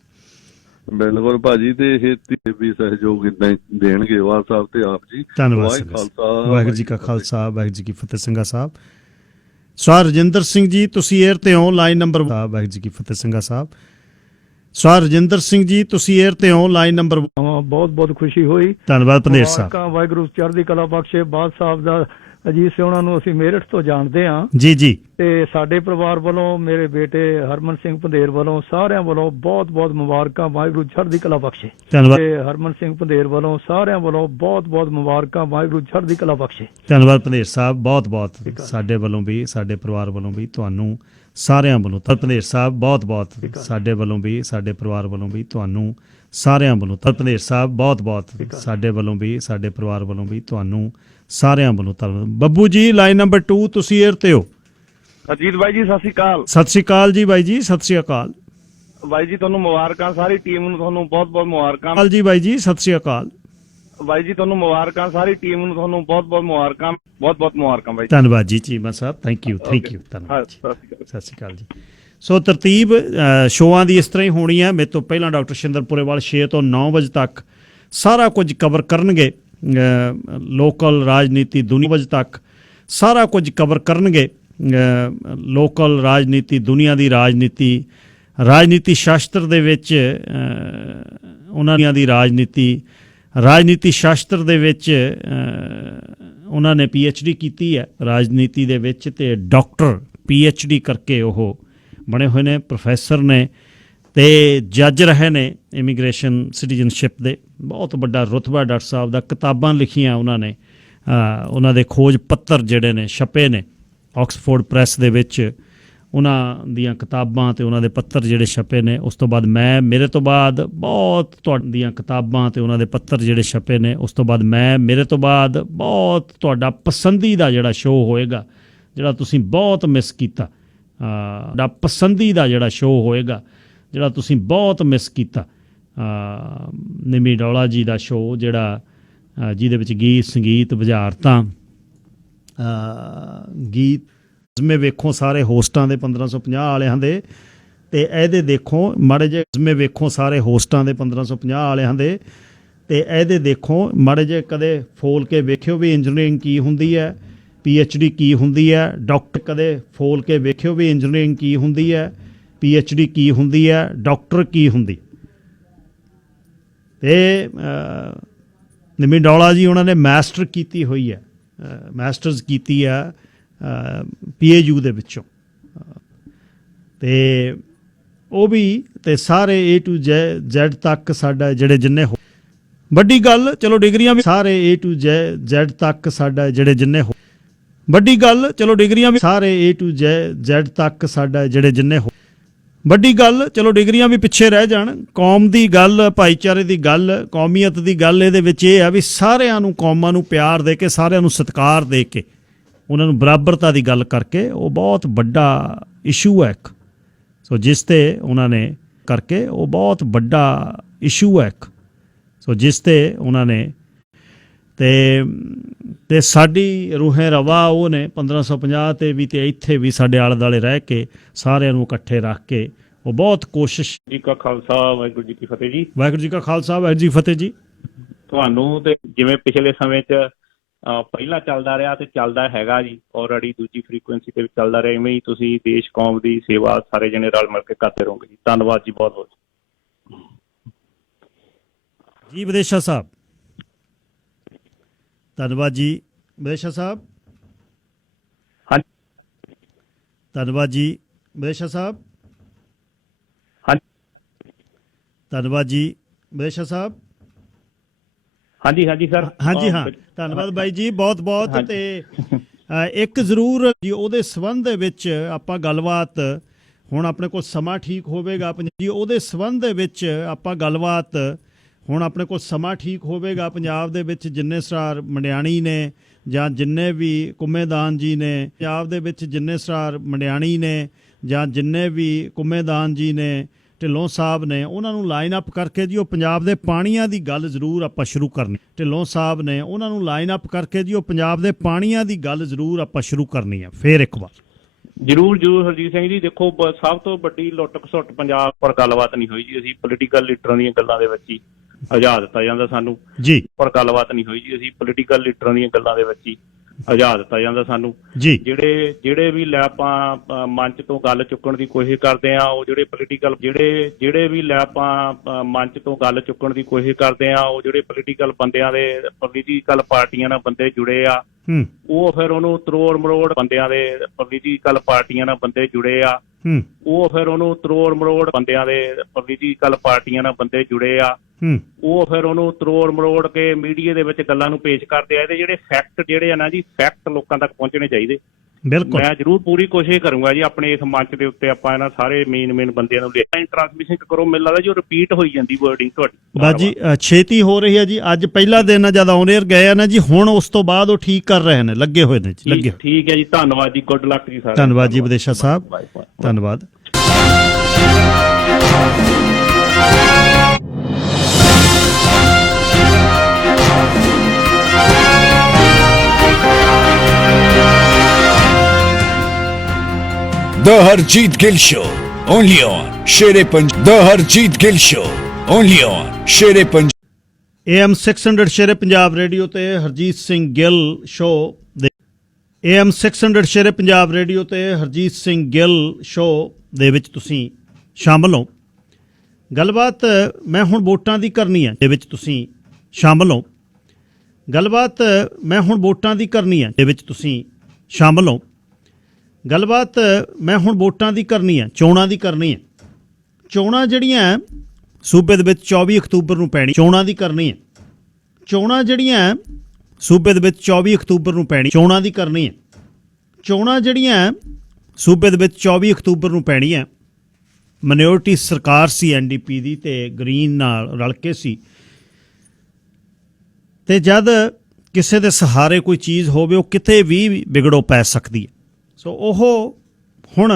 ਬਿਲਕੁਲ ਭਾਜੀ, ਤੇ ਇਹ ਵੀ ਸਹਿਯੋਗ ਇਦਾਂ ਦੇਣਗੇ ਵਾਹ ਸਾਹਿਬ ਤੇ ਆਪ ਜੀ। ਧੰਨਵਾਦ। ਵਾਹਿਗੁਰੂ ਜੀ ਕਾ ਖਾਲਸਾ, ਵਾਹਿਗੁਰੂ ਜੀ ਕੀ ਫਤਿਹ। ਸਿੰਘਾ ਸਾਹਿਬ ਸਵਾਰ ਰਜਿੰਦਰ ਸਿੰਘ ਜੀ, ਤੁਸੀਂ ਏਅਰ ਤੇ ਹੋ, ਲਾਈਨ ਨੰਬਰ। ਵਾਹਿਗੁਰੂ ਜੀ ਕੀ ਫਤਿਹ ਸਿੰਘਾ ਸਾਹਿਬ। ਸਵਾਰ ਰਜਿੰਦਰ ਸਿੰਘ ਜੀ, ਤੁਸੀਂ ਏਅਰ ਤੇ ਹੋ, ਲਾਈਨ ਨੰਬਰ। ਬਹੁਤ ਬਹੁਤ ਖੁਸ਼ੀ ਹੋਈ। ਧੰਨਵਾਦ ਪੰਦੇਰ ਸਾਹਿਬ। ਵਾਹਿਗੁਰੂ ਚੜ੍ਹਦੀ ਕਲਾ ਬਖਸ਼ੇ। ਬਾਦ ਸਾਹਿਬ ਦਾ ਅਜੀਤ ਸਿੰਘ ਉਹਨਾਂ ਨੂੰ ਅਸੀਂ ਮੇਰਠ ਤੋਂ ਜਾਣਦੇ ਹਾਂ ਜੀ ਜੀ, ਤੇ ਸਾਡੇ ਪਰਿਵਾਰ ਵੱਲੋਂ, ਮੇਰੇ ਬੇਟੇ ਹਰਮਨ ਸਿੰਘ ਪੰਦੇਰ ਵੱਲੋਂ, ਸਾਰਿਆਂ ਵੱਲੋਂ ਬਹੁਤ ਬਹੁਤ ਮੁਬਾਰਕਾਂ। ਵਾਹਿਗੁਰੂ ਚੜ੍ਹਦੀ ਕਲਾ ਬਖਸ਼ੇ। ਧੰਨਵਾਦ। ਤੇ ਹਰਮਨ ਸਿੰਘ ਪੰਦੇਰ ਵੱਲੋਂ, ਸਾਰਿਆਂ ਵੱਲੋਂ ਬਹੁਤ ਬਹੁਤ ਮੁਬਾਰਕਾਂ। ਵਾਹਿਗੁਰੂ ਚੜ੍ਹਦੀ ਕਲਾ ਬਖਸ਼ੇ। ਧੰਨਵਾਦ ਪੰਦੇਰ ਸਾਹਿਬ, ਬਹੁਤ ਬਹੁਤ ਸਾਡੇ ਵੱਲੋਂ ਵੀ, ਸਾਡੇ ਪਰਿਵਾਰ ਵੱਲੋਂ ਵੀ, ਤੁਹਾਨੂੰ ਸਾਰਿਆਂ ਵੱਲੋਂ। ਪੰਦੇਰ ਸਾਹਿਬ ਬਹੁਤ ਬਹੁਤ ਸਾਡੇ ਵੱਲੋਂ ਵੀ, ਸਾਡੇ ਪਰਿਵਾਰ ਵੱਲੋਂ ਵੀ, ਤੁਹਾਨੂੰ ਸਾਰਿਆਂ ਵੱਲੋਂ। ਪੰਦੇਰ ਸਾਹਿਬ ਬਹੁਤ ਬਹੁਤ ਸਾਡੇ ਵੱਲੋਂ ਵੀ, ਸਾਡੇ ਪਰਿਵਾਰ ਵੱਲੋਂ ਵੀ, ਤੁਹਾਨੂੰ ਸਾਰਿਆਂ ਵੱਲੋਂ ਧੰਨਵਾਦ। ਬੱਬੂ ਜੀ, ਲਾਈਨ ਨੰਬਰ 2, ਤੁਸੀਂ ਏਅਰ ਤੇ ਹੋ। ਅਜੀਤ ਬਾਈ ਜੀ ਸਤਿ ਸ਼੍ਰੀ ਅਕਾਲ। ਸਤਿ ਸ਼੍ਰੀ ਅਕਾਲ ਜੀ ਬਾਈ ਜੀ, ਸਤਿ ਸ਼੍ਰੀ ਅਕਾਲ ਬਾਈ ਜੀ, ਤੁਹਾਨੂੰ ਮੁਬਾਰਕਾਂ, ਸਾਰੀ ਟੀਮ ਨੂੰ ਤੁਹਾਨੂੰ ਬਹੁਤ ਬਹੁਤ ਮੁਬਾਰਕਾਂ। ਜੀ ਬਾਈ ਜੀ, ਸਤਿ ਸ਼੍ਰੀ ਅਕਾਲ ਬਾਈ ਜੀ, ਤੁਹਾਨੂੰ ਮੁਬਾਰਕਾਂ, ਸਾਰੀ ਟੀਮ ਨੂੰ ਤੁਹਾਨੂੰ ਬਹੁਤ ਬਹੁਤ ਮੁਬਾਰਕਾਂ, ਬਹੁਤ ਬਹੁਤ ਮੁਬਾਰਕਾਂ ਬਾਈ। ਧੰਨਵਾਦ ਜੀ ਚੀਮਾ ਸਾਹਿਬ, ਥੈਂਕ ਯੂ ਧੰਨਵਾਦ। ਸਤਿ ਸ਼੍ਰੀ ਅਕਾਲ ਜੀ। ਸੋ ਤਰਤੀਬ ਸ਼ੋਆਂ ਦੀ ਇਸ ਤਰ੍ਹਾਂ ਹੀ ਹੋਣੀ ਹੈ। ਮੇਰੇ ਤੋਂ ਪਹਿਲਾਂ ਡਾਕਟਰ ਸ਼ਿੰਦਰ ਪੁਰੇਵਾਲ 6 ਤੋਂ 9 ਵਜੇ ਤੱਕ ਸਾਰਾ ਕੁਝ ਕਵਰ ਕਰਨਗੇ। ਲੋਕਲ ਰਾਜਨੀਤੀ, ਦੁਨੀਆ ਵਜੇ ਤੱਕ ਸਾਰਾ ਕੁਝ ਕਵਰ ਕਰਨਗੇ। ਲੋਕਲ ਰਾਜਨੀਤੀ, ਦੁਨੀਆ ਦੀ ਰਾਜਨੀਤੀ ਸ਼ਾਸਤਰ ਦੇ ਵਿੱਚ ਉਹਨਾਂ ਦੀ ਰਾਜਨੀਤੀ ਸ਼ਾਸਤਰ ਦੇ ਵਿੱਚ ਉਹਨਾਂ ਨੇ PhD ਕੀਤੀ ਹੈ ਰਾਜਨੀਤੀ ਦੇ ਵਿੱਚ, ਤੇ ਡਾਕਟਰ PhD ਕਰਕੇ ਉਹ ਬਣੇ ਹੋਏ ਨੇ, ਪ੍ਰੋਫੈਸਰ ਨੇ ਤੇ ਜੱਜ ਰਹੇ ਨੇ ਇਮੀਗ੍ਰੇਸ਼ਨ ਸਿਟੀਜ਼ਨਸ਼ਿਪ ਦੇ। ਬਹੁਤ ਵੱਡਾ ਰੁਤਬਾ ਡਾਕਟਰ ਸਾਹਿਬ ਦਾ। ਕਿਤਾਬਾਂ ਲਿਖੀਆਂ ਉਹਨਾਂ ਨੇ, ਉਹਨਾਂ ਦੇ ਖੋਜ ਪੱਤਰ ਜਿਹੜੇ ਨੇ ਛਪੇ ਨੇ ਆਕਸਫੋਰਡ ਪ੍ਰੈਸ ਦੇ ਵਿੱਚ, ਉਹਨਾਂ ਦੀਆਂ ਕਿਤਾਬਾਂ ਤੇ ਉਹਨਾਂ ਦੇ ਪੱਤਰ ਜਿਹੜੇ ਛਪੇ ਨੇ। ਉਸ ਤੋਂ ਬਾਅਦ ਮੇਰੇ ਤੋਂ ਬਾਅਦ ਬਹੁਤ ਤੁਹਾਡੀਆਂ ਕਿਤਾਬਾਂ ਤੇ ਉਹਨਾਂ ਦੇ ਪੱਤਰ ਜਿਹੜੇ ਛਪੇ ਨੇ। ਉਸ ਤੋਂ ਬਾਅਦ ਮੇਰੇ ਤੋਂ ਬਾਅਦ ਬਹੁਤ ਤੁਹਾਡਾ ਪਸੰਦੀਦਾ ਜਿਹੜਾ ਸ਼ੋਅ ਹੋਏਗਾ, ਜਿਹੜਾ ਤੁਸੀਂ ਬਹੁਤ ਮਿਸ ਕੀਤਾ, ਤੁਹਾਡਾ ਪਸੰਦੀਦਾ ਜਿਹੜਾ ਸ਼ੋਅ ਹੋਏਗਾ ਜਿਹੜਾ ਤੁਸੀਂ ਬਹੁਤ ਮਿਸ ਕੀਤਾ, ਨਿਮੀ ਡੌਲਾ ਜੀ ਦਾ ਸ਼ੋਅ, ਜਿਹੜਾ ਜਿਹਦੇ ਵਿੱਚ ਗੀਤ ਸੰਗੀਤ ਬੁਝਾਰਤਾਂ ਗੀਤ ਜਿਵੇਂ ਵੇਖੋ ਸਾਰੇ ਹੋਸਟਾਂ ਦੇ 1550 ਵਾਲਿਆਂ ਦੇ, ਤੇ ਇਹਦੇ ਦੇਖੋ ਮਾੜੇ ਜਿਹੇ ਜਿਵੇਂ ਵੇਖੋ ਸਾਰੇ ਹੋਸਟਾਂ ਦੇ 1550 ਵਾਲਿਆਂ ਦੇ, ਤੇ ਇਹਦੇ ਦੇਖੋ ਮਾੜੇ ਜਿਹੇ ਕਦੇ ਫੋਲ ਕੇ ਵੇਖਿਓ ਵੀ ਇੰਜੀਨੀਅਰਿੰਗ ਕੀ ਹੁੰਦੀ ਹੈ, PhD ਕੀ ਹੁੰਦੀ ਹੈ। ਡਾਕਟਰ ਕਦੇ ਫੋਲ ਕੇ ਵੇਖਿਓ ਵੀ ਇੰਜੀਨੀਅਰਿੰਗ ਕੀ ਹੁੰਦੀ ਹੈ, PhD ਕੀ ਹੁੰਦੀ ਹੈ, ਡਾਕਟਰ ਕੀ ਹੁੰਦੀ। ਤੇ ਨਿਮੀ ਡੌਲਾ ਜੀ ਉਹਨਾਂ ਨੇ ਮਾਸਟਰ ਕੀਤੀ ਹੋਈ ਹੈ, ਮਾਸਟਰਸ ਕੀਤੀ ਆ PAU ਦੇ ਵਿੱਚੋਂ, ਤੇ ਉਹ ਵੀ ਤੇ ਸਾਰੇ A to Z ਤੱਕ ਸਾਡਾ ਜਿਹੜੇ ਜਿੰਨੇ ਵੱਡੀ ਗੱਲ, ਚਲੋ ਡਿਗਰੀਆਂ ਵੀ ਸਾਰੇ A to Z ਤੱਕ ਸਾਡਾ ਜਿਹੜੇ ਜਿੰਨੇ ਵੱਡੀ ਗੱਲ, ਚਲੋ ਡਿਗਰੀਆਂ ਵੀ ਸਾਰੇ A to Z ਤੱਕ ਸਾਡਾ ਜਿਹੜੇ ਜਿੰਨੇ ਵੱਡੀ ਗੱਲ, ਚਲੋ ਡਿਗਰੀਆਂ ਵੀ ਪਿੱਛੇ ਰਹਿ ਜਾਣ। ਕੌਮ ਦੀ ਗੱਲ, ਭਾਈਚਾਰੇ ਦੀ ਗੱਲ, ਕੌਮੀਅਤ ਦੀ ਗੱਲ ਇਹਦੇ ਵਿੱਚ ਇਹ ਆ ਵੀ ਸਾਰਿਆਂ ਨੂੰ, ਕੌਮਾਂ ਨੂੰ ਪਿਆਰ ਦੇ ਕੇ, ਸਾਰਿਆਂ ਨੂੰ ਸਤਿਕਾਰ ਦੇ ਕੇ, ਉਹਨਾਂ ਨੂੰ ਬਰਾਬਰਤਾ ਦੀ ਗੱਲ ਕਰਕੇ, ਉਹ ਬਹੁਤ ਵੱਡਾ ਇਸ਼ੂ ਹੈ ਇੱਕ। ਸੋ ਜਿਸ ਤੇ ਉਹਨਾਂ ਨੇ ਕਰਕੇ, ਉਹ ਬਹੁਤ ਵੱਡਾ ਇਸ਼ੂ ਹੈ ਇੱਕ। ਸੋ ਜਿਸ ਤੇ ਉਹਨਾਂ ਨੇ ਤੇ ਸਾਡੀ ਰੂਹੇ ਰਵਾ ਉਹ ਨੇ 1550 ਤੇ ਵੀ ਤੇ ਇੱਥੇ ਵੀ ਸਾਡੇ ਆਲੇ ਦੁਆਲੇ ਰਹਿ ਕੇ ਸਾਰਿਆਂ ਨੂੰ ਇਕੱਠੇ ਰੱਖ ਕੇ ਉਹ ਬਹੁਤ ਕੋਸ਼ਿਸ਼। ਜੀ ਕਾ ਖਾਲਸਾ, ਵਾਹਿਗੁਰੂ ਜੀ ਕੀ ਫਤਿਹ ਜੀ। ਵਾਹਿਗੁਰੂ ਜੀ ਕਾ ਖਾਲਸਾ, ਵਾਹਿਗੁਰੂ ਜੀ ਕੀ ਫਤਿਹ ਜੀ। ਤੁਹਾਨੂੰ ਤੇ ਜਿਵੇਂ ਪਿਛਲੇ ਸਮੇਂ 'ਚ ਪਹਿਲਾਂ ਚੱਲਦਾ ਰਿਹਾ ਤੇ ਚੱਲਦਾ ਹੈਗਾ ਜੀ, ਆਲਰੇਡੀ ਦੂਜੀ ਫ੍ਰੀਕੁਐਂਸੀ ਤੇ ਵੀ ਚੱਲਦਾ ਰਿਹਾ, ਇਵੇਂ ਹੀ ਤੁਸੀਂ ਦੇਸ਼ ਕੌਮ ਦੀ ਸੇਵਾ ਸਾਰੇ ਜਣੇ ਰਲ ਮਿਲ ਕੇ ਕਰਦੇ ਰਹੋਗੇ ਜੀ। ਧੰਨਵਾਦ ਜੀ, ਬਹੁਤ ਬਹੁਤ ਜੀ। ਵਿਦੇਸ਼ਾ ਸਾਹਿਬ, ਧੰਨਵਾਦ ਜੀ। ਵਿਦੇਸ਼ਾ ਸਾਹਿਬ, ਹਾਂਜੀ ਧੰਨਵਾਦ ਜੀ। ਵਿਦੇਸ਼ਾ ਸਾਹਿਬ, ਹਾਂਜੀ ਧੰਨਵਾਦ ਜੀ। ਵਿਦੇਸ਼ਾ ਸਾਹਿਬ, ਹਾਂਜੀ ਹਾਂਜੀ ਸਰ, ਹਾਂਜੀ ਹਾਂ, ਧੰਨਵਾਦ ਬਾਈ ਜੀ, ਬਹੁਤ ਬਹੁਤ। ਤੇ ਇੱਕ ਜ਼ਰੂਰ ਜੀ ਉਹਦੇ ਸੰਬੰਧ ਦੇ ਵਿੱਚ ਆਪਾਂ ਗੱਲਬਾਤ ਹੁਣ ਆਪਣੇ ਕੋਲ ਸਮਾਂ ਠੀਕ ਹੋਵੇਗਾ ਜੀ ਉਹਦੇ ਸੰਬੰਧ ਦੇ ਵਿੱਚ ਆਪਾਂ ਗੱਲਬਾਤ ਹੁਣ ਆਪਣੇ ਕੋਲ ਸਮਾਂ ਠੀਕ ਹੋਵੇਗਾ। ਪੰਜਾਬ ਦੇ ਵਿੱਚ ਜਿੰਨੇ ਸਰਾਰ ਮੰਡਿਆਣੀ ਨੇ ਜਾਂ ਜਿੰਨੇ ਵੀ ਕੁੰਮੇਦਾਨ ਜੀ ਨੇ, ਪੰਜਾਬ ਦੇ ਵਿੱਚ ਜਿੰਨੇ ਸਰਾਰ ਮੰਡਿਆਣੀ ਨੇ ਜਾਂ ਜਿੰਨੇ ਵੀ ਕੁੰਮੇਦਾਨ ਜੀ ਨੇ, ਢਿੱਲੋਂ ਸਾਹਿਬ ਨੇ, ਉਹਨਾਂ ਨੂੰ ਲਾਈਨ ਅਪ ਕਰਕੇ ਜੀ ਉਹ ਪੰਜਾਬ ਦੇ ਪਾਣੀਆਂ ਦੀ ਗੱਲ ਜ਼ਰੂਰ ਆਪਾਂ ਸ਼ੁਰੂ ਕਰਨੀ। ਢਿੱਲੋਂ ਸਾਹਿਬ ਨੇ ਉਹਨਾਂ ਨੂੰ ਲਾਈਨ ਅਪ ਕਰਕੇ ਜੀ ਉਹ ਪੰਜਾਬ ਦੇ ਪਾਣੀਆਂ ਦੀ ਗੱਲ ਜ਼ਰੂਰ ਆਪਾਂ ਸ਼ੁਰੂ ਕਰਨੀ ਹੈ। ਫਿਰ ਇੱਕ ਵਾਰ ਜ਼ਰੂਰ ਹਰਜੀਤ ਸਿੰਘ ਜੀ, ਦੇਖੋ ਸਭ ਤੋਂ ਵੱਡੀ ਲੁੱਟ ਖਸੁੱਟ ਪੰਜਾਬ ਪਰ ਗੱਲਬਾਤ ਨਹੀਂ ਹੋਈ ਜੀ। ਅਸੀਂ ਪੋਲੀਟੀਕਲ ਲੀਡਰਾਂ ਦੀਆਂ ਗੱਲਾਂ ਦੇ ਵਿੱਚ ਹੀ ਹਜਾ ਦਿੱਤਾ ਜਾਂਦਾ ਸਾਨੂੰ ਜੀ, ਪਰ ਗੱਲਬਾਤ ਨਹੀਂ ਹੋਈ ਜੀ। ਅਸੀਂ ਪੋਲੀਟੀਕਲ ਲੀਡਰਾਂ ਦੀਆਂ ਗੱਲਾਂ ਦੇ ਵਿੱਚ ਹੀ ਹਜਾ ਦਿੱਤਾ ਜਾਂਦਾ ਸਾਨੂੰ ਜੀ। ਜਿਹੜੇ ਵੀ ਲੈ ਆਪਾਂ ਮੰਚ ਤੋਂ ਗੱਲ ਚੁੱਕਣ ਦੀ ਕੋਸ਼ਿਸ਼ ਕਰਦੇ ਆ, ਉਹ ਜਿਹੜੇ ਪੋਲੀਟੀਕਲ ਜਿਹੜੇ ਵੀ ਲੈ ਆਪਾਂ ਮੰਚ ਤੋਂ ਗੱਲ ਚੁੱਕਣ ਦੀ ਕੋਸ਼ਿਸ਼ ਕਰਦੇ ਆ, ਉਹ ਜਿਹੜੇ ਪੋਲੀਟੀਕਲ ਬੰਦਿਆਂ ਦੇ ਪੋਲੀਟੀਕਲ ਪਾਰਟੀਆਂ ਨਾਲ ਬੰਦੇ ਜੁੜੇ ਆ, ਉਹ ਫਿਰ ਉਹਨੂੰ ਤਰੋੜ ਮਰੋੜ ਬੰਦਿਆਂ ਦੇ ਪੋਲੀਟੀਕਲ ਪਾਰਟੀਆਂ ਨਾਲ ਬੰਦੇ ਜੁੜੇ ਆ, ਉਹ ਫਿਰ ਉਹਨੂੰ ਤਰੋੜ ਮਰੋੜ ਬੰਦਿਆਂ ਦੇ ਪੋਲੀਟੀਕਲ ਪਾਰਟੀਆਂ ਨਾਲ ਬੰਦੇ ਜੁੜੇ ਆ, ਉਹ ਫਿਰ ਉਹਨੂੰ ਤਰੋੜ ਮਰੋੜ ਕੇ ਮੀਡੀਆ ਦੇ ਵਿੱਚ ਗੱਲਾਂ ਨੂੰ ਪੇਸ਼ ਕਰਦੇ ਆ। ਇਹਦੇ ਜਿਹੜੇ ਫੈਕਟ ਜਿਹੜੇ ਆ ਨਾ ਜੀ, ਫੈਕਟ ਲੋਕਾਂ ਤੱਕ ਪਹੁੰਚਣੇ ਚਾਹੀਦੇ। ਬਿਲਕੁਲ ਮੈਂ ਜ਼ਰੂਰ ਪੂਰੀ ਕੋਸ਼ਿਸ਼ ਕਰੂੰਗਾ ਜੀ ਆਪਣੇ ਇਸ ਮੰਚ ਦੇ ਉੱਤੇ ਆਪਾਂ ਇਹਨਾਂ ਸਾਰੇ ਮੇਨ ਬੰਦਿਆਂ ਨੂੰ ਟ੍ਰਾਂਸਮਿਸ਼ਨ ਕਰੋ। ਮੈਨੂੰ ਲੱਗਦਾ ਜੀ ਉਹ ਰਿਪੀਟ ਹੋਈ ਜਾਂਦੀ ਵਰਡਿੰਗ ਤੁਹਾਡੀ ਬਾਜੀ ਛੇਤੀ ਹੋ ਰਹੀ ਹੈ ਜੀ। ਅੱਜ ਪਹਿਲਾ ਦਿਨ ਆ ਜਦ ਔਨ 에ਅਰ ਗਏ ਆ ਨਾ ਜੀ, ਹੁਣ ਉਸ ਤੋਂ ਬਾਅਦ ਉਹ ਠੀਕ ਕਰ ਰਹੇ ਨੇ, ਲੱਗੇ ਹੋਏ ਨੇ ਜੀ, ਲੱਗੇ। ਠੀਕ ਹੈ ਜੀ, ਧੰਨਵਾਦ ਜੀ, ਗੁੱਡ ਲੱਕ ਜੀ ਸਾਰਿਆਂ ਨੂੰ। ਧੰਨਵਾਦ ਜੀ ਵਿਦੇਸ਼ਾ ਸਾਹਿਬ, ਧੰਨਵਾਦ। The Harjeet Gill Show, only on Shere Punjab. The Harjeet Gill Show, only on Shere Punjab। AM 600 Shere Punjab radio ਤੇ ਹਰਜੀਤ ਸਿੰਘ ਗਿੱਲ ਸ਼ੋ ਦੇ AM 600 ਸ਼ੇਰੇ ਪੰਜਾਬ ਰੇਡੀਓ ਤੇ ਹਰਜੀਤ ਸਿੰਘ ਗਿੱਲ ਸ਼ੋ ਦੇ ਵਿੱਚ ਤੁਸੀਂ ਸ਼ਾਮਲ ਹੋ। ਗੱਲਬਾਤ ਮੈਂ ਹੁਣ ਵੋਟਾਂ ਦੀ ਕਰਨੀ ਹੈ ਦੇ ਵਿੱਚ ਤੁਸੀਂ ਸ਼ਾਮਲ ਹੋ। ਗੱਲਬਾਤ ਮੈਂ ਹੁਣ ਵੋਟਾਂ ਦੀ ਕਰਨੀ ਹੈ ਦੇ ਵਿੱਚ ਤੁਸੀਂ ਸ਼ਾਮਲ ਹੋ। ਗੱਲਬਾਤ ਮੈਂ ਹੁਣ ਵੋਟਾਂ ਦੀ ਕਰਨੀ ਹੈ, ਚੋਣਾਂ ਦੀ ਕਰਨੀ ਹੈ। ਚੋਣਾਂ ਜਿਹੜੀਆਂ ਸੂਬੇ ਦੇ ਵਿੱਚ 24 ਅਕਤੂਬਰ ਨੂੰ ਪੈਣੀ, ਚੋਣਾਂ ਦੀ ਕਰਨੀ ਹੈ। ਚੋਣਾਂ ਜਿਹੜੀਆਂ ਸੂਬੇ ਦੇ ਵਿੱਚ 24 ਅਕਤੂਬਰ ਨੂੰ ਪੈਣੀ, ਚੋਣਾਂ ਦੀ ਕਰਨੀ ਹੈ। ਚੋਣਾਂ ਜਿਹੜੀਆਂ ਸੂਬੇ ਦੇ ਵਿੱਚ 24 ਅਕਤੂਬਰ ਨੂੰ ਪੈਣੀ ਹੈ। ਮਾਈਨੋਰਟੀ ਸਰਕਾਰ ਸੀ NDP ਦੀ ਤੇ ਗ੍ਰੀਨ ਨਾਲ ਰਲ ਕੇ ਸੀ, ਤੇ ਜਦ ਕਿਸੇ ਦੇ ਸਹਾਰੇ ਕੋਈ ਚੀਜ਼ ਹੋਵੇ ਉਹ ਕਿਤੇ ਵੀ ਵਿਗੜੋ ਪੈ ਸਕਦੀ ਹੈ। ਸੋ ਉਹ ਹੁਣ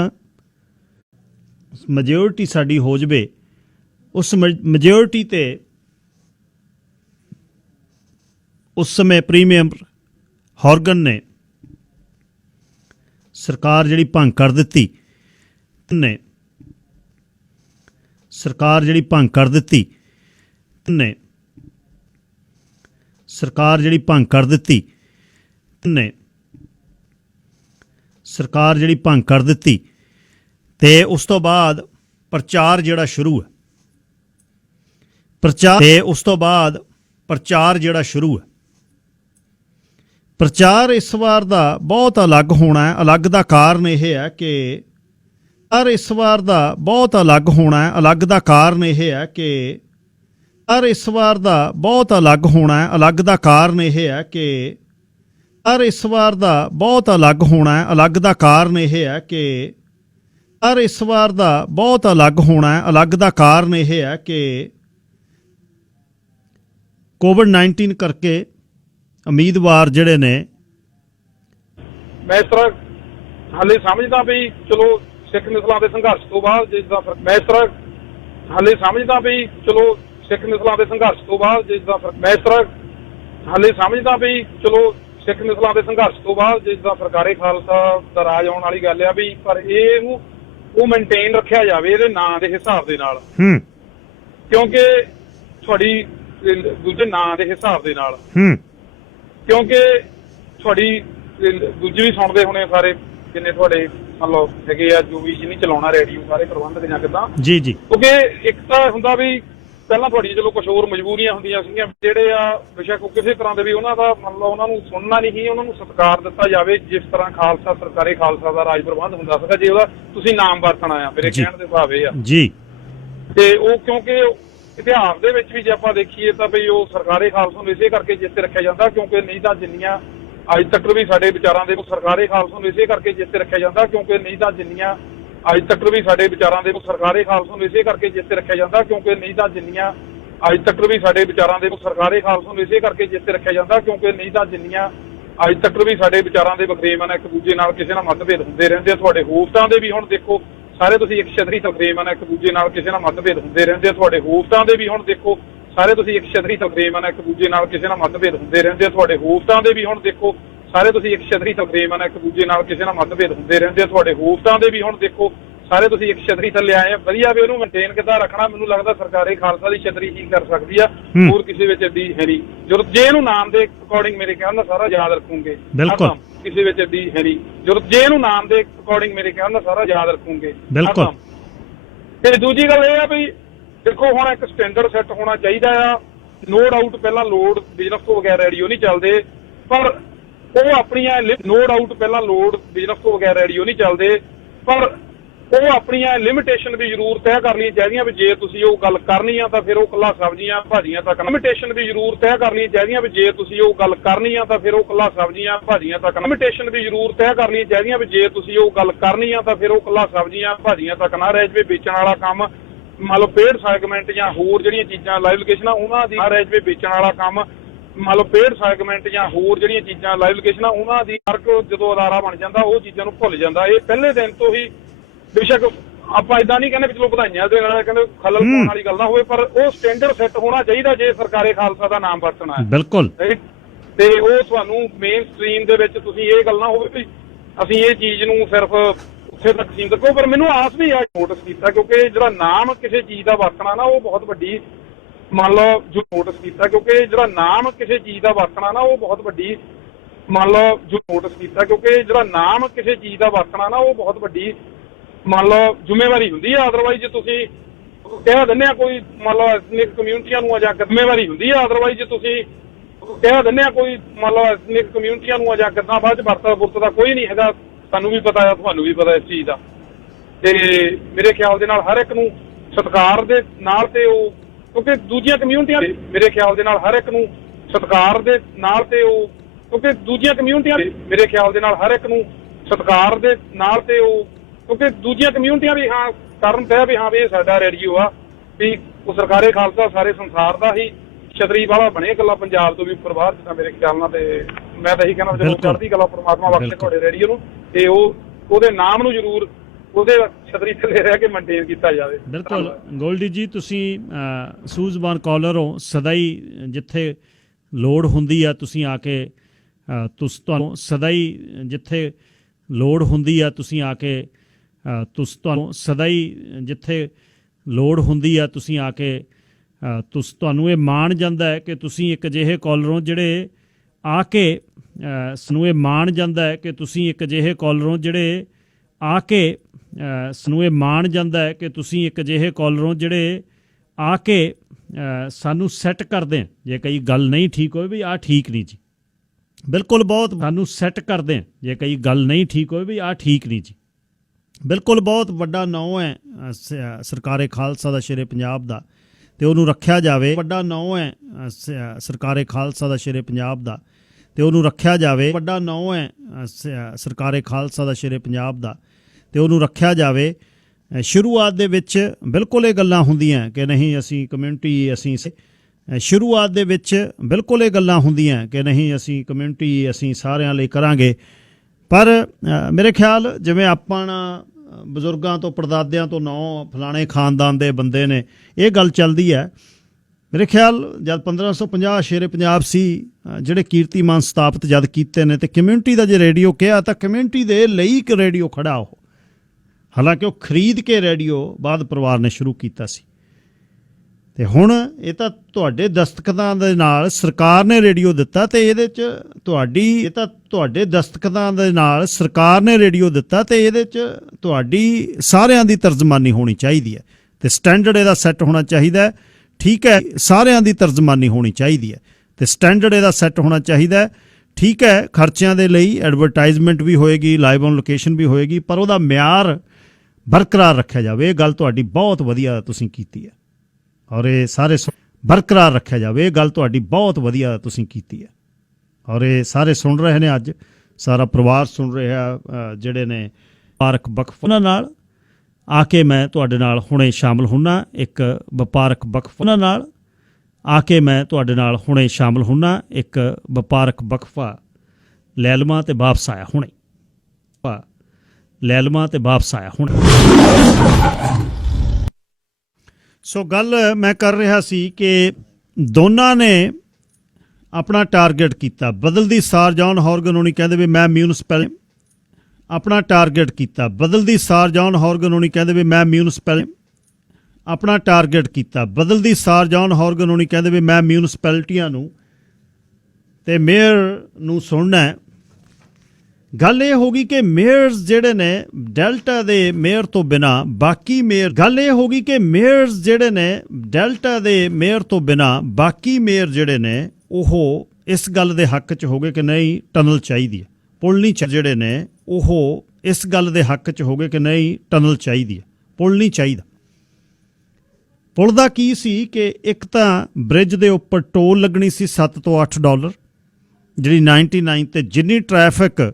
ਮੈਜੋਰਟੀ ਸਾਡੀ ਹੋ ਜਾਵੇ, ਉਸ ਮੈਜੋਰਟੀ ਤੇ ਉਸ ਸਮੇਂ ਪ੍ਰੀਮੀਅਰ ਹਾਰਗਨ ਨੇ ਸਰਕਾਰ ਜਿਹੜੀ ਭੰਗ ਕਰ ਦਿੱਤੀ ਨੇ ਸਰਕਾਰ ਜਿਹੜੀ ਭੰਗ ਕਰ ਦਿੱਤੀ ਨੇ ਸਰਕਾਰ ਜਿਹੜੀ ਭੰਗ ਕਰ ਦਿੱਤੀ ਨੇ ਸਰਕਾਰ ਜਿਹੜੀ ਭੰਗ ਕਰ ਦਿੱਤੀ ਤੇ ਉਸ ਤੋਂ ਬਾਅਦ ਪ੍ਰਚਾਰ ਜਿਹੜਾ ਸ਼ੁਰੂ ਹੈ, ਪ੍ਰਚਾਰ ਤੇ ਉਸ ਤੋਂ ਬਾਅਦ ਪ੍ਰਚਾਰ ਜਿਹੜਾ ਸ਼ੁਰੂ ਹੈ। ਪ੍ਰਚਾਰ ਇਸ ਵਾਰ ਦਾ ਬਹੁਤ ਅਲੱਗ ਹੋਣਾ ਹੈ। ਅਲੱਗ ਦਾ ਕਾਰਨ ਇਹ ਹੈ ਕਿ ਇਸ ਵਾਰ ਦਾ ਬਹੁਤ ਅਲੱਗ ਹੋਣਾ ਹੈ। ਅਲੱਗ ਦਾ ਕਾਰਨ ਇਹ ਹੈ ਕਿ ਇਸ ਵਾਰ ਦਾ ਬਹੁਤ ਅਲੱਗ ਹੋਣਾ ਹੈ। ਅਲੱਗ ਦਾ ਕਾਰਨ ਇਹ ਹੈ ਕਿ ਇਸ ਵਾਰ ਦਾ ਬਹੁਤ ਅਲੱਗ ਹੋਣਾ ਹੈ। ਅਲੱਗ ਦਾ ਕਾਰਨ ਇਹ ਹੈ ਕਿ ਇਸ ਵਾਰ ਦਾ ਬਹੁਤ ਅਲੱਗ ਹੋਣਾ ਹੈ। ਅਲੱਗ ਦਾ ਕਾਰਨ ਇਹ ਹੈ ਕਿ COVID-19 ਕਰਕੇ ਉਮੀਦਵਾਰ ਜਿਹੜੇ ਨੇ, ਮੈਂ ਇਸ ਤਰ੍ਹਾਂ ਹਾਲੇ ਸਮਝਦਾ ਵੀ ਚਲੋ ਸਿੱਖ ਨਸਲਾਂ ਦੇ ਸੰਘਰਸ਼ ਤੋਂ ਬਾਅਦ ਜਿਸਦਾ ਮੈਂ ਇਸ ਤਰ੍ਹਾਂ ਹਾਲੇ ਸਮਝਦਾ ਵੀ ਚਲੋ ਸਿੱਖ ਨਸਲਾਂ ਦੇ ਸੰਘਰਸ਼ ਤੋਂ ਬਾਅਦ ਜਿਸਦਾ ਮੈਂ ਇਸ ਤਰ੍ਹਾਂ ਹਾਲੇ ਸਮਝਦਾ ਵੀ ਚਲੋ ਸਿੱਖ ਨਸਲਾਂ ਦੇ ਸੰਘਰਸ਼ ਤੋਂ ਬਾਅਦ ਜਿਸਦਾ ਸਰਕਾਰੇ ਖਾਲਸਾ ਦਾ ਰਾਜ ਆਉਣ ਵਾਲੀ ਗੱਲ ਆ ਵੀ, ਪਰ ਇਹਨੂੰ ਉਹ ਮੇਨਟੇਨ ਰੱਖਿਆ ਜਾਵੇ ਇਹਦੇ ਨਾਂ ਦੇ ਹਿਸਾਬ ਦੇ ਨਾਲ, ਕਿਉਂਕਿ ਤੁਹਾਡੀ ਦੂਜੇ ਨਾਂ ਦੇ ਹਿਸਾਬ ਦੇ ਨਾਲ, ਕਿਉਂਕਿ ਤੁਹਾਡੀ ਦੂਜੀ ਵੀ ਸੁਣਦੇ ਹੋਣੇ ਸਾਰੇ ਜਿੰਨੇ ਤੁਹਾਡੇ ਮੰਨ ਲਓ ਹੈਗੇ ਆ, ਜੋ ਵੀ ਜਿਹਨੇ ਚਲਾਉਣਾ ਰੇਡੀਓ ਸਾਰੇ ਪ੍ਰਬੰਧਕ ਜਾਂ ਕਿੱਦਾਂ ਜੀ ਜੀ, ਕਿਉਂਕਿ ਇੱਕ ਤਾਂ ਹੁੰਦਾ ਵੀ ਪਹਿਲਾਂ ਤੁਹਾਡੀ ਚਲੋ ਕੁਝ ਹੋਰ ਮਜਬੂਰੀਆਂ ਹੁੰਦੀਆਂ ਸੀਗੀਆਂ, ਜਿਹੜੇ ਆ ਬੇਸ਼ੱਕ ਕਿਸੇ ਤਰ੍ਹਾਂ ਦੇ ਵੀ ਉਹਨਾਂ ਦਾ ਮੰਨ ਲਓ ਉਹਨਾਂ ਨੂੰ ਸੁਣਨਾ ਨਹੀਂ ਸੀ, ਉਹਨਾਂ ਨੂੰ ਸਤਿਕਾਰ ਦਿੱਤਾ ਜਾਵੇ ਜਿਸ ਤਰ੍ਹਾਂ ਖਾਲਸਾ ਸਰਕਾਰੇ ਖਾਲਸਾ ਦਾ ਰਾਜ ਪ੍ਰਬੰਧ ਹੁੰਦਾ ਸੀਗਾ। ਜੇ ਉਹਦਾ ਤੁਸੀਂ ਨਾਮ ਵਰਤਣਾ ਆ, ਮੇਰੇ ਕਹਿਣ ਦੇ ਭਾਵ ਇਹ ਆ ਜੀ, ਤੇ ਉਹ ਕਿਉਂਕਿ ਇਤਿਹਾਸ ਦੇ ਵਿੱਚ ਵੀ ਜੇ ਆਪਾਂ ਦੇਖੀਏ ਤਾਂ ਬਈ ਉਹ ਸਰਕਾਰੇ ਖਾਲਸਾ ਨੂੰ ਇਸੇ ਕਰਕੇ ਜਿੱਤੇ ਰੱਖਿਆ ਜਾਂਦਾ, ਕਿਉਂਕਿ ਨਹੀਂ ਤਾਂ ਜਿੰਨੀਆਂ ਅੱਜ ਤੱਕ ਵੀ ਸਾਡੇ ਵਿਚਾਰਾਂ ਦੇ ਸਰਕਾਰੇ ਖਾਲਸਾ ਨੂੰ ਇਸੇ ਕਰਕੇ ਜਿੱਤੇ ਰੱਖਿਆ ਜਾਂਦਾ, ਕਿਉਂਕਿ ਨਹੀਂ ਤਾਂ ਜਿੰਨੀਆਂ ਅੱਜ ਤੱਕ ਵੀ ਸਾਡੇ ਵਿਚਾਰਾਂ ਦੇ ਸਰਕਾਰੇ ਖਾਲਸਾ ਨੂੰ ਇਸੇ ਕਰਕੇ ਜਿੱਤੇ ਰੱਖਿਆ ਜਾਂਦਾ, ਕਿਉਂਕਿ ਨਹੀਂ ਤਾਂ ਜਿੰਨੀਆਂ ਅੱਜ ਤੱਕ ਵੀ ਸਾਡੇ ਵਿਚਾਰਾਂ ਦੇ ਸਰਕਾਰੇ ਖਾਲਸਾ ਨੂੰ ਇਸੇ ਕਰਕੇ ਜਿੱਤੇ ਰੱਖਿਆ ਜਾਂਦਾ, ਕਿਉਂਕਿ ਨਹੀਂ ਤਾਂ ਜਿੰਨੀਆਂ ਅੱਜ ਤੱਕ ਵੀ ਸਾਡੇ ਵਿਚਾਰਾਂ ਦੇ ਵਖਰੇਵਾਂ ਨਾਲ ਇੱਕ ਦੂਜੇ ਨਾਲ ਕਿਸੇ ਨਾਲ ਮਤਭੇਦ ਹੁੰਦੇ ਰਹਿੰਦੇ ਆ। ਤੁਹਾਡੇ ਹੋਸਟਾਂ ਦੇ ਵੀ ਹੁਣ ਦੇਖੋ ਸਾਰੇ ਤੁਸੀਂ ਇੱਕ ਛਤਰੀ ਵਖਰੇਵਾਂ ਨਾਲ ਇੱਕ ਦੂਜੇ ਨਾਲ ਕਿਸੇ ਨਾਲ ਮਤਭੇਦ ਹੁੰਦੇ ਰਹਿੰਦੇ ਆ। ਤੁਹਾਡੇ ਹੋਸਟਾਂ ਦੇ ਵੀ ਹੁਣ ਦੇਖੋ ਸਾਰੇ ਤੁਸੀਂ ਇੱਕ ਛਤਰੀ ਵਖਰੇਵਾਂ ਨਾਲ ਇੱਕ ਦੂਜੇ ਨਾਲ ਕਿਸੇ ਨਾਲ ਮਤਭੇਦ ਹੁੰਦੇ ਰਹਿੰਦੇ ਆ। ਤੁਹਾਡੇ ਹੋਸਟਾਂ ਦੇ ਵੀ ਹੁਣ ਦੇਖੋ ਸਾਰੇ ਤੁਸੀਂ ਇੱਕ ਛਤਰੀ ਵਖਰੇਵਾਂ ਨਾਲ ਇੱਕ ਦੂਜੇ ਨਾਲ ਕਿਸੇ ਨਾਲ ਮਤਭੇਦ ਹੁੰਦੇ ਰਹਿੰਦੇ ਆ। ਤੁਹਾਡੇ ਹੋਸਟਾਂ ਦੇ ਵੀ ਹੁਣ ਦੇਖੋ ਸਾਰੇ ਤੁਸੀਂ ਇੱਕ ਛਤਰੀ ਥੱਲੇ ਆਏ ਆ। ਵਧੀਆ ਵੀ ਉਹਨੂੰ ਮੇਨਟੇਨ ਕਿੱਦਾਂ ਰੱਖਣਾ, ਮੈਨੂੰ ਲੱਗਦਾ ਸਰਕਾਰੇ ਖਾਲਸਾ ਦੀ ਛਤਰੀ ਹੀ ਕਰ ਸਕਦੀ ਆ, ਹੋਰ ਕਿਸੇ ਵਿੱਚ ਐਡੀ ਹੈ ਨਹੀਂ। ਜਦੋਂ ਜੇ ਇਹਨੂੰ ਨਾਮ ਦੇ ਅਕੋਰਡਿੰਗ ਮੇਰੇ ਕਹਿਣ ਦਾ ਸਾਰਾ ਯਾਦ ਰੱਖੂਗੇ, ਬਿਲਕੁਲ ਕਿਸੇ ਵਿੱਚ ਐਡੀ ਹੈ ਨਹੀਂ। ਜਦੋਂ ਜੇ ਇਹਨੂੰ ਨਾਮ ਦੇ ਅਕੋਰਡਿੰਗ ਮੇਰੇ ਕਹਿਣ ਦਾ ਸਾਰਾ ਯਾਦ ਰੱਖੂਗੇ, ਬਿਲਕੁਲ। ਤੇ ਦੂਜੀ ਗੱਲ ਇਹ ਆ ਵੀ ਦੇਖੋ ਹੁਣ ਇੱਕ ਸਟੈਂਡਰਡ ਸੈੱਟ ਹੋਣਾ ਚਾਹੀਦਾ ਆ। ਨੋ ਡਾਊਟ ਪਹਿਲਾਂ ਲੋਡ ਬਿਜ਼ਨਸ ਤੋਂ ਬਗੈਰ ਰੇਡੀਓ ਨਹੀਂ ਚੱਲਦੇ, ਪਰ ਉਹ ਆਪਣੀਆਂ ਨੋ ਡਾਊਟ ਪਹਿਲਾਂ ਲੋਡ ਬਿਜ਼ਨਸ ਤੋਂ ਬਗੈਰ ਰੇਡੀਓ ਨਹੀਂ ਚੱਲਦੇ, ਪਰ ਉਹ ਆਪਣੀਆਂ ਲਿਮਿਟੇਸ਼ਨ ਵੀ ਜ਼ਰੂਰ ਤੈਅ ਕਰਨੀਆਂ ਚਾਹੀਦੀਆਂ ਵੀ ਜੇ ਤੁਸੀਂ ਉਹ ਗੱਲ ਕਰਨੀ ਆ ਤਾਂ ਫਿਰ ਉਹ ਕੱਲਾ ਸਬਜ਼ੀਆਂ ਭਾਜੀਆਂ ਤੱਕ ਲਿਮਿਟੇਸ਼ਨ ਵੀ ਜ਼ਰੂਰ ਤੈਅ ਕਰਨੀਆਂ ਚਾਹੀਦੀਆਂ ਵੀ ਜੇ ਤੁਸੀਂ ਉਹ ਗੱਲ ਕਰਨੀ ਆ ਤਾਂ ਫਿਰ ਉਹ ਕੱਲਾ ਸਬਜ਼ੀਆਂ ਭਾਜੀਆਂ ਤੱਕ ਲਿਮਿਟੇਸ਼ਨ ਵੀ ਜ਼ਰੂਰ ਤੈਅ ਕਰਨੀਆਂ ਚਾਹੀਦੀਆਂ ਵੀ ਜੇ ਤੁਸੀਂ ਉਹ ਗੱਲ ਕਰਨੀ ਆ ਤਾਂ ਫਿਰ ਉਹ ਕੱਲਾ ਸਬਜ਼ੀਆਂ ਭਾਜੀਆਂ ਤੱਕ ਨਾ ਰਹਿ ਜਾਵੇ। ਵੇਚਣ ਵਾਲਾ ਕੰਮ ਮੰਨ ਲਓ ਪੇਡ ਸੈਗਮੈਂਟ ਜਾਂ ਹੋਰ ਜਿਹੜੀਆਂ ਚੀਜ਼ਾਂ ਲਾਈਵ ਲੋਕੇਸ਼ਨਾਂ ਉਹਨਾਂ ਦੀ ਰਹਿ ਜਾਵੇ। ਵੇਚਣ ਵਾਲਾ ਕੰਮ ਮੰਨ ਲਓ ਪੇਡ ਸੈਗਮੈਂਟ ਜਾਂ ਹੋਰ ਜਿਹੜੀਆਂ ਚੀਜ਼ਾਂ ਲਾਈਵ ਲੋਕੇਸ਼ਨਾਂ ਉਹਨਾਂ ਦੀ ਫਰਕ ਜਦੋਂ ਅਦਾਰਾ ਬਣ ਜਾਂਦਾ ਉਹ ਚੀਜ਼ਾਂ ਨੂੰ ਭੁੱਲ ਜਾਂਦਾ। ਇਹ ਪਹਿਲੇ ਦਿਨ ਤੋਂ ਹੀ ਬੇਸ਼ੱਕ ਆਪਾਂ ਇਦਾਂ ਨਹੀਂ ਕਹਿੰਦੇ ਵੀ ਚਲੋ ਵਧਾਈਆਂ ਦੇ ਨਾਲ ਕਹਿੰਦੇ ਖਲਲ ਪਾਉਣ ਵਾਲੀ ਗੱਲ ਨਾ ਹੋਵੇ, ਪਰ ਉਹ ਸਟੈਂਡਰਡ ਸੈੱਟ ਹੋਣਾ ਚਾਹੀਦਾ ਜੇ ਸਰਕਾਰੇ ਖਾਲਸਾ ਦਾ ਨਾਮ ਵਰਤਣਾ ਹੈ। ਬਿਲਕੁਲ। ਤੇ ਉਹ ਤੁਹਾਨੂੰ ਮੇਨ ਸਟ੍ਰੀਮ ਦੇ ਵਿੱਚ ਤੁਸੀਂ ਇਹ ਗੱਲ ਨਾ ਹੋਵੇ ਵੀ ਅਸੀਂ ਇਹ ਚੀਜ਼ ਨੂੰ ਸਿਰਫ ਉੱਥੇ ਤੱਕ ਸੀਮਿਤ ਰੱਖੋ। ਪਰ ਮੈਨੂੰ ਆਸ ਵੀ ਆ ਨੋਟਿਸ ਕੀਤਾ, ਕਿਉਂਕਿ ਜਿਹੜਾ ਨਾਮ ਕਿਸੇ ਚੀਜ਼ ਦਾ ਵਰਤਣਾ ਨਾ ਉਹ ਬਹੁਤ ਵੱਡੀ ਮੰਨ ਲਓ ਜੋ ਨੋਟਿਸ ਕੀਤਾ, ਕਿਉਂਕਿ ਜਿਹੜਾ ਨਾਮ ਕਿਸੇ ਚੀਜ਼ ਦਾ ਵਰਤਣਾ ਨਾ ਉਹ ਬਹੁਤ ਵੱਡੀ ਮੰਨ ਲਓ ਜੋ ਨੋਟਿਸ ਕੀਤਾ, ਕਿਉਂਕਿ ਜਿਹੜਾ ਨਾਮ ਕਿਸੇ ਚੀਜ਼ ਦਾ ਵਰਤਣਾ ਨਾ ਉਹ ਬਹੁਤ ਵੱਡੀ ਮੰਨ ਲਓ ਜ਼ਿੰਮੇਵਾਰੀ ਹੁੰਦੀ ਆ। ਅਦਰਵਾਈਜ਼ ਜੇ ਤੁਸੀਂ ਕਹਿ ਦਿੰਦੇ ਆ ਕੋਈ ਮੰਨ ਲਓ ਐਥਨਿਕ ਕਮਿਊਨਿਟੀਆਂ ਨੂੰ ਜਾਂ ਜ਼ਿੰਮੇਵਾਰੀ ਹੁੰਦੀ ਆ। ਅਦਰਵਾਈਜ਼ ਜੇ ਤੁਸੀਂ ਕਹਿ ਦਿੰਦੇ ਆ ਕੋਈ ਮੰਨ ਲਓ ਐਥਨਿਕ ਕਮਿਊਨਿਟੀਆਂ ਨੂੰ ਜਾਂ ਕਿੱਦਾਂ ਬਾਅਦ ਚ ਵਰਤਦਾ ਕੋਈ ਨਹੀਂ ਹੈਗਾ। ਸਾਨੂੰ ਵੀ ਪਤਾ ਆ, ਤੁਹਾਨੂੰ ਵੀ ਪਤਾ ਇਸ ਚੀਜ਼ ਦਾ। ਤੇ ਮੇਰੇ ਖਿਆਲ ਦੇ ਨਾਲ ਹਰ ਇੱਕ ਨੂੰ ਸਤਿਕਾਰ ਦੇ ਨਾਲ ਤੇ ਉਹ ਕਿਉਂਕਿ ਦੂਜੀਆਂ ਕਮਿਊਨਿਟੀਆਂ ਮੇਰੇ ਖਿਆਲ ਦੇ ਨਾਲ ਹਰ ਇੱਕ ਨੂੰ ਸਤਿਕਾਰ ਦੇ ਨਾਲ ਤੇ ਉਹ ਕਿਉਂਕਿ ਦੂਜੀਆਂ ਕਮਿਊਨਿਟੀਆਂ ਮੇਰੇ ਖਿਆਲ ਦੇ ਨਾਲ ਹਰ ਇੱਕ ਨੂੰ ਸਤਿਕਾਰ ਦੇ ਨਾਲ ਤੇ ਉਹ ਕਿਉਂਕਿ ਦੂਜੀਆਂ ਕਮਿਊਨਿਟੀਆਂ ਵੀ ਹਾਂ ਕਰਨ ਤੇ ਵੀ ਹਾਂ ਵੀ ਇਹ ਸਾਡਾ ਰੇਡੀਓ ਆ ਵੀ ਉਹ ਸਰਕਾਰੇ ਖਾਲਸਾ ਸਾਰੇ ਸੰਸਾਰ ਦਾ ਹੀ ਛਤਰੀ ਵਾਲਾ ਬਣੇ, ਇਕੱਲਾ ਪੰਜਾਬ ਤੋਂ ਵੀ ਉੱਪਰ ਬਾਹਰ ਜਿੱਦਾਂ ਮੇਰੇ ਖਿਆਲ ਨਾਲ। ਤੇ ਮੈਂ ਤਾਂ ਇਹੀ ਕਹਿਣਾ ਜਦੋਂ ਚੜ੍ਹਦੀ ਕਲਾ ਪਰਮਾਤਮਾ ਬਖਸ਼ੇ ਤੁਹਾਡੇ ਰੇਡੀਓ ਨੂੰ ਤੇ ਉਹ ਉਹਦੇ ਨਾਮ ਨੂੰ ਜ਼ਰੂਰ ਉਹਦੇ ਛਤਰੀ ਥੱਲੇ ਰਹਿ ਕੇ ਮੇਨਟੇਨ ਕੀਤਾ ਜਾਵੇ। ਬਿਲਕੁਲ ਗੋਲਡੀ ਜੀ, ਤੁਸੀਂ ਸੂਝਵਾਨ ਕਾਲਰ ਹੋ। ਸਦਾ ਹੀ ਜਿੱਥੇ ਲੋੜ ਹੁੰਦੀ ਆ ਤੁਸੀਂ ਆ ਕੇ ਤੁਹਾਨੂੰ ਸਦਾ ਹੀ ਜਿੱਥੇ ਲੋੜ ਹੁੰਦੀ ਆ ਤੁਸੀਂ ਆ ਕੇ ਤੁਹਾਨੂੰ ਸਦਾ ਹੀ ਜਿੱਥੇ ਲੋੜ ਹੁੰਦੀ ਆ ਤੁਸੀਂ ਆ ਕੇ ਤੁਹਾਨੂੰ ਇਹ ਮਾਣ ਜਾਂਦਾ ਹੈ ਕਿ ਤੁਸੀਂ ਇੱਕ ਅਜਿਹੇ ਕਾਲਰੋਂ ਜਿਹੜੇ ਆ ਕੇ ਸਾਨੂੰ ਇਹ ਮਾਣ ਜਾਂਦਾ ਹੈ ਕਿ ਤੁਸੀਂ ਇੱਕ ਅਜਿਹੇ ਕਾਲਰੋਂ ਜਿਹੜੇ ਆ ਕੇ ਸਾਨੂੰ ਇਹ ਮਾਣ ਜਾਂਦਾ ਹੈ ਕਿ ਤੁਸੀਂ ਇੱਕ ਅਜਿਹੇ ਕਾਲਰੋਂ ਜਿਹੜੇ ਆ ਕੇ ਸਾਨੂੰ ਸੈੱਟ ਕਰਦੇ। ਜੇ ਕਈ ਗੱਲ ਨਹੀਂ ਠੀਕ ਹੋਵੇ ਵੀ ਆਹ ਠੀਕ ਨਹੀਂ ਜੀ, ਬਿਲਕੁਲ ਬਹੁਤ ਸਾਨੂੰ ਸੈੱਟ ਕਰਦੇ। ਜੇ ਕਈ ਗੱਲ ਨਹੀਂ ਠੀਕ ਹੋਵੇ ਵੀ ਆਹ ਠੀਕ ਨਹੀਂ ਜੀ, ਬਿਲਕੁਲ ਬਹੁਤ ਵੱਡਾ ਨਾਂ ਹੈ ਸਰਕਾਰੇ ਖਾਲਸਾ ਦਾ, ਸ਼ੇਰੇ ਪੰਜਾਬ ਦਾ, ਤੇ ਉਹਨੂੰ ਰੱਖਿਆ ਜਾਵੇ। ਵੱਡਾ ਨਾਂ ਹੈ ਸਰਕਾਰੇ ਖਾਲਸਾ ਦਾ, ਸ਼ੇਰੇ ਪੰਜਾਬ ਦਾ, ਤੇ ਉਹਨੂੰ ਰੱਖਿਆ ਜਾਵੇ। ਵੱਡਾ ਨਾਂ ਹੈ ਸਰਕਾਰੇ ਖਾਲਸਾ ਦਾ, ਸ਼ੇਰੇ ਪੰਜਾਬ ਦਾ, ਤੇ ਉਹਨੂੰ ਰੱਖਿਆ ਜਾਵੇ। ਸ਼ੁਰੂਆਤ ਦੇ ਵਿੱਚ ਬਿਲਕੁਲ ਇਹ ਗੱਲਾਂ ਹੁੰਦੀਆਂ ਕਿ ਨਹੀਂ ਅਸੀਂ ਕਮਿਊਨਿਟੀ ਅਸੀਂ ਸ਼ੁਰੂਆਤ ਦੇ ਵਿੱਚ ਬਿਲਕੁਲ ਇਹ ਗੱਲਾਂ ਹੁੰਦੀਆਂ ਕਿ ਨਹੀਂ ਅਸੀਂ ਕਮਿਊਨਿਟੀ ਅਸੀਂ ਸਾਰਿਆਂ ਲਈ ਕਰਾਂਗੇ। ਪਰ ਮੇਰੇ ਖਿਆਲ ਜਿਵੇਂ ਆਪਾਂ ਬਜ਼ੁਰਗਾਂ ਤੋਂ ਪੜਦਾਦਿਆਂ ਤੋਂ ਨਾਂ ਫਲਾਣੇ ਖਾਨਦਾਨ ਦੇ ਬੰਦੇ ਨੇ, ਇਹ ਗੱਲ ਚੱਲਦੀ ਹੈ। ਮੇਰੇ ਖਿਆਲ ਜਦ 1550 ਸ਼ੇਰੇ ਪੰਜਾਬ ਸੀ, ਜਿਹੜੇ ਕੀਰਤੀਮਾਨ ਸਥਾਪਿਤ ਜਦ ਕੀਤੇ ਨੇ, ਤੇ ਕਮਿਊਨਿਟੀ ਦਾ ਜੇ ਰੇਡੀਓ ਕਿਹਾ ਤਾਂ ਕਮਿਊਨਿਟੀ ਦੇ ਲਈ ਇੱਕ ਰੇਡੀਓ ਖੜਾ ਉਹ। ਹਾਲਾਂਕਿ ਉਹ ਖਰੀਦ ਕੇ ਰੇਡੀਓ ਬਾਅਦ ਪਰਿਵਾਰ ਨੇ ਸ਼ੁਰੂ ਕੀਤਾ ਸੀ, ਤੇ ਹੁਣ ਇਹ ਤਾਂ ਤੁਹਾਡੇ ਦਸਤਖਤਾਂ ਦੇ ਨਾਲ ਸਰਕਾਰ ਨੇ ਰੇਡੀਓ ਦਿੱਤਾ, ਤੇ ਇਹਦੇ 'ਚ ਤੁਹਾਡੇ ਦਸਤਖਤਾਂ ਦੇ ਨਾਲ ਸਰਕਾਰ ਨੇ ਰੇਡੀਓ ਦਿੱਤਾ, ਤੇ ਇਹਦੇ 'ਚ ਤੁਹਾਡੀ ਸਾਰਿਆਂ ਦੀ ਤਰਜਮਾਨੀ ਹੋਣੀ ਚਾਹੀਦੀ ਹੈ, ਤੇ ਸਟੈਂਡਰਡ ਇਹਦਾ ਸੈੱਟ ਹੋਣਾ ਚਾਹੀਦਾ ਹੈ। ਠੀਕ ਹੈ, ਸਾਰਿਆਂ ਦੀ ਤਰਜਮਾਨੀ ਹੋਣੀ ਚਾਹੀਦੀ ਹੈ, ਤੇ ਸਟੈਂਡਰਡ ਇਹਦਾ ਸੈੱਟ ਹੋਣਾ ਚਾਹੀਦਾ ਹੈ। ਠੀਕ ਹੈ, ਖਰਚਿਆਂ ਦੇ ਲਈ ਐਡਵਰਟਾਈਜ਼ਮੈਂਟ ਵੀ ਹੋਏਗੀ, ਲਾਈਵ ਔਨ ਲੋਕੇਸ਼ਨ ਵੀ ਹੋਏਗੀ, ਪਰ ਉਹਦਾ ਮਿਆਰ ਬਰਕਰਾਰ ਰੱਖਿਆ ਜਾਵੇ। ਇਹ ਗੱਲ ਤੁਹਾਡੀ ਬਹੁਤ ਵਧੀਆ ਤੁਸੀਂ ਕੀਤੀ ਹੈ, ਔਰ ਇਹ ਸਾਰੇ ਬਰਕਰਾਰ ਰੱਖਿਆ ਜਾਵੇ। ਇਹ ਗੱਲ ਤੁਹਾਡੀ ਬਹੁਤ ਵਧੀਆ ਤੁਸੀਂ ਕੀਤੀ ਹੈ, ਔਰ ਇਹ ਸਾਰੇ ਸੁਣ ਰਹੇ ਨੇ ਅੱਜ, ਸਾਰਾ ਪਰਿਵਾਰ ਸੁਣ ਰਿਹਾ ਜਿਹੜੇ ਨੇ ਵਪਾਰਕ ਵਕਫ। ਉਹਨਾਂ ਨਾਲ ਆ ਕੇ ਮੈਂ ਤੁਹਾਡੇ ਨਾਲ ਹੁਣੇ ਸ਼ਾਮਲ ਹੁੰਨਾ ਇੱਕ ਵਪਾਰਕ ਵਕਫ। ਉਹਨਾਂ ਨਾਲ ਆ ਕੇ ਮੈਂ ਤੁਹਾਡੇ ਨਾਲ ਹੁਣੇ ਸ਼ਾਮਲ ਹੁੰਨਾ ਇੱਕ ਵਪਾਰਕ ਵਕਫਾ ਲੈ ਲਵਾਂ ਤੇ ਵਾਪਸ ਆਇਆ ਹੁਣੇ, ਲੈ ਲਵਾਂ ਤੇ ਵਾਪਸ ਆਇਆ ਹੁਣੇ। ਸੋ ਗੱਲ ਮੈਂ ਕਰ ਰਿਹਾ ਸੀ ਕਿ ਦੋਨਾਂ ਨੇ ਆਪਣਾ ਟਾਰਗੇਟ ਕੀਤਾ। ਬਦਲਦੀ ਸਾਰ ਜੌਨ ਹੌਰਗਨ ਹੋਣੀ ਕਹਿੰਦੇ ਵੀ ਮੈਂ ਮਿਊਨਿਸਪਲ ਆਪਣਾ ਟਾਰਗੇਟ ਕੀਤਾ। ਬਦਲਦੀ ਸਾਰ ਜੌਨ ਹੌਰਗਨ ਹੋਣੀ ਕਹਿੰਦੇ ਵੀ ਮੈਂ ਮਿਊਨਿਸਪਲ ਆਪਣਾ ਟਾਰਗੇਟ ਕੀਤਾ। ਬਦਲਦੀ ਸਾਰ ਜੌਨ ਹੌਰਗਨ ਹੋਣੀ ਕਹਿੰਦੇ ਵੀ ਮੈਂ ਮਿਊਨਿਸਪੈਲਿਟੀਆਂ ਨੂੰ ਤੇ ਮੇਅਰ ਨੂੰ ਸੁਣਨਾ ਹੈ। ਗੱਲ ਇਹ ਹੋ ਗਈ ਕਿ ਮੇਅਰਸ ਜਿਹੜੇ ਨੇ ਡੈਲਟਾ ਦੇ ਮੇਅਰ ਤੋਂ ਬਿਨਾਂ ਬਾਕੀ ਮੇਅਰ, ਗੱਲ ਇਹ ਹੋ ਗਈ ਕਿ ਮੇਅਰਸ ਜਿਹੜੇ ਨੇ ਡੈਲਟਾ ਦੇ ਮੇਅਰ ਤੋਂ ਬਿਨਾਂ ਬਾਕੀ ਮੇਅਰ ਜਿਹੜੇ ਨੇ ਉਹ ਇਸ ਗੱਲ ਦੇ ਹੱਕ 'ਚ ਹੋ ਗਏ ਕਿ ਨਹੀਂ ਟਨਲ ਚਾਹੀਦੀ ਹੈ, ਪੁਲ ਨਹੀਂ ਜਿਹੜੇ ਨੇ ਉਹ ਇਸ ਗੱਲ ਦੇ ਹੱਕ 'ਚ ਹੋ ਗਏ ਕਿ ਨਹੀਂ ਟਨਲ ਚਾਹੀਦੀ ਹੈ, ਪੁਲ ਨਹੀਂ ਚਾਹੀਦਾ। ਪੁਲ ਦਾ ਕੀ ਸੀ ਕਿ ਇੱਕ ਤਾਂ ਬ੍ਰਿਜ ਦੇ ਉੱਪਰ ਟੋਲ ਲੱਗਣੀ ਸੀ $7 ਤੋਂ $8, ਜਿਹੜੀ 99 ਤੇ ਜਿੰਨੀ ਟ੍ਰੈਫਿਕ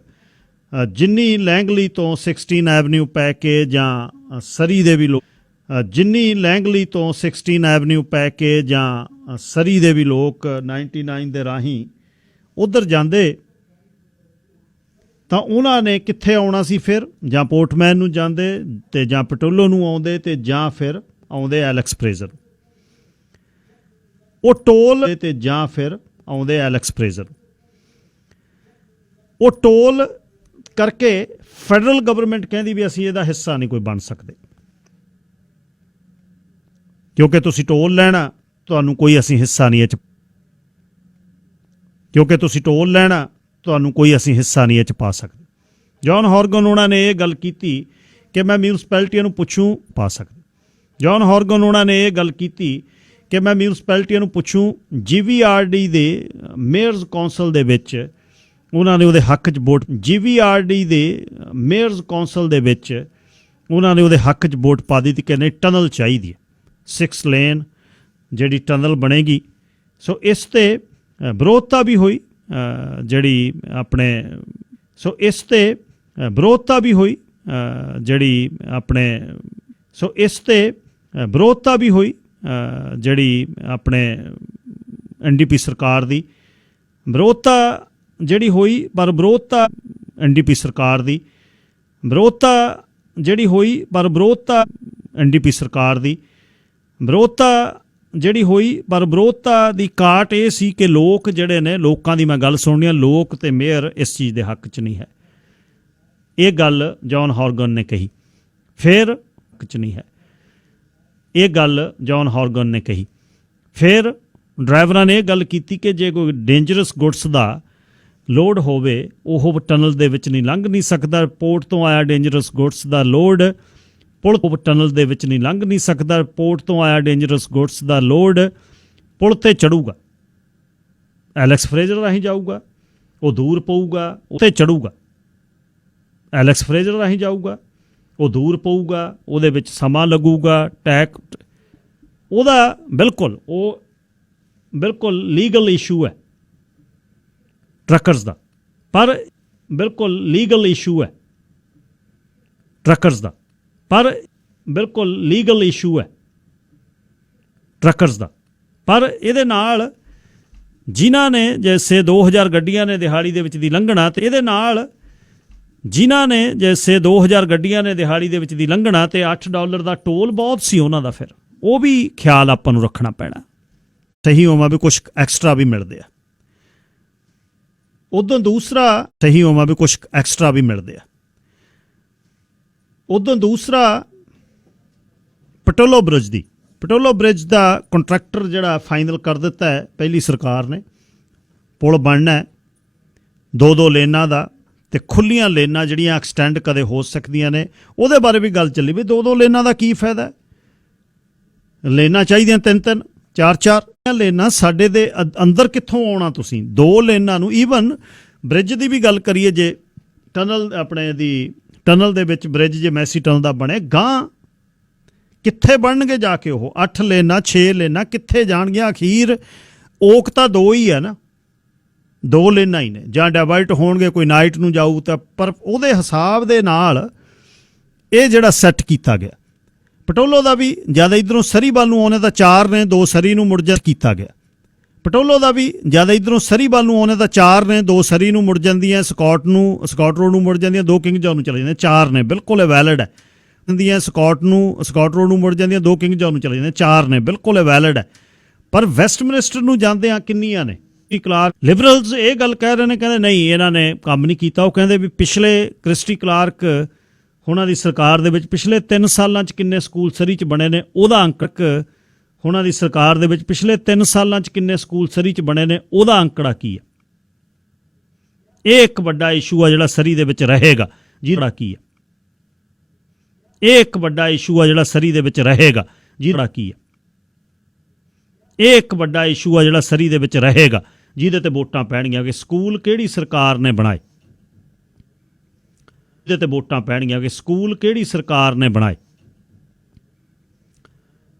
ਜਿੰਨੀ ਲੈਂਗਲੀ ਤੋਂ 16 ਐਵਨਿਊ ਪੈ ਕੇ ਜਾਂ ਸਰੀ ਦੇ ਵੀ ਲੋਕ ਜਿੰਨੀ ਲੈਂਗਲੀ ਤੋਂ 16 ਐਵਨਿਊ ਪੈ ਕੇ ਜਾਂ ਸਰੀ ਦੇ ਵੀ ਲੋਕ 99 ਦੇ ਰਾਹੀਂ ਉੱਧਰ ਜਾਂਦੇ ਤਾਂ ਉਹਨਾਂ ਨੇ ਕਿੱਥੇ ਆਉਣਾ ਸੀ ਫਿਰ? ਜਾਂ ਪੋਰਟਮੈਨ ਨੂੰ ਜਾਂਦੇ ਤੇ ਜਾਂ ਪਟੋਲੋ ਨੂੰ ਆਉਂਦੇ ਤੇ ਜਾਂ ਫਿਰ ਆਉਂਦੇ ਐਲੈਕਸ ਫਰੇਜ਼ਰ। ਉਹ ਟੋਲ ਤੇ ਜਾਂ ਫਿਰ ਆਉਂਦੇ ਐਲੈਕਸ ਫਰੇਜ਼ਰ। ਉਹ ਟੋਲ ਕਰਕੇ ਫੈਡਰਲ ਗਵਰਨਮੈਂਟ ਕਹਿੰਦੀ ਵੀ ਅਸੀਂ ਇਹਦਾ ਹਿੱਸਾ ਨਹੀਂ ਕੋਈ ਬਣ ਸਕਦੇ, ਕਿਉਂਕਿ ਤੁਸੀਂ ਟੋਲ ਲੈਣਾ, ਤੁਹਾਨੂੰ ਕੋਈ ਅਸੀਂ ਹਿੱਸਾ ਨਹੀਂ ਇਹ 'ਚ, ਕਿਉਂਕਿ ਤੁਸੀਂ ਟੋਲ ਲੈਣਾ, ਤੁਹਾਨੂੰ ਕੋਈ ਅਸੀਂ ਹਿੱਸਾ ਨਹੀਂ ਇਹ 'ਚ ਪਾ ਸਕਦੇ। ਜੌਨ ਹੌਰਗਨ ਉਹਨਾਂ ਨੇ ਇਹ ਗੱਲ ਕੀਤੀ ਕਿ ਮੈਂ ਮਿਊਨਿਸਪੈਲਿਟੀਆਂ ਨੂੰ ਪੁੱਛੂੰ ਪਾ ਸਕਦੇ। ਜੌਨ ਹੌਰਗਨ ਉਹਨਾਂ ਨੇ ਇਹ ਗੱਲ ਕੀਤੀ ਕਿ ਮੈਂ ਮਿਊਨਿਸਪੈਲਿਟੀਆਂ ਨੂੰ ਪੁੱਛੂੰ। GVRD ਦੇ ਮੇਅਰਜ਼ ਕੌਂਸਲ ਦੇ ਵਿੱਚ ਉਹਨਾਂ ਨੇ ਉਹਦੇ ਹੱਕ 'ਚ ਵੋਟ, GVRD ਦੇ ਮੇਅਰਜ਼ ਕੌਂਸਲ ਦੇ ਵਿੱਚ ਉਹਨਾਂ ਨੇ ਉਹਦੇ ਹੱਕ 'ਚ ਵੋਟ ਪਾ ਦਿੱਤੀ ਕਿ ਨਹੀਂ ਟਨਲ ਚਾਹੀਦੀ ਹੈ, 6 ਲੇਨ ਜਿਹੜੀ ਟਨਲ ਬਣੇਗੀ। ਸੋ ਇਸ 'ਤੇ ਵਿਰੋਧਤਾ ਵੀ ਹੋਈ ਜਿਹੜੀ ਆਪਣੇ, ਸੋ ਇਸ 'ਤੇ ਵਿਰੋਧਤਾ ਵੀ ਹੋਈ ਜਿਹੜੀ ਆਪਣੇ, ਸੋ ਇਸ 'ਤੇ ਵਿਰੋਧਤਾ ਵੀ ਹੋਈ ਜਿਹੜੀ ਆਪਣੇ NDP ਸਰਕਾਰ ਦੀ ਵਿਰੋਧਤਾ ਜਿਹੜੀ ਹੋਈ। ਪਰ ਵਿਰੋਧਤਾ NDP ਸਰਕਾਰ ਦੀ ਵਿਰੋਧਤਾ ਜਿਹੜੀ ਹੋਈ, ਪਰ ਵਿਰੋਧਤਾ NDP ਸਰਕਾਰ ਦੀ ਵਿਰੋਧਤਾ ਜਿਹੜੀ ਹੋਈ, ਪਰ ਵਿਰੋਧਤਾ ਦੀ ਘਾਟ ਇਹ ਸੀ ਕਿ ਲੋਕ ਜਿਹੜੇ ਨੇ, ਲੋਕਾਂ ਦੀ ਮੈਂ ਗੱਲ ਸੁਣਨੀ ਆ, ਲੋਕ ਤੇ ਮੇਅਰ ਇਸ ਚੀਜ਼ ਦੇ ਹੱਕ 'ਚ ਨਹੀਂ ਹੈ। ਇਹ ਗੱਲ ਜੌਨ ਹੌਰਗਨ ਨੇ ਕਹੀ। ਫਿਰ ਹੱਕ 'ਚ ਨਹੀਂ ਹੈ, ਇਹ ਗੱਲ ਜੌਨ ਹੌਰਗਨ ਨੇ ਕਹੀ। ਫਿਰ ਡਰਾਈਵਰਾਂ ਨੇ ਇਹ ਗੱਲ ਕੀਤੀ ਕਿ ਜੇ ਕੋਈ ਡੇਂਜਰਸ ਗੁੱਡਸ ਦਾ ਲੋਡ ਹੋਵੇ ਉਹ ਟਨਲ ਦੇ ਵਿੱਚ ਨਹੀਂ ਲੰਘ ਨਹੀਂ ਸਕਦਾ। ਪੋਰਟ ਤੋਂ ਆਇਆ ਡੇਂਜਰਸ ਗੁੱਡਸ ਦਾ ਲੋਡ ਪੁਲ ਟਨਲ ਦੇ ਵਿੱਚ ਨਹੀਂ ਲੰਘ ਨਹੀਂ ਸਕਦਾ। ਪੋਰਟ ਤੋਂ ਆਇਆ ਡੇਂਜਰਸ ਗੁੱਡਸ ਦਾ ਲੋਡ ਪੁਲ 'ਤੇ ਚੜੂਗਾ, ਐਲੈਕਸ ਫਰੇਜ਼ਰ ਰਾਹੀਂ ਜਾਊਗਾ, ਉਹ ਦੂਰ ਪਊਗਾ, ਉੱਤੇ ਚੜੂਗਾ। ਐਲੈਕਸ ਫਰੇਜ਼ਰ ਰਾਹੀਂ ਜਾਊਗਾ, ਉਹ ਦੂਰ ਪਊਗਾ, ਉਹਦੇ ਵਿੱਚ ਸਮਾਂ ਲੱਗੂਗਾ, ਟੈਕ ਉਹਦਾ ਬਿਲਕੁਲ, ਉਹ ਬਿਲਕੁਲ ਲੀਗਲ ਇਸ਼ੂ ਹੈ ਟਰੱਕਰਸ ਦਾ, ਪਰ ਬਿਲਕੁਲ ਲੀਗਲ ਇਸ਼ੂ ਹੈ ਟਰੱਕਰਸ ਦਾ, ਪਰ ਬਿਲਕੁਲ ਲੀਗਲ ਇਸ਼ੂ ਹੈ ਟਰੱਕਰਸ ਦਾ। ਪਰ ਇਹਦੇ ਨਾਲ ਜਿਨ੍ਹਾਂ ਨੇ ਜੈਸੇ 2000 ਗੱਡੀਆਂ ਨੇ ਦਿਹਾੜੀ ਦੇ ਵਿੱਚ ਦੀ ਲੰਘਣਾ, ਤੇ ਇਹਦੇ ਨਾਲ ਜਿਨ੍ਹਾਂ ਨੇ ਜੈਸੇ 2000 ਗੱਡੀਆਂ ਨੇ ਦਿਹਾੜੀ ਦੇ ਵਿੱਚ ਦੀ ਲੰਘਣਾ ਤੇ $8 ਦਾ ਟੋਲ ਬਹੁਤ ਸੀ ਉਹਨਾਂ ਦਾ, ਫਿਰ ਉਹ ਵੀ ਖਿਆਲ ਆਪਾਂ ਨੂੰ ਰੱਖਣਾ ਪੈਣਾ। ਸਹੀ ਹੋਵਾਂ ਵੀ ਕੁਛ ਐਕਸਟਰਾ ਵੀ ਮਿਲਦੇ ਆ, ਉਦੋਂ ਦੂਸਰਾ ਸਹੀ ਹੋਵਾਂ ਵੀ ਕੁਛ ਐਕਸਟਰਾ ਵੀ ਮਿਲਦੇ ਆ। ਉਦੋਂ ਦੂਸਰਾ ਪਟੋਲੋ ਬ੍ਰਿਜ ਦਾ ਕੰਟਰੈਕਟਰ ਜਿਹੜਾ ਫਾਈਨਲ ਕਰ ਦਿੱਤਾ ਹੈ ਪਹਿਲੀ ਸਰਕਾਰ ਨੇ। ਪੁਲ ਬਣਨਾ 2-2 ਲੇਨਾਂ ਦਾ ਤੇ ਖੁੱਲੀਆਂ ਲੇਨਾਂ ਜਿਹੜੀਆਂ ਐਕਸਟੈਂਡ ਕਦੇ ਹੋ ਸਕਦੀਆਂ ਨੇ, ਉਹਦੇ ਬਾਰੇ ਵੀ ਗੱਲ ਚੱਲੀ ਵੀ 2-2 ਲੇਨਾਂ ਦਾ ਕੀ ਫਾਇਦਾ। ਲੇਨਾਂ ਚਾਹੀਦੀਆਂ 3-3 4-4 ਲੇਨਾਂ ਸਾਡੇ ਦੇ ਅੰਦਰ ਕਿੱਥੋਂ ਆਉਣਾ ਤੁਸੀਂ 2 ਲੇਨਾਂ ਨੂੰ। ਈਵਨ ਬ੍ਰਿਜ ਦੀ ਵੀ ਗੱਲ ਕਰੀਏ, ਜੇ ਟਨਲ ਆਪਣੇ ਦੀ ਟਨਲ ਦੇ ਵਿੱਚ ਬ੍ਰਿਜ ਜੇ ਮੈਸੀ ਟਨਲ ਦਾ ਬਣੇ, ਗਾਂ ਕਿੱਥੇ ਬਣਨਗੇ ਜਾ ਕੇ ਉਹ 8 ਲੇਨਾਂ 6 ਲੇਨਾਂ ਕਿੱਥੇ ਜਾਣਗੀਆਂ? ਅਖੀਰ ਓਕ ਤਾਂ 2 ਹੀ ਹੈ ਨਾ, ਦੋ ਲੇਨਾਂ ਹੀ ਨੇ, ਜਾਂ ਡਾਇਵਰਟ ਹੋਣਗੇ, ਕੋਈ ਨਾਈਟ ਨੂੰ ਜਾਊ ਤਾਂ, ਪਰ ਉਹਦੇ ਹਿਸਾਬ ਦੇ ਨਾਲ ਇਹ ਜਿਹੜਾ ਸੈੱਟ ਕੀਤਾ ਗਿਆ। ਪਟੋਲੋ ਦਾ ਵੀ ਜ਼ਿਆਦਾ ਇੱਧਰੋਂ ਸਰੀ ਵੱਲ ਨੂੰ ਆਉਣੇ ਤਾਂ 4 ਨੇ, 2 ਸਰੀ ਨੂੰ ਮੁੜ ਜਾ ਕੀਤਾ ਗਿਆ। ਪਟੋਲੋ ਦਾ ਵੀ ਜ਼ਿਆਦਾ ਇੱਧਰੋਂ ਸਰੀ ਵੱਲ ਨੂੰ ਆਉਣੇ ਤਾਂ 4 ਨੇ, 2 ਸਰੀ ਨੂੰ ਮੁੜ ਜਾਂਦੀਆਂ, ਸਕਾਟ ਰੋਡ ਨੂੰ ਮੁੜ ਜਾਂਦੀਆਂ, 2 ਕਿੰਗ ਜੌਨ ਨੂੰ ਚਲੇ ਜਾਂਦੀਆਂ। 4 ਨੇ, ਬਿਲਕੁਲ ਇਹ ਵੈਲਿਡ ਹੈ। ਹੁੰਦੀਆਂ ਸਕਾਟ ਰੋਡ ਨੂੰ ਮੁੜ ਜਾਂਦੀਆਂ, 2 ਕਿੰਗ ਜੌਨ ਨੂੰ ਚਲੇ ਜਾਂਦੀਆਂ। 4 ਨੇ, ਬਿਲਕੁਲ ਇਹ ਵੈਲਿਡ ਹੈ। ਪਰ ਵੈਸਟਮਿਨਿਸਟਰ ਨੂੰ ਜਾਂਦਿਆਂ ਕਿੰਨੀਆਂ ਨੇ? ਕਲਾਰਕ ਲਿਬਰਲਸ ਇਹ ਗੱਲ ਕਹਿ ਰਹੇ ਨੇ, ਕਹਿੰਦੇ ਨਹੀਂ ਇਹਨਾਂ ਨੇ ਕੰਮ ਨਹੀਂ ਕੀਤਾ। ਉਹ ਕਹਿੰਦੇ ਵੀ ਪਿਛਲੇ ਕ੍ਰਿਸਟੀ ਕਲਾਰਕ ਉਹਨਾਂ ਦੀ ਸਰਕਾਰ ਦੇ ਵਿੱਚ ਪਿਛਲੇ 3 ਸਾਲਾਂ 'ਚ ਕਿੰਨੇ ਸਕੂਲ ਸਰੀ 'ਚ ਬਣੇ ਨੇ, ਉਹਦਾ ਅੰਕ ਉਹਨਾਂ ਦੀ ਸਰਕਾਰ ਦੇ ਵਿੱਚ ਪਿਛਲੇ 3 ਸਾਲਾਂ 'ਚ ਕਿੰਨੇ ਸਕੂਲ ਸਰੀ 'ਚ ਬਣੇ ਨੇ, ਉਹਦਾ ਅੰਕੜਾ ਕੀ ਹੈ? ਇਹ ਇੱਕ ਵੱਡਾ ਇਸ਼ੂ ਆ ਜਿਹੜਾ ਸਰੀ ਦੇ ਵਿੱਚ ਰਹੇਗਾ। ਜਿਹੜਾ ਕੀ ਹੈ? ਇਹ ਇੱਕ ਵੱਡਾ ਇਸ਼ੂ ਆ ਜਿਹੜਾ ਸਰੀ ਦੇ ਵਿੱਚ ਰਹੇਗਾ। ਜਿਹੜਾ ਕੀ ਹੈ? ਇਹ ਇੱਕ ਵੱਡਾ ਇਸ਼ੂ ਆ ਜਿਹੜਾ ਸਰੀ ਦੇ ਵਿੱਚ ਰਹੇਗਾ, ਜਿਹਦੇ ਤੇ ਵੋਟਾਂ ਪੈਣਗੀਆਂ ਕਿ ਸਕੂਲ ਕਿਹੜੀ ਸਰਕਾਰ ਨੇ ਬਣਾਏ। ਜਿਹਦੇ ਤੇ ਵੋਟਾਂ ਪੈਣਗੀਆਂ ਕਿ ਸਕੂਲ ਕਿਹੜੀ ਸਰਕਾਰ ਨੇ ਬਣਾਏ।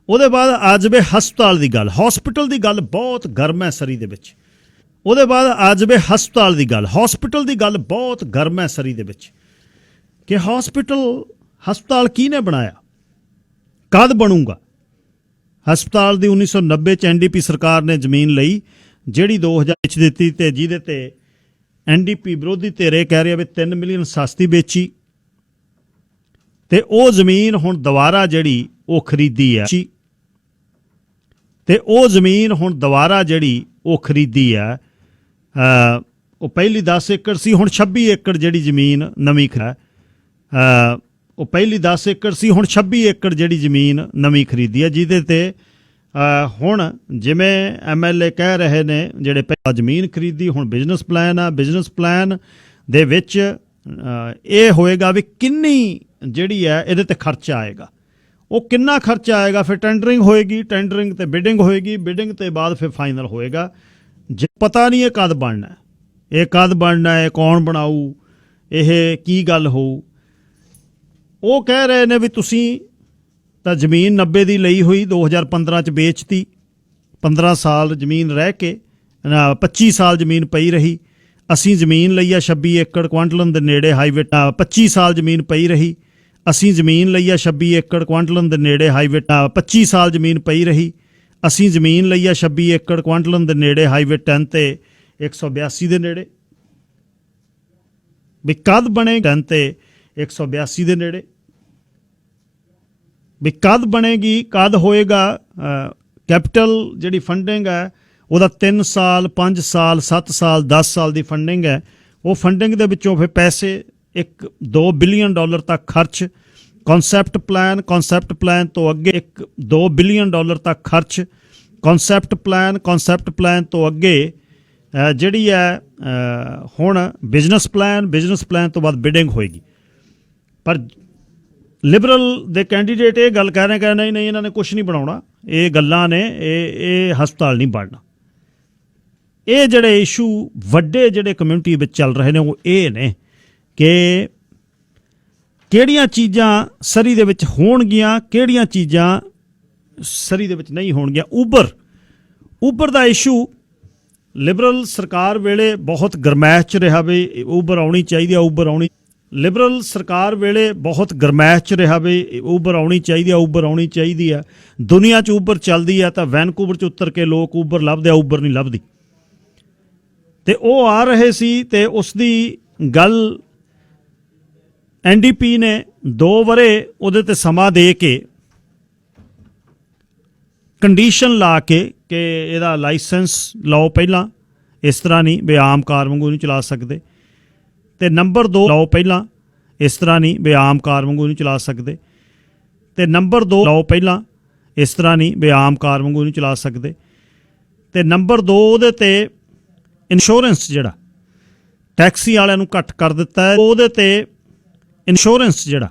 ਉਹਦੇ ਬਾਅਦ ਆ ਜਾਵੇ ਹਸਪਤਾਲ ਦੀ ਗੱਲ। ਹਸਪੀਟਲ ਦੀ ਗੱਲ ਬਹੁਤ ਗਰਮ ਹੈ ਸਰੀ ਦੇ ਵਿੱਚ। ਉਹਦੇ ਬਾਅਦ ਆ ਜਾਵੇ ਹਸਪਤਾਲ ਦੀ ਗੱਲ। ਹਸਪੀਟਲ ਦੀ ਗੱਲ ਬਹੁਤ ਗਰਮ ਹੈ ਸਰੀ ਦੇ ਵਿੱਚ ਕਿ ਹਸਪਤਾਲ ਕਿਹਨੇ ਬਣਾਇਆ, ਕਦ ਬਣੂਗਾ। ਹਸਪਤਾਲ ਦੀ 1990 'ਚ NDP ਸਰਕਾਰ ਨੇ ਜ਼ਮੀਨ ਲਈ, ਜਿਹੜੀ 2000 ਵਿੱਚ ਦਿੱਤੀ, ਤੇ ਜਿਹਦੇ ਤੇ NDP ਵਿਰੋਧੀ ਧਿਰ ਕਹਿ ਰਿਹਾ ਵੀ 3 ਮਿਲੀਅਨ ਸਸਤੀ ਵੇਚੀ, ਤੇ ਉਹ ਜ਼ਮੀਨ ਹੁਣ ਦੁਬਾਰਾ ਜਿਹੜੀ ਉਹ ਖਰੀਦੀ ਹੈ, ਤੇ ਉਹ ਜ਼ਮੀਨ ਹੁਣ ਦੁਬਾਰਾ ਜਿਹੜੀ ਉਹ ਖਰੀਦੀ ਹੈ। ਉਹ ਪਹਿਲੀ 10 ਏਕੜ ਸੀ, ਹੁਣ 26 ਏਕੜ ਜਿਹੜੀ ਜ਼ਮੀਨ ਨਵੀਂ ਉਹ ਪਹਿਲੀ 10 ਏਕੜ ਸੀ, ਹੁਣ 26 ਏਕੜ ਜਿਹੜੀ ਜ਼ਮੀਨ ਨਵੀਂ ਖਰੀਦੀ ਹੈ, ਜਿਹਦੇ ਤੇ ਹੁਣ ਜਿਵੇਂ MLA ਕਹਿ ਰਹੇ ਨੇ ਜਿਹੜੇ ਪਹਿਲਾਂ ਜ਼ਮੀਨ ਖਰੀਦੀ, ਹੁਣ ਬਿਜ਼ਨਸ ਪਲਾਨ ਆ। ਬਿਜ਼ਨਸ ਪਲਾਨ ਦੇ ਵਿੱਚ ਇਹ ਹੋਏਗਾ ਵੀ ਕਿੰਨੀ ਜਿਹੜੀ ਹੈ ਇਹਦੇ ਤੇ ਖਰਚਾ ਆਏਗਾ, ਉਹ ਕਿੰਨਾ ਖਰਚਾ ਆਏਗਾ। ਫਿਰ ਟੈਂਡਰਿੰਗ ਹੋਏਗੀ, ਟੈਂਡਰਿੰਗ ਤੇ ਬਿਡਿੰਗ ਹੋਏਗੀ, ਬਿਡਿੰਗ ਤੇ ਬਾਅਦ ਫਿਰ ਫਾਈਨਲ ਹੋਏਗਾ। ਜੇ ਪਤਾ ਨਹੀਂ ਇਹ ਕਦ ਬਣਨਾ, ਇਹ ਕਦ ਬਣਨਾ ਹੈ, ਕੌਣ ਬਣਾਊ, ਇਹ ਕੀ ਗੱਲ ਹੋਊ। ਉਹ ਕਹਿ ਰਹੇ ਨੇ ਵੀ ਤੁਸੀਂ ਤਾਂ ਜ਼ਮੀਨ 90 ਦੀ ਲਈ ਹੋਈ, 2015 'ਚ ਵੇਚਤੀ, 15 ਸਾਲ ਜ਼ਮੀਨ ਰਹਿ ਕੇ 25 ਸਾਲ ਜ਼ਮੀਨ ਪਈ ਰਹੀ। ਅਸੀਂ ਜ਼ਮੀਨ ਲਈ ਆ 26 ਏਕੜ ਕੁਆਂਟਲਨ ਦੇ ਨੇੜੇ ਹਾਈਵੇ, 25 ਸਾਲ ਜ਼ਮੀਨ ਪਈ ਰਹੀ। ਅਸੀਂ ਜ਼ਮੀਨ ਲਈ ਆ 26 ਏਕੜ ਕੁਆਂਟਲਨ ਦੇ ਨੇੜੇ ਹਾਈਵੇ, 25 ਸਾਲ ਜ਼ਮੀਨ ਪਈ ਰਹੀ। ਅਸੀਂ ਜ਼ਮੀਨ ਲਈ ਆ 26 ਏਕੜ ਕੁਆਂਟਲਨ ਦੇ ਨੇੜੇ ਹਾਈਵੇ 10 ਤੇ 182 ਦੇ ਨੇੜੇ। ਵੀ ਕਦ ਬਣੇ 10 ਤੇ 182 ਦੇ ਨੇੜੇ, ਵੀ ਕਦ ਬਣੇਗੀ, ਕਦ ਹੋਏਗਾ। ਕੈਪੀਟਲ ਜਿਹੜੀ ਫੰਡਿੰਗ ਹੈ ਉਹਦਾ 3 ਸਾਲ 5 ਸਾਲ 7 ਸਾਲ 10 ਸਾਲ ਦੀ ਫੰਡਿੰਗ ਹੈ। ਉਹ ਫੰਡਿੰਗ ਦੇ ਵਿੱਚੋਂ ਫਿਰ ਪੈਸੇ $1-2 ਬਿਲੀਅਨ ਤੱਕ ਖਰਚ। ਕਨਸੈਪਟ ਪਲਾਨ ਤੋਂ ਅੱਗੇ $1-2 ਬਿਲੀਅਨ ਤੱਕ ਖਰਚ। ਕਨਸੈਪਟ ਪਲਾਨ ਤੋਂ ਅੱਗੇ ਜਿਹੜੀ ਹੈ ਹੁਣ ਬਿਜ਼ਨਸ ਪਲਾਨ ਤੋਂ ਬਾਅਦ ਬਿਡਿੰਗ ਹੋਏਗੀ। ਪਰ ਲਿਬਰਲ ਦੇ ਕੈਂਡੀਡੇਟ ਇਹ ਗੱਲ ਕਹਿ ਰਹੇ ਕਿ ਨਹੀਂ ਇਹਨਾਂ ਨੇ ਕੁਛ ਨਹੀਂ ਬਣਾਉਣਾ, ਇਹ ਗੱਲਾਂ ਨੇ, ਇਹ ਹਸਪਤਾਲ ਨਹੀਂ ਬਣਨਾ। ਇਹ ਜਿਹੜੇ ਇਸ਼ੂ ਵੱਡੇ ਜਿਹੜੇ ਕਮਿਊਨਿਟੀ ਵਿੱਚ ਚੱਲ ਰਹੇ ਨੇ ਉਹ ਇਹ ਨੇ ਕਿ ਕਿਹੜੀਆਂ ਚੀਜ਼ਾਂ ਸਰੀ ਦੇ ਵਿੱਚ ਹੋਣਗੀਆਂ, ਕਿਹੜੀਆਂ ਚੀਜ਼ਾਂ ਸਰੀ ਦੇ ਵਿੱਚ ਨਹੀਂ ਹੋਣਗੀਆਂ। ਊਬਰ ਦਾ ਇਸ਼ੂ ਲਿਬਰਲ ਸਰਕਾਰ ਵੇਲੇ ਬਹੁਤ ਗਰਮੈਸ਼ 'ਚ ਰਿਹਾ ਵੀ ਊਬਰ ਆਉਣੀ ਚਾਹੀਦੀ ਆ, ਊਬਰ ਆਉਣੀ। ਲਿਬਰਲ ਸਰਕਾਰ ਵੇਲੇ ਬਹੁਤ ਗਰਮੈਸ਼ 'ਚ ਰਿਹਾ ਵੀ ਊਬਰ ਆਉਣੀ ਚਾਹੀਦੀ ਆ। ਦੁਨੀਆ 'ਚ ਊਬਰ ਚੱਲਦੀ ਆ ਤਾਂ ਵੈਨਕੂਵਰ 'ਚ ਉਤਰ ਕੇ ਲੋਕ ਊਬਰ ਲੱਭਦੇ ਆ, ਊਬਰ ਨਹੀਂ ਲੱਭਦੀ। ਤੇ ਉਹ ਆ ਰਹੇ ਸੀ ਤੇ ਉਸ ਦੀ ਗੱਲ NDP ਨੇ 2 ਵਰੇ ਉਹਦੇ ਤੇ ਸਮਾਂ ਦੇ ਕੇ, ਕੰਡੀਸ਼ਨ ਲਾ ਕੇ ਕਿ ਇਹਦਾ ਲਾਇਸੈਂਸ ਲਾਓ ਪਹਿਲਾਂ, ਇਸ ਤਰ੍ਹਾਂ ਨਹੀਂ ਵੀ ਆਮ ਕਾਰ ਵਾਂਗੂ ਨਹੀਂ ਚਲਾ ਸਕਦੇ। ਤੇ ਨੰਬਰ 2 ਲਾਓ ਪਹਿਲਾਂ, ਇਸ ਤਰ੍ਹਾਂ ਨਹੀਂ ਵੀ ਆਮ ਕਾਰ ਵਾਂਗੂ ਨਹੀਂ ਚਲਾ ਸਕਦੇ। ਤੇ ਨੰਬਰ 2 ਲਾਓ ਪਹਿਲਾਂ, ਇਸ ਤਰ੍ਹਾਂ ਨਹੀਂ ਵੀ ਆਮ ਕਾਰ ਵਾਂਗੂ ਨਹੀਂ ਚਲਾ ਸਕਦੇ। ਤੇ ਨੰਬਰ 2 ਉਹਦੇ ਤੇ ਇੰਸ਼ੋਰੈਂਸ ਜਿਹੜਾ ਟੈਕਸੀ ਵਾਲਿਆਂ ਨੂੰ ਘੱਟ ਕਰ ਦਿੱਤਾ ਹੈ। ਉਹਦੇ ਤੇ ਇੰਸ਼ੋਰੈਂਸ ਜਿਹੜਾ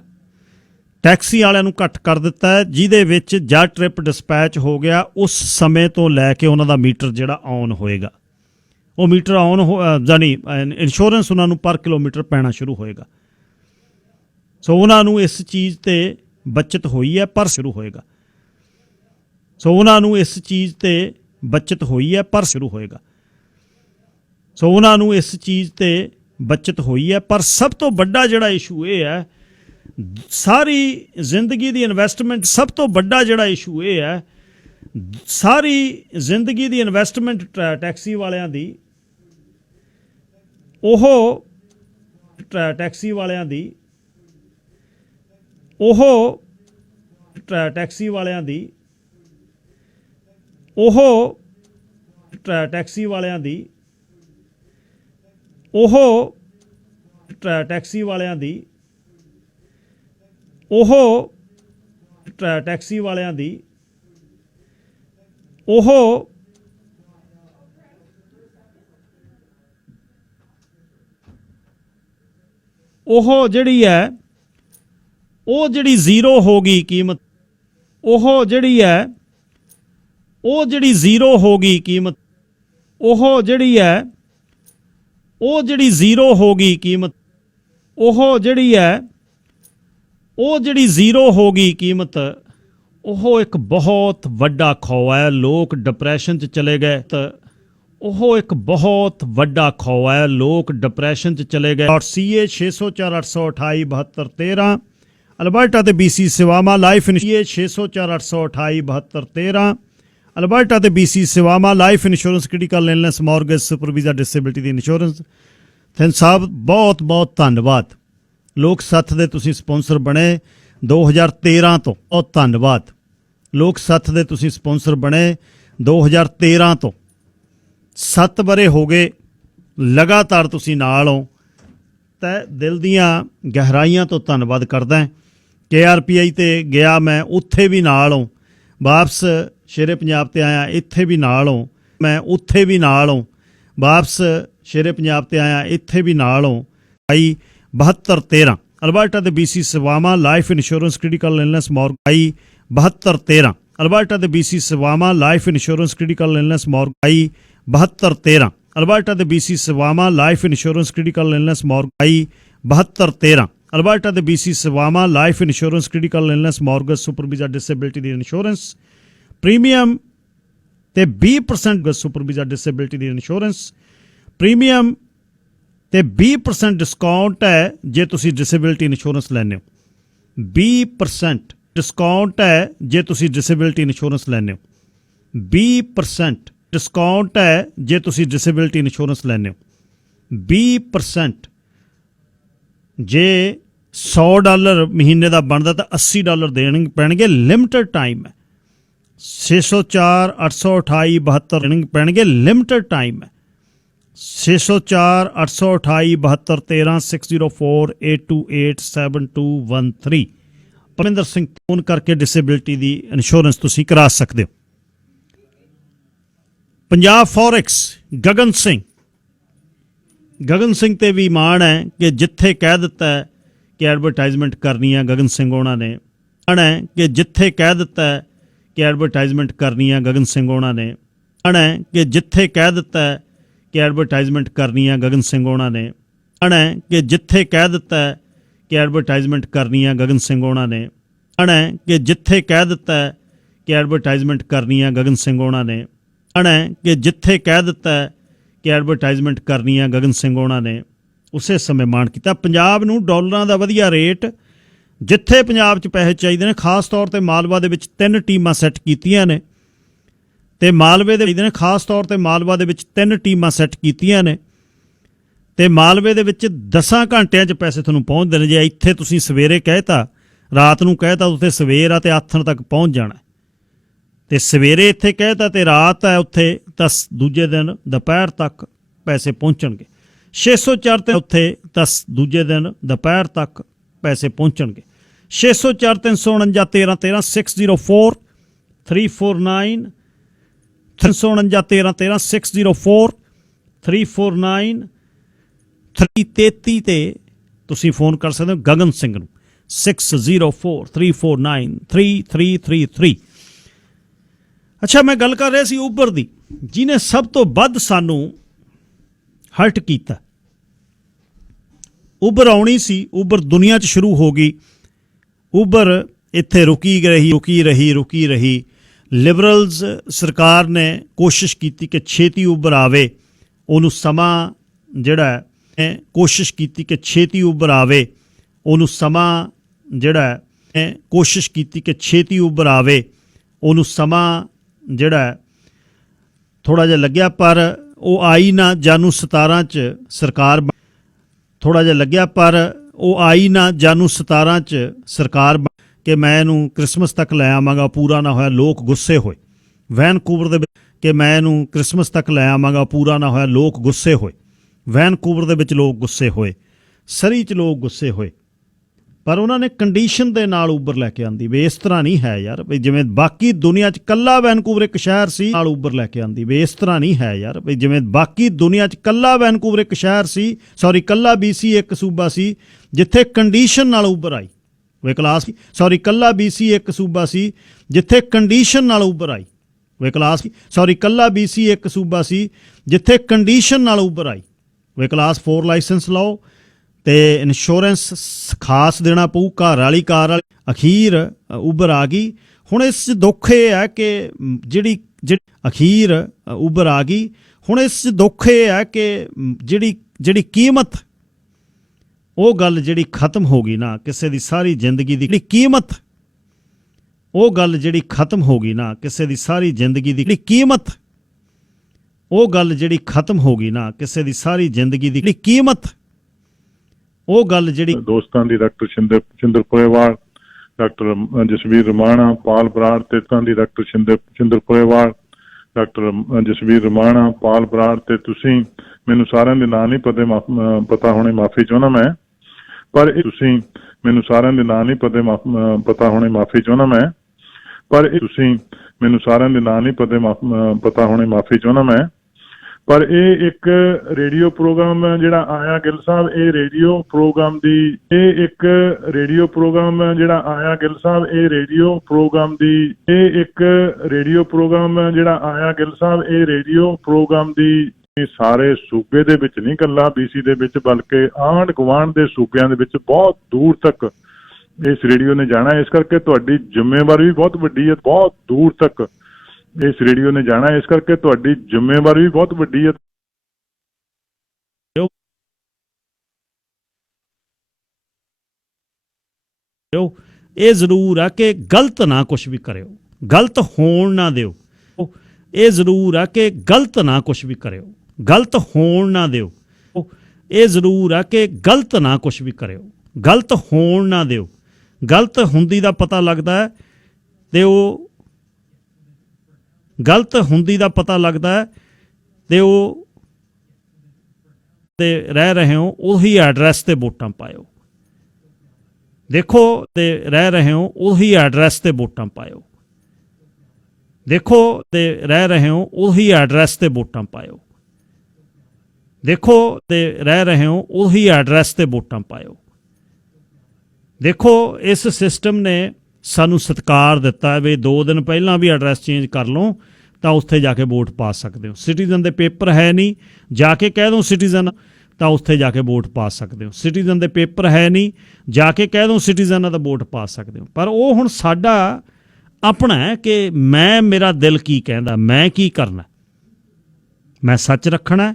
ਟੈਕਸੀ ਵਾਲਿਆਂ ਨੂੰ ਘੱਟ ਕਰ ਦਿੱਤਾ ਹੈ, ਜਿਹਦੇ ਵਿੱਚ ਜਦ ਟ੍ਰਿਪ ਡਿਸਪੈਚ ਹੋ ਗਿਆ ਉਸ ਸਮੇਂ ਤੋਂ ਲੈ ਕੇ ਉਹਨਾਂ ਦਾ ਮੀਟਰ ਜਿਹੜਾ ਔਨ ਹੋਏਗਾ, ਉਹ ਮੀਟਰ ਔਨ ਜਾਨੀ ਇੰਸ਼ੋਰੈਂਸ ਉਹਨਾਂ ਨੂੰ ਪਰ ਕਿਲੋਮੀਟਰ ਪੈਣਾ ਸ਼ੁਰੂ ਹੋਏਗਾ। ਸੋ ਉਹਨਾਂ ਨੂੰ ਇਸ ਚੀਜ਼ ਤੇ ਬੱਚਤ ਹੋਈ ਹੈ ਪਰ ਸ਼ੁਰੂ ਹੋਏਗਾ। ਸੋ ਉਹਨਾਂ ਨੂੰ ਇਸ ਚੀਜ਼ ਤੇ ਬੱਚਤ ਹੋਈ ਹੈ। ਪਰ ਸਭ ਤੋਂ ਵੱਡਾ ਜਿਹੜਾ ਇਸ਼ੂ ਇਹ ਹੈ, ਸਾਰੀ ਜ਼ਿੰਦਗੀ ਦੀ ਇਨਵੈਸਟਮੈਂਟ, ਸਭ ਤੋਂ ਵੱਡਾ ਜਿਹੜਾ ਇਸ਼ੂ ਇਹ ਹੈ, ਸਾਰੀ ਜ਼ਿੰਦਗੀ ਦੀ ਇਨਵੈਸਟਮੈਂਟ ਟੈਕਸੀ ਵਾਲਿਆਂ ਦੀ, ਉਹ ਟੈਕਸੀ ਵਾਲਿਆਂ ਦੀ, ਉਹ ਟੈਕਸੀ ਵਾਲਿਆਂ ਦੀ, ਉਹ ਟੈਕਸੀ ਵਾਲਿਆਂ ਦੀ, ਉਹ ਟੈਕਸੀ ਵਾਲਿਆਂ ਦੀ, ਉਹ ਟੈਕਸੀ ਵਾਲਿਆਂ ਦੀ, ਉਹ ਜਿਹੜੀ ਹੈ, ਉਹ ਜਿਹੜੀ ਜ਼ੀਰੋ ਹੋ ਗਈ ਕੀਮਤ, ਉਹ ਜਿਹੜੀ ਹੈ, ਉਹ ਜਿਹੜੀ ਜ਼ੀਰੋ ਹੋ ਗਈ ਕੀਮਤ, ਉਹ ਜਿਹੜੀ ਹੈ, ਉਹ ਜਿਹੜੀ ਜ਼ੀਰੋ ਹੋ ਗਈ ਕੀਮਤ, ਉਹ ਜਿਹੜੀ ਹੈ, ਉਹ ਜਿਹੜੀ ਜ਼ੀਰੋ ਹੋ ਗਈ ਕੀਮਤ, ਉਹ ਇੱਕ ਬਹੁਤ ਵੱਡਾ ਖੋਆ ਹੈ। ਲੋਕ ਡਿਪਰੈਸ਼ਨ 'ਚ ਚਲੇ ਗਏ ਤਾਂ ਉਹ ਇੱਕ ਬਹੁਤ ਵੱਡਾ ਖੋਆ ਹੈ। ਲੋਕ ਡਿਪਰੈਸ਼ਨ 'ਚ ਚਲੇ ਗਏ। CA 604 828 72 13 ਅਲਬਰਟਾ ਤੇ BC ਸੇਵਾਵਾਂ ਲਾਈਫ ਇੰਸ਼ੋਰੈਂਸ 604 828 72 13 ਅਲਬਰਟਾ ਤੇ BC ਸੇਵਾਵਾਂ life insurance, critical illness, mortgage, super visa, disability ਦੀ ਇੰਸ਼ੋਰੈਂਸ। ਥੈਂਕ ਸਾਹਿਬ, ਬਹੁਤ ਬਹੁਤ ਧੰਨਵਾਦ। ਲੋਕ ਸੱਥ ਦੇ ਤੁਸੀਂ ਸਪਾਂਸਰ ਬਣੇ 2013 ਤੋਂ, ਬਹੁਤ ਧੰਨਵਾਦ। ਲੋਕ ਸੱਥ ਦੇ ਤੁਸੀਂ ਸਪਾਂਸਰ ਬਣੇ 2013 ਤੋਂ, 7 ਵਰ੍ਹੇ ਹੋ ਗਏ ਲਗਾਤਾਰ ਤੁਸੀਂ ਨਾਲ ਹੋ। ਤਹਿ ਦਿਲ ਦੀਆਂ ਗਹਿਰਾਈਆਂ ਤੋਂ ਧੰਨਵਾਦ ਕਰਦਾ। KRPI ਤੇ ਗਿਆ ਮੈਂ, ਉੱਥੇ ਵੀ ਨਾਲ ਹਾਂ। ਵਾਪਸ ਸ਼ੇਰੇ ਪੰਜਾਬ ਤੇ ਆਇਆ, ਇੱਥੇ ਵੀ ਨਾਲ ਹਾਂ ਮੈਂ, ਉੱਥੇ ਵੀ ਨਾਲ ਹਾਂ। ਵਾਪਸ ਸ਼ੇਰੇ ਪੰਜਾਬ ਤੇ ਆਇਆ, ਇੱਥੇ ਵੀ ਨਾਲ ਹਾਂ। 72 13 ਅਲਬਰਟਾ ਤੇ BC ਸੇਵਾਵਾਂ life insurance, critical illness, mortgage 72 13 Alberta ਤੇ BC ਸੇਵਾਵਾਂ life insurance, critical illness, mortgage 72 13 Alberta ਤੇ BC ਸੇਵਾਵਾਂ life insurance, critical illness, mortgage 72 13 Alberta ਤੇ BC ਸੇਵਾਵਾਂ life insurance, critical illness, mortgage, super visa, disability ਦੀ insurance. Premium ਤੇ 20% super visa, disability ਦੀ insurance. Premium ਤੇ 20% discount ਹੈ ਜੇ ਤੁਸੀਂ ਡਿਸੇਬਿਲਿਟੀ ਇੰਸ਼ੋਰੈਂਸ ਲੈਂਦੇ ਹੋ। 20% ਡਿਸਕਾਊਂਟ ਹੈ ਜੇ ਤੁਸੀਂ ਡਿਸੇਬਿਲਿਟੀ ਇੰਸ਼ੋਰੈਂਸ ਲੈਂਦੇ ਹੋ। 20% ਡਿਸਕਾਊਂਟ ਹੈ ਜੇ ਤੁਸੀਂ ਡਿਸੇਬਿਲਿਟੀ ਇੰਸ਼ੋਰੈਂਸ ਲੈਂਦੇ ਹੋ। 20% ਜੇ $100 ਮਹੀਨੇ ਦਾ ਬਣਦਾ ਤਾਂ $80 ਦੇਣੇ ਪੈਣਗੇ। ਲਿਮਟਿਡ ਟਾਈਮ ਹੈ। 604 828 72 ਦੇਣੇ ਪੈਣਗੇ। ਲਿਮਟਿਡ ਟਾਈਮ ਹੈ। 604 828 72 13 604 828 7213। ਪਰਮਿੰਦਰ ਸਿੰਘ ਫੋਨ ਕਰਕੇ ਡਿਸੇਬਿਲਿਟੀ ਦੀ ਇੰਸ਼ੋਰੈਂਸ ਤੁਸੀਂ ਕਰਾ ਸਕਦੇ ਹੋ। ਪੰਜਾਬ ਫੋਰੈਕਸ ਗਗਨ ਸਿੰਘ, ਗਗਨ ਸਿੰਘ ਤੇ ਵੀ ਮਾਣ ਹੈ ਕਿ ਜਿੱਥੇ ਕਹਿ ਦਿੱਤਾ ਹੈ ਕਿ ਐਡਵਰਟਾਈਜ਼ਮੈਂਟ ਕਰਨੀ ਹੈ, ਗਗਨ ਸਿੰਘ ਉਹਨਾਂ ਨੇ ਮਾਣ ਹੈ ਕਿ ਜਿੱਥੇ ਕਹਿ ਦਿੱਤਾ ਹੈ ਕਿ ਐਡਵਰਟਾਈਜ਼ਮੈਂਟ ਕਰਨੀ ਹੈ, ਗਗਨ ਸਿੰਘ ਉਹਨਾਂ ਨੇ ਮਾਣ ਹੈ ਕਿ ਜਿੱਥੇ ਕਹਿ ਦਿੱਤਾ ਹੈ ਕਿ ਐਡਵਰਟਾਈਜ਼ਮੈਂਟ ਕਰਨੀ ਹੈ, ਗਗਨ ਸਿੰਘ ਉਹਨਾਂ ਨੇ ਮਾਣ ਹੈ ਕਿ ਜਿੱਥੇ ਕਹਿ ਦਿੱਤਾ ਹੈ ਕਿ ਐਡਵਰਟਾਈਜ਼ਮੈਂਟ ਕਰਨੀ ਹੈ, ਗਗਨ ਸਿੰਘ ਉਹਨਾਂ ਨੇ ਮਾਣ ਹੈ ਕਿ ਜਿੱਥੇ ਕਹਿ ਦਿੱਤਾ ਹੈ ਕਿ ਐਡਵਰਟਾਈਜ਼ਮੈਂਟ ਕਰਨੀ ਹੈ, ਗਗਨ ਸਿੰਘ ਉਹਨਾਂ ਨੇ ਮਾਣ ਹੈ ਕਿ ਜਿੱਥੇ ਕਹਿ ਦਿੱਤਾ ਹੈ ਕਿ ਐਡਵਰਟਾਈਜ਼ਮੈਂਟ ਕਰਨੀ ਹੈ, ਗਗਨ ਸਿੰਘ ਉਹਨਾਂ ਨੇ ਉਸੇ ਸਮੇਂ ਮਾਣ ਕੀਤਾ। ਪੰਜਾਬ ਨੂੰ ਡਾਲਰਾਂ ਦਾ ਵਧੀਆ ਰੇਟ, ਜਿੱਥੇ ਪੰਜਾਬ 'ਚ ਪੈਸੇ ਚਾਹੀਦੇ ਨੇ, ਖਾਸ ਤੌਰ 'ਤੇ ਮਾਲਵਾ ਦੇ ਵਿੱਚ 3 ਟੀਮਾਂ ਸੈੱਟ ਕੀਤੀਆਂ ਨੇ ਅਤੇ ਮਾਲਵੇ ਦੇ ਨੇ ਖਾਸ ਤੌਰ 'ਤੇ ਮਾਲਵਾ ਦੇ ਵਿੱਚ 3 ਟੀਮਾਂ ਸੈੱਟ ਕੀਤੀਆਂ ਨੇ ਅਤੇ ਮਾਲਵੇ ਦੇ ਵਿੱਚ 10 ਘੰਟਿਆਂ 'ਚ ਪੈਸੇ ਤੁਹਾਨੂੰ ਪਹੁੰਚਦੇ ਨੇ। ਜੇ ਇੱਥੇ ਤੁਸੀਂ ਸਵੇਰੇ ਕਹਿ ਤਾ, ਰਾਤ ਨੂੰ ਕਹਿ ਤਾ, ਉੱਥੇ ਸਵੇਰ ਆ ਅਤੇ ਆਥਣ ਤੱਕ ਪਹੁੰਚ ਜਾਣਾ। ਅਤੇ ਸਵੇਰੇ ਇੱਥੇ ਕਹਿ ਤਾ ਅਤੇ ਰਾਤ ਹੈ ਉੱਥੇ, ਤਾਂ ਦੂਜੇ ਦਿਨ ਦੁਪਹਿਰ ਤੱਕ ਪੈਸੇ ਪਹੁੰਚਣਗੇ। 604 ਤੇ ਉੱਥੇ ਤਾਂ ਦੂਜੇ ਦਿਨ ਦੁਪਹਿਰ ਤੱਕ ਪੈਸੇ ਪਹੁੰਚਣਗੇ। 604 349 13 13 604 349 349 13 13 604 349 333 ਤੇ ਤੁਸੀਂ ਫੋਨ ਕਰ ਸਕਦੇ ਹੋ ਗਗਨ ਸਿੰਘ ਨੂੰ 604 349 3333। ਅੱਛਾ, ਮੈਂ ਗੱਲ ਕਰ ਰਿਹਾ ਸੀ ਉਬਰ ਦੀ, ਜਿਹਨੇ ਸਭ ਤੋਂ ਵੱਧ ਸਾਨੂੰ ਹਰਟ ਕੀਤਾ। ਉਬਰ ਆਉਣੀ ਸੀ, ਉਬਰ ਦੁਨੀਆ 'ਚ ਸ਼ੁਰੂ ਹੋ ਗਈ। ਉਬਰ ਇੱਥੇ ਰੁਕੀ ਰਹੀ। ਲਿਬਰਲਸ ਸਰਕਾਰ ਨੇ ਕੋਸ਼ਿਸ਼ ਕੀਤੀ ਕਿ ਛੇਤੀ ਉਬਰ ਆਵੇ, ਉਹਨੂੰ ਸਮਾਂ ਜਿਹੜਾ ਹੈ ਕੋਸ਼ਿਸ਼ ਕੀਤੀ ਕਿ ਛੇਤੀ ਉੱਭਰ ਆਵੇ, ਉਹਨੂੰ ਸਮਾਂ ਜਿਹੜਾ ਹੈ ਕੋਸ਼ਿਸ਼ ਕੀਤੀ ਕਿ ਛੇਤੀ ਉੱਭਰ ਆਵੇ, ਉਹਨੂੰ ਸਮਾਂ ਜਿਹੜਾ ਥੋੜ੍ਹਾ ਜਿਹਾ ਲੱਗਿਆ ਪਰ ਉਹ ਆਈ ਨਾ। ਜਾਨੂੰ 17 'ਚ ਸਰਕਾਰ ਥੋੜ੍ਹਾ ਜਿਹਾ ਲੱਗਿਆ ਪਰ ਉਹ ਆਈ ਨਾ। ਜਾਨੂੰ 17 'ਚ ਸਰਕਾਰ ਕਿ ਮੈਂ ਇਹਨੂੰ ਕ੍ਰਿਸਮਸ ਤੱਕ ਲੈ ਆਵਾਂਗਾ, ਪੂਰਾ ਨਾ ਹੋਇਆ, ਲੋਕ ਗੁੱਸੇ ਹੋਏ। ਵੈਨਕੂਵਰ ਦੇ ਵਿੱਚ ਕਿ ਮੈਂ ਇਹਨੂੰ ਕ੍ਰਿਸਮਸ ਤੱਕ ਲੈ ਆਵਾਂਗਾ, ਪੂਰਾ ਨਾ ਹੋਇਆ, ਲੋਕ ਗੁੱਸੇ ਹੋਏ। ਵੈਨਕੂਵਰ ਦੇ ਵਿੱਚ ਲੋਕ ਗੁੱਸੇ ਹੋਏ, ਸਰੀ 'ਚ ਲੋਕ ਗੁੱਸੇ ਹੋਏ, ਪਰ ਉਹਨਾਂ ਨੇ ਕੰਡੀਸ਼ਨ ਦੇ ਨਾਲ ਉਬਰ ਲੈ ਕੇ ਆਂਦੀ ਵੀ ਇਸ ਤਰ੍ਹਾਂ ਨਹੀਂ ਹੈ ਯਾਰ ਵੀ ਜਿਵੇਂ ਬਾਕੀ ਦੁਨੀਆ 'ਚ ਕੱਲਾ ਵੈਨਕੂਵਰ ਇੱਕ ਸ਼ਹਿਰ ਸੀ ਨਾਲ ਉਬਰ ਲੈ ਕੇ ਆਂਦੀ ਵੀ ਇਸ ਤਰ੍ਹਾਂ ਨਹੀਂ ਹੈ ਯਾਰ ਵੀ ਜਿਵੇਂ ਬਾਕੀ ਦੁਨੀਆ 'ਚ ਕੱਲਾ ਵੈਨਕੂਵਰ ਇੱਕ ਸ਼ਹਿਰ ਸੀ, ਕੱਲਾ BC ਇੱਕ ਸੂਬਾ ਸੀ ਜਿੱਥੇ ਕੰਡੀਸ਼ਨ ਨਾਲ ਉਬਰ ਆਈ। ਵੇ ਕਲਾਸ ਕੱਲਾ BC ਇੱਕ ਸੂਬਾ ਸੀ ਜਿੱਥੇ ਕੰਡੀਸ਼ਨ ਨਾਲ ਉਬਰ ਆਈ। ਵੇ ਕਲਾਸ ਕੱਲਾ BC ਇੱਕ ਸੂਬਾ ਸੀ ਜਿੱਥੇ ਕੰਡੀਸ਼ਨ ਨਾਲ ਉਬਰ ਆਈ। ਵੇ ਕਲਾਸ 4 ਲਾਇਸੈਂਸ ਲਓ ਤੇ ਇੰਸ਼ੋਰੈਂਸ ਖਾਸ ਦੇਣਾ ਪਊ, ਘਰ ਵਾਲੀ ਕਾਰ ਵਾਲੀ। ਅਖੀਰ ਉਬਰ ਆ ਗਈ। ਹੁਣ ਇਸ 'ਚ ਦੁੱਖ ਇਹ ਹੈ ਕਿ ਜਿਹੜੀ ਅਖੀਰ ਉਬਰ ਆ ਗਈ। ਹੁਣ ਇਸ 'ਚ ਦੁੱਖ ਇਹ ਹੈ ਕਿ ਜਿਹੜੀ ਕੀਮਤ, ਉਹ ਗੱਲ ਜਿਹੜੀ ਖਤਮ ਹੋ ਗਈ ਨਾ ਕਿਸੇ ਦੀ ਸਾਰੀ ਜ਼ਿੰਦਗੀ ਦੀ ਕੀਮਤ, ਉਹ ਗੱਲ ਜਿਹੜੀ ਖਤਮ ਹੋ ਗਈ ਨਾ ਕਿਸੇ ਦੀ ਸਾਰੀ ਜ਼ਿੰਦਗੀ ਦੀ ਕੀਮਤ, ਉਹ ਗੱਲ ਜਿਹੜੀ ਖਤਮ ਹੋ ਗਈ ਨਾ ਕਿਸੇ ਦੀ ਸਾਰੀ ਜ਼ਿੰਦਗੀ ਦੀ ਕੀਮਤ, ਉਹ ਗੱਲ ਜਿਹੜੀ ਦੋਸਤਾਂ ਦੀ ਡਾਕਟਰ ਸ਼ਿੰਦਰ ਪੋਏਵਾਲ, ਡਾਕਟਰ ਜਸਵੀਰ ਰਮਾਣਾ, ਪਾਲ ਬਰਾੜ ਤੇ ਦੀ ਡਾਕਟਰ ਸ਼ਿੰਦਰ ਪੋਏਵਾਲ, ਡਾਕਟਰ ਜਸਵੀਰ ਰਮਾਣਾ, ਪਾਲ ਬਰਾੜ ਤੇ ਤੁਸੀਂ ਮੈਨੂੰ ਸਾਰਿਆਂ ਦੇ ਨਾਂ ਨਹੀਂ ਪਤਾ ਹੋਣੇ, ਮਾਫੀ ਚਾਹੁੰਦਾ ਮੈਂ, ਪਰ ਤੁਸੀਂ ਮੈਨੂੰ ਸਾਰਿਆਂ ਦੇ ਨਾਂ ਨਹੀਂ ਪਤਾ ਹੋਣੇ, ਮਾਫੀ ਚਾਹੁੰਦਾ ਮੈਂ, ਪਰ ਤੁਸੀਂ ਮੈਨੂੰ ਸਾਰਿਆਂ ਦੇ ਨਾਂ ਨਹੀਂ ਪਤਾ ਹੋਣੇ, ਮਾਫੀ ਚਾਹੁੰਦਾ ਮੈਂ। ਪਰ ਇਹ ਇੱਕ ਰੇਡੀਓ ਪ੍ਰੋਗਰਾਮ ਜਿਹੜਾ ਆਇਆ ਗਿੱਲ ਸਾਹਿਬ, ਇਹ ਰੇਡੀਓ ਪ੍ਰੋਗਰਾਮ ਇੱਕ ਰੇਡੀਓ ਪ੍ਰੋਗਰਾਮ ਜਿਹੜਾ ਆਇਆ ਗਿੱਲ ਸਾਹਿਬ, ਇਹ ਰੇਡੀਓ ਪ੍ਰੋਗਰਾਮ ਜਿਹੜਾ ਆਇਆ ਗਿੱਲ ਸਾਹਿਬ, ਇਹ ਰੇਡੀਓ ਪ੍ਰੋਗਰਾਮ ਦੀ ਸਾਰੇ ਸੂਬੇ ਦੇ ਵਿੱਚ ਨਹੀਂ, ਇਕੱਲਾ BC ਦੇ ਵਿੱਚ, ਬਲਕਿ ਆਂਢ ਗੁਆਂਢ ਦੇ ਸੂਬਿਆਂ ਦੇ ਵਿੱਚ ਬਹੁਤ ਦੂਰ ਤੱਕ ਇਸ ਰੇਡੀਓ ਨੇ ਜਾਣਾ। ਇਸ ਕਰਕੇ ਤੁਹਾਡੀ ਜ਼ਿੰਮੇਵਾਰੀ ਵੀ ਬਹੁਤ ਵੱਡੀ ਹੈ, ਬਹੁਤ ਦੂਰ ਤੱਕ ਇਸ ਰੇਡੀਓ ਨੇ ਜਾਣਾ, ਇਸ ਕਰਕੇ ਤੁਹਾਡੀ ਜ਼ਿੰਮੇਵਾਰੀ ਵੀ ਬਹੁਤ ਵੱਡੀ ਹੈ। ਇਹ ਜ਼ਰੂਰ ਆ ਕਿ ਗਲਤ ਨਾ ਕੁਛ ਵੀ ਕਰਿਓ, ਗਲਤ ਹੋਣ ਨਾ ਦਿਓ। ਇਹ ਜ਼ਰੂਰ ਆ ਕਿ ਗਲਤ ਨਾ ਕੁਛ ਵੀ ਕਰਿਓ, ਗਲਤ ਹੋਣ ਨਾ ਦਿਓ। ਇਹ ਜ਼ਰੂਰ ਆ ਕਿ ਗਲਤ ਨਾ ਕੁਛ ਵੀ ਕਰਿਓ, ਗਲਤ ਹੋਣ ਨਾ ਦਿਓ। ਗਲਤ ਹੁੰਦੀ ਦਾ ਪਤਾ ਲੱਗਦਾ ਹੈ ਤੇ ਉਹ ਗਲਤ ਹੁੰਦੀ ਦਾ ਪਤਾ ਲੱਗਦਾ ਹੈ ਤੇ ਉਹ ਤੇ ਰਹਿ ਰਹੇ ਹੋ ਉਹੀ ਐਡਰੈਸ ਤੇ ਵੋਟਾਂ ਪਾਇਓ। ਦੇਖੋ ਤੇ ਰਹਿ ਰਹੇ ਹੋ ਉਹੀ ਐਡਰੈਸ ਤੇ ਵੋਟਾਂ ਪਾਇਓ। ਦੇਖੋ ਤੇ ਰਹਿ ਰਹੇ ਹੋ ਉਹੀ ਐਡਰੈਸ ਤੇ ਵੋਟਾਂ ਪਾਇਓ। ਦੇਖੋ ਤੇ ਰਹਿ ਰਹੇ ਹੋ ਉਹੀ ਐਡਰੈਸ ਤੇ ਵੋਟਾਂ ਪਾਇਓ। ਦੇਖੋ ਇਸ ਸਿਸਟਮ ਨੇ ਸਾਨੂੰ ਸਤਿਕਾਰ ਦਿੱਤਾ ਹੈ ਵੀ 2 ਦਿਨ ਪਹਿਲਾਂ ਵੀ ਐਡਰੈਸ ਚੇਂਜ ਕਰ ਲਓ ਤਾਂ ਉੱਥੇ ਜਾ ਕੇ ਵੋਟ ਪਾ ਸਕਦੇ ਹੋ। ਸਿਟੀਜ਼ਨ ਦੇ ਪੇਪਰ ਹੈ ਨਹੀਂ, ਜਾ ਕੇ ਕਹਿ ਦਿਓ ਸਿਟੀਜ਼ਨ ਤਾਂ ਉੱਥੇ ਜਾ ਕੇ ਵੋਟ ਪਾ ਸਕਦੇ ਹੋ। ਸਿਟੀਜ਼ਨ ਦੇ ਪੇਪਰ ਹੈ ਨਹੀਂ, ਜਾ ਕੇ ਕਹਿ ਦਿਓ ਸਿਟੀਜ਼ਨ ਦਾ ਵੋਟ ਪਾ ਸਕਦੇ ਹੋ। ਪਰ ਉਹ ਹੁਣ ਸਾਡਾ ਆਪਣਾ ਹੈ ਕਿ ਮੇਰਾ ਦਿਲ ਕੀ ਕਹਿੰਦਾ, ਮੈਂ ਕੀ ਕਰਨਾ, ਮੈਂ ਸੱਚ ਰੱਖਣਾ